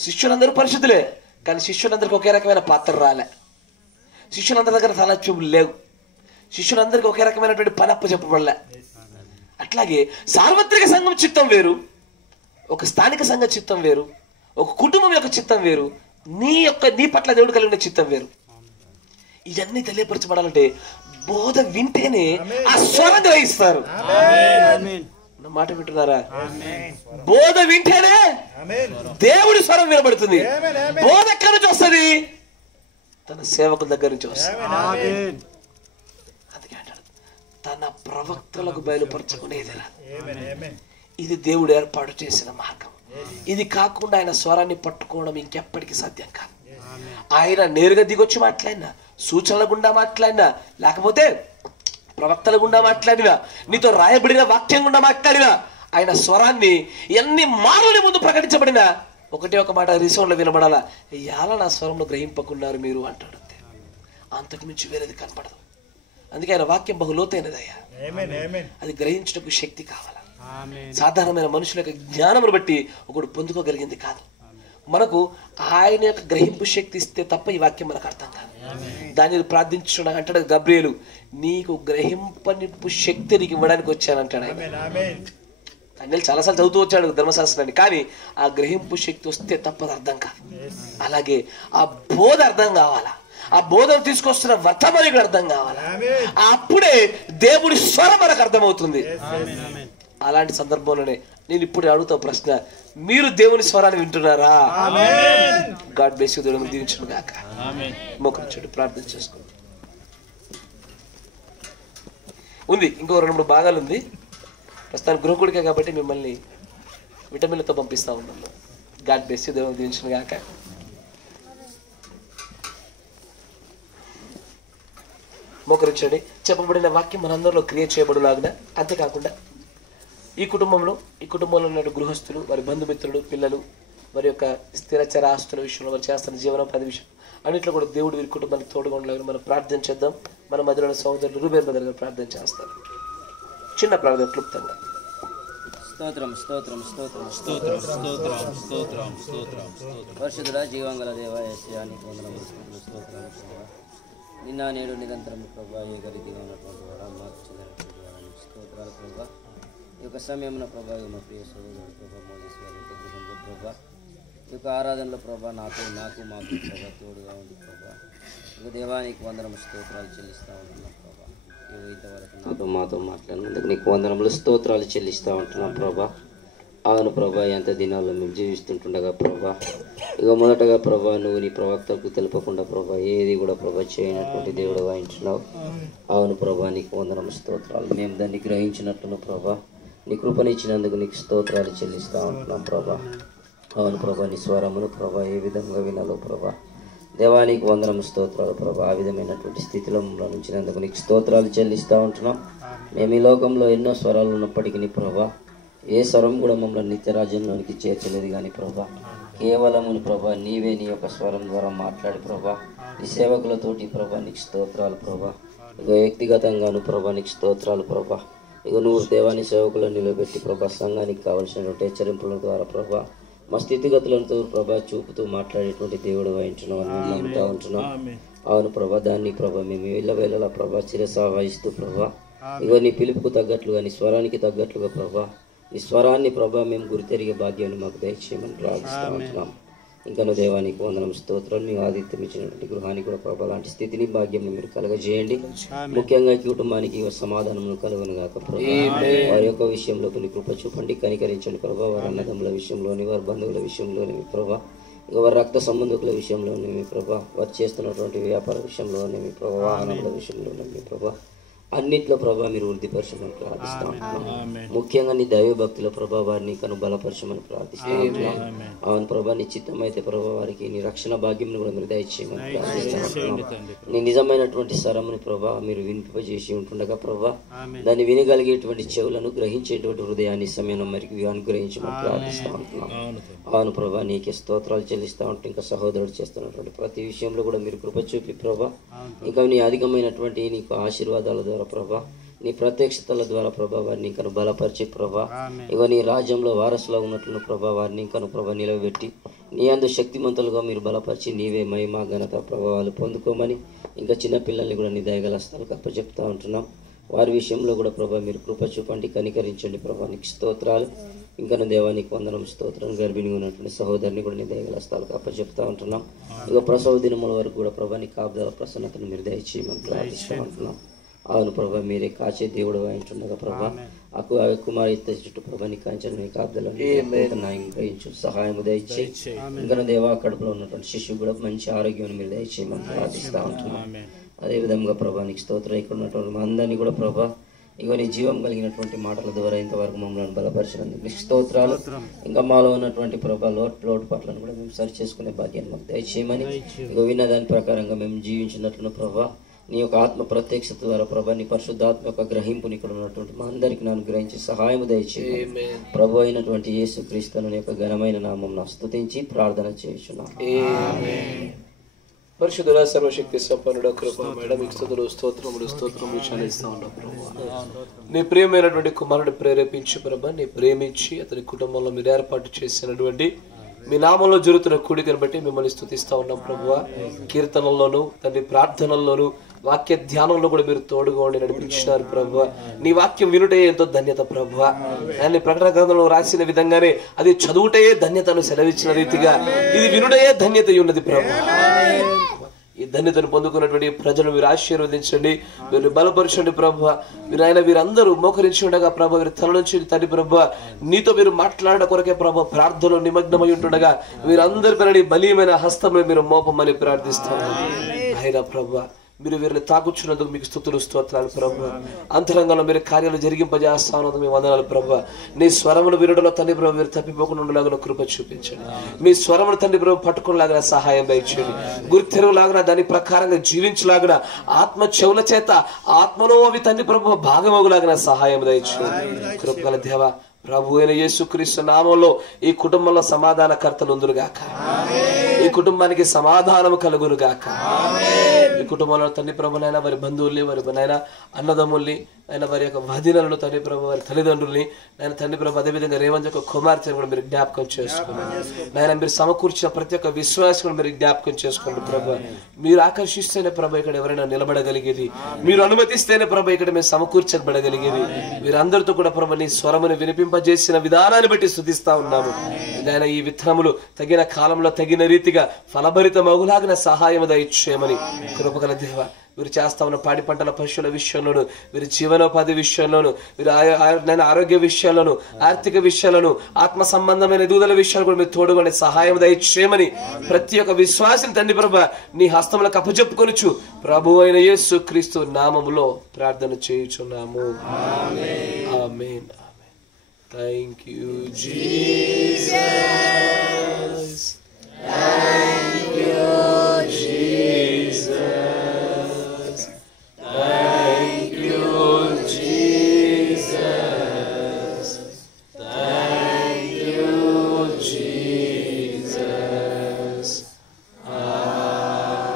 శిష్యులందరూ పరిశుద్ధులే, కానీ శిష్యులందరికీ ఒకే రకమైన పాత్ర రాలే, శిష్యులందరి దగ్గర తలచూపులు లేవు, శిష్యులందరికీ ఒకే రకమైనటువంటి పని అప్పచెప్పబడలే. అట్లాగే సార్వత్రిక సంఘం చిత్తం వేరు, ఒక స్థానిక సంఘ చిత్తం వేరు, ఒక కుటుంబం యొక్క చిత్తం వేరు, నీ పట్ల దేవుడు కలిగిన చిత్తం వేరు. ఇవన్నీ తెలియపరచబడాలంటే బోధ వింటేనే ఆ స్వరం గ్రహిస్తారు. మాట వింటున్నారా? బోధ వింటేనే దేవుడి స్వరం వినబడుతుంది. బోధ ఎక్కడి నుంచి వస్తుంది? తన సేవకుల దగ్గర నుంచి వస్తుంది. అందుకే అంటాడు, తన ప్రవక్తలకు బయలుపరచుకునేది. ఇది దేవుడు ఏర్పాటు చేసిన మార్గం. ఇది కాకుండా ఆయన స్వరాన్ని పట్టుకోవడం ఇంకెప్పటికీ సాధ్యం కాదు. ఆయన నేరుగా దిగొచ్చి మాట్లాడినా, సూచనల గుండా మాట్లాడినా, లేకపోతే ప్రవక్తల గుండా మాట్లాడినా, నీతో రాయబడిన వాక్యం గుండా మాట్లాడినా, ఆయన స్వరాన్ని ఎన్ని మార్లు ముందు ప్రకటించబడినా ఒకటే ఒక మాట రిసౌండ్లో వినబడాలా, ఎలా నా స్వరంలో గ్రహింపకున్నారు మీరు అంటాడు. అంతే, అంతకు మించి వేరేది కనపడదు. అందుకే ఆయన వాక్యం బహు లోతైనదయ్యా. అది గ్రహించడానికి శక్తి కావాలా. సాధారణమైన మనుషుల యొక్క జ్ఞానమును బట్టి ఒకడు పొందుకోగలిగింది కాదు. మనకు ఆయన యొక్క గ్రహింపు శక్తి ఇస్తే తప్ప ఈ వాక్యం మనకు అర్థం కాదు. దాన్ని ప్రార్థించున్నా అంటాడు గబ్రియేలు, నీకు గ్రహింపనిప్పు శక్తి నీకు ఇవ్వడానికి వచ్చానంటాడు. ఆయన చాలాసార్లు చదువుతూ వచ్చాడు ధర్మశాస్త్రాన్ని, కానీ ఆ గ్రహింపు శక్తి వస్తే తప్పదు అర్థం కాదు. అలాగే ఆ బోధ అర్థం కావాలా, ఆ బోధన తీసుకొస్తున్న వర్తమానికి అర్థం కావాలా, అప్పుడే దేవుడి స్వరం మనకు అర్థమవుతుంది. అలాంటి సందర్భంలోనే నేను ఇప్పుడు అడుగుతా ప్రశ్న, మీరు దేవుని స్వరాన్ని వింటున్నారా? God bless you. దేవుని దీవించును గాక. మోకరించి చెడు ప్రార్థన చేసుకోండి. ఉంది ఇంకో 2-3 భాగాలు ఉంది. ప్రస్తుతానికి గృహకుడికే కాబట్టి మిమ్మల్ని విటమిన్లతో పంపిస్తా ఉన్నాను. God bless you. దేవుని దీవించును గాక. మోకరించండి. చెప్పబడిన వాక్యం మనందరిలో క్రియేట్ చేయబడులాగున, అంతేకాకుండా ఈ కుటుంబంలో ఉన్న గృహస్థులు, వారి బంధుమిత్రులు, పిల్లలు, వారి యొక్క స్థిరచర ఆస్తుల విషయంలో, వారు చేస్తున్న జీవనోపాధి విషయం అన్నింటిలో కూడా దేవుడు వీరి కుటుంబానికి తోడుగా ఉండలేదని మనం ప్రార్థన చేద్దాం. మన మధ్యలో సహోదరులు రూబేన్ బ్రదర్ గారు ప్రార్థన చేస్తారు. చిన్న ప్రార్థన క్లుప్తంగా. స్తోత్రం స్తోత్రం స్తోత్రం స్తోత్రం స్తోత్రం స్తోత్రం స్తోత్రం పరిశుద్ధుడా జీవంగల దేవ యేసయ్యా నీకు వందనములు స్తోత్రాలు ప్రభా. నిన్న నేడు నిరంతరం ప్రభా ఏకరీతిగా ఉన్నటువంటి వాడా, మాకు చెందినటువంటి వాడా నీకు స్తోత్రాలు ప్రభా. ఈ యొక్క సమయంలో ప్రభా మా ప్రియ సోదరుడు ప్రభా మోజెస్ గారి కుటుంబంలో ప్రభా ఈ యొక్క ఆరాధనలో ప్రభా మాకు ప్రభా తోడుగా ఉంది ప్రభా. ఇక దేవానికి వందనము స్తోత్రాలు చెల్లిస్తూ ఉంటున్నాం ప్రభా. ఇంతవరకు మాతో మాట్లాడినందుకు నీకు వందనములు స్తోత్రాలు చెల్లిస్తూ ఉంటున్నాం ప్రభా. అవును ప్రభా, ఎంత దినాల్లో మేము జీవిస్తుంటుండగా ప్రభా, ఇక మొదటగా ప్రభా నువ్వు నీ ప్రవక్తకు తెలుపకుండా ప్రభా ఏది కూడా ప్రభా చేయనటువంటి దేవుడు వాయించున్నావు. అవును ప్రభా, నీకు వందనము స్తోత్రాలు. మేము దాన్ని గ్రహించినట్లును ప్రభా నీ కృపనిచ్చినందుకు నీకు స్తోత్రాలు చెల్లిస్తూ ఉంటున్నాం ప్రభా. అవును ప్రభా, నీ స్వరమును ప్రభా ఏ విధంగా వినాలో ప్రభా దేవానికి వందనము స్తోత్రాలు ప్రభా. ఆ విధమైనటువంటి స్థితిలో మమ్మల్ని ఉంచినందుకు నీకు స్తోత్రాలు చెల్లిస్తూ ఉంటున్నాం. మేము ఈ లోకంలో ఎన్నో స్వరాలు ఉన్నప్పటికీ ప్రభా ఏ స్వరం కూడా మమ్మల్ని నిత్యరాజ్యంలోనికి చేర్చలేదు కానీ ప్రభా కేవలముని ప్రభా నీవే నీ యొక్క స్వరం ద్వారా మాట్లాడి ప్రభా నీ సేవకులతోటి ప్రభా నీకు స్తోత్రాలు ప్రభా. ఇక వ్యక్తిగతంగాను ప్రభా నీకు స్తోత్రాలు ప్రభా. ఇక నువ్వు దేవాన్ని సేవకులను నిలబెట్టి ప్రభా సంఘానికి కావలసినటువంటి హెచ్చరింపుల ద్వారా ప్రభా మా స్థితిగతులతో ప్రభా చూపుతూ మాట్లాడేటువంటి దేవుడు వాయించున్నాం అని మేము నమ్ముతా ఉంటున్నాం. అవును ప్రభా, దాన్ని ప్రభా మేము వెళ్ళవేళలా ప్రభా చిరసావహిస్తూ ప్రభా ఇగో నీ పిలుపుకు తగ్గట్లుగా నీ స్వరానికి తగ్గట్లుగా ప్రభా ఈ స్వరాన్ని ప్రభా మేము గురితెరిగే భాగ్యాన్ని మాకు దయచేయమని ప్రార్థిస్తూ ఉంటున్నాం. ఇంకా నువ్వు దేవానికి వందనం స్తోత్రాలు. మీ ఆతిథ్యం ఇచ్చినటువంటి గృహానికి కూడా ప్రభా అలాంటి స్థితిని భాగ్యం మీరు కలగజేయండి. ముఖ్యంగా ఈ కుటుంబానికి సమాధానం కలుగును గాక ప్రభా. వారి యొక్క విషయంలో కొన్ని కృప చూపండి, కనికరించండి ప్రభా. వారి అన్నదమ్ముల విషయంలోని, వారి బంధువుల విషయంలోని మీ ప్రభా, ఇక వారి రక్త సంబంధికుల విషయంలోని మీ ప్రభా, వారు చేస్తున్నటువంటి వ్యాపార విషయంలోని మీ ప్రభా, వాహనముల విషయంలోని మీ ప్రభా, అన్నిట్లో ప్రభా మీరు వృద్ధిపరచమని ప్రార్థిస్తా ఉంటున్నాం. ముఖ్యంగా నీ దైవ భక్తుల ప్రభా వారిని కను బలపరచమని ప్రార్థిస్తా ఉంటున్నాం. అవును ప్రభా, నీ చిత్తం అయితే ప్రభా వారికి నీ రక్షణ భాగ్యం కూడా మీరు దయచేయమని ప్రార్థిస్తా ఉంటున్నాం. నీ నిజమైనటువంటి స్వరముని ప్రభా మీరు వినిపింపజేసి ఉంటుండగా ప్రభా దాన్ని వినగలిగేటువంటి చెవులను, గ్రహించేటువంటి హృదయాన్ని సమయం మరికి అనుగ్రహించమని ప్రార్థిస్తా ఉంటున్నాం. అవును ప్రభా, నీకే స్తోత్రాలు చెల్లిస్తూ ఉంటే ఇంకా సహోదరుడు చేస్తున్నటువంటి ప్రతి విషయంలో కూడా మీరు కృప చూపి ప్రభా, ఇంకా నీ అధికమైనటువంటి నీకు ఆశీర్వాదాల ద్వారా ప్రభా, నీ ప్రత్యక్షతల ద్వారా ప్రభా వారిని ఇంకను బలపరిచి ప్రభా ఇక నీ రాజ్యంలో వారసులో ఉన్నట్లు ప్రభా వారిని ఇంకను ప్రభా నిలబెట్టి నీ అందు శక్తిమంతులుగా మీరు బలపరిచి నీవే మహిమ ఘనత ప్రభావాలు పొందుకోమని ఇంకా చిన్నపిల్లల్ని కూడా నీ దయగల స్థలకు అప్పచెప్తా ఉంటున్నాం. వారి విషయంలో కూడా ప్రభా మీరు కృప చూపండి, కనికరించండి ప్రభా. నీకు స్తోత్రాలు. ఇంకా దేవానికి వందనం స్తోత్రం. గర్భిణి ఉన్నటువంటి సహోదరిని కూడా నీ దయగల స్థలకు అప్పచెప్తా ఉంటున్నాం. ఇక ప్రసవ దినముల వరకు కూడా ప్రభా నీ కాపుదల ప్రసన్నతను మీరు దయచేయమని ప్రార్థిస్తూ ఉంటున్నాం. అవును ప్రభా, మీరే కాచే దేవుడు వాయించుండగా ప్రభా ఆ కుమారి చుట్టూ ప్రభా నీ కాంచన నీ కాపుదలను గ్రహించు సహాయం దయచి ఇంకా దేవా కడుపులో ఉన్నటువంటి శిశువు కూడా మంచి ఆరోగ్యాన్ని మీరు దయచేయమని ప్రార్థిస్తూ ఉంటున్నాం. అదేవిధంగా ప్రభా నీకు స్తోత్రం. ఇక్కడ ఉన్నటువంటి మా అందరినీ కూడా ప్రభా ఇక నీ జీవం కలిగినటువంటి మాటల ద్వారా ఇంతవరకు మమ్మల్ని బలపరిచినందుకు నీకు స్తోత్రాలు. ఇంకా మాలో ఉన్నటువంటి ప్రభా లోటు పట్లను కూడా మేము సరి చేసుకునే భాగ్యాన్ని మాకు దయచేయమని ఇక విన్న దాని ప్రకారంగా మేము జీవించినట్లు ప్రభా నీ యొక్క ఆత్మ ప్రత్యక్షత ద్వారా ప్రభా నీ పరిశుద్ధాత్మ యొక్క గ్రహింపుని ఇక్కడ ఉన్నటువంటి మా అందరికి నన్ను గ్రహించి సహాయం దయచేయండి. ప్రభు అయినటువంటి యేసు క్రీస్తుని యొక్క ఘనమైన నామం స్తుతించి ప్రార్థన చేయుచున్నాం. పరిశుద్ధుల సర్వశక్తి సంపన్నుడ కృపమేడ మీకు స్తుతులు స్తోత్రములు చెల్లిస్తా ఉన్నాం ప్రభా. నీ ప్రియమైనటువంటి కుమారుడు ప్రేరేపించి ప్రభా నీ ప్రేమించి అతని కుటుంబంలో మీరు ఏర్పాటు చేసినటువంటి మీ నామంలో జరుగుతున్న కూడికను బట్టి మిమ్మల్ని స్తుతిస్తా ఉన్నాం ప్రభువా. కీర్తనల్లోనూ తండ్రి ప్రార్థనల్లోనూ వాక్య ధ్యానంలో కూడా మీరు తోడుగా ఉండి నడిపించినారు ప్రభువా. నీ వాక్యం వినుటే ఎంతో ధన్యత ప్రభువా. ఆయన ప్రకటన గ్రంథంలో రాసిన విధంగానే అది చదువుటే ధన్యతను సెలవిచ్చిన రీతిగా ఇది వినుటే ధన్యత ఉన్నది ప్రభువా. ఈ ధన్యతను పొందుకున్నటువంటి ప్రజలు మీరు ఆశీర్వదించండి, మీరు బలపరచండి ప్రభువా. మీరు ఆయన వీరందరూ మోకరించి ఉండగా ప్రభా వీరి తల నుంచి తండ్రి ప్రభువా నీతో మీరు మాట్లాడడం కొరకే ప్రభా ప్రార్థనలో నిమగ్నమై ఉంటుండగా వీరందరి పైన బలీయమైన హస్తంలో మీరు మోపమని ప్రార్థిస్తాము. ఆయన ప్రభువా మీరు వీరిని తాకుచున్నందుకు మీకు స్తుతులు స్తోత్రాలు ప్రభువా. అంతరంగంలో మీరు కార్యాలు జరిగింపజేస్తా ఉన్నందుకు మీ వందనాలు ప్రభువా. నీ స్వరమును వినడంలో తండ్రి ప్రభు మీరు తప్పిపోకుండా ఉండలాగా కృప చూపించండి. మీ స్వరమును తండ్రి ప్రభు పట్టుకునేలాగా సహాయం దయచేయండి. గుర్తెరువులాగా దాని ప్రకారంగా జీవించలాగా ఆత్మ చెవుల చేత ఆత్మలో అవి తండ్రి ప్రభు భాగమగులాగా సహాయం దయచేయండి. కృపగల దేవా ప్రభు అయిన యేసుక్రీస్తు నామంలో ఈ కుటుంబంలో సమాధానకర్తలు ఉందురుగాక, ఈ కుటుంబానికి సమాధానం కలుగునుగాక. ఈ కుటుంబంలో తండ్రి ప్రభునైనా వారి బంధువుల్ని వారి నాయన అన్నదమ్ముల్ని ఆయన వారి యొక్క వదినలను తండ్రి ప్రభు వారి తల్లిదండ్రుల్ని నేను తండ్రి ప్రభు అదేవిధంగా రేవంత్ యొక్క కుమార్తెను కూడా మీరు జ్ఞాపకం చేసుకోండి. నాయన మీరు సమకూర్చిన ప్రతి ఒక్క విశ్వాసం మీరు జ్ఞాపకం చేసుకోండి ప్రభు. మీరు ఆకర్షిస్తేనే ప్రభు ఇక్కడ ఎవరైనా నిలబడగలిగేది, మీరు అనుమతిస్తేనే ప్రభు ఇక్కడ మేము సమకూర్చబడగలిగేది. మీరందరితో కూడా ప్రభు నీ స్వరమును వినిపింపజేసిన విధానాన్ని బట్టి స్తుతిస్తా ఉన్నాము. ఆయన ఈ విత్తనములు తగిన కాలంలో తగిన రీతిగా ఫలభరిత మగులాగిన సహాయం దయచేయమని కృపగల దేవ వీరు చేస్తా ఉన్న పాడి పంటల పశువుల విషయంలోను, వీరి జీవనోపాధి విషయంలోను, వీరు నేను ఆరోగ్య విషయాల్లోను, ఆర్థిక విషయాలను, ఆత్మ సంబంధమైన ఎదుగుదల విషయాలు కూడా మీరు తోడుగానే సహాయం దయచేయమని ప్రతి ఒక్క విశ్వాసం తండ్రి ప్రభు నీ హస్తములకు అప్పచెప్పుకొనుచు ప్రభు అయిన యేసు క్రీస్తు నామములో ప్రార్థన చేయుచున్నాము. ఆమేన్. Thank you, Jesus. Thank you, Jesus. Thank you, Jesus. Thank you, Jesus.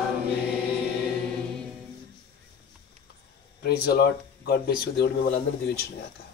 Amen. Praise the Lord. God bless you. దేవుడు మిమ్మల్ని అందరినీ దీవించును గాక.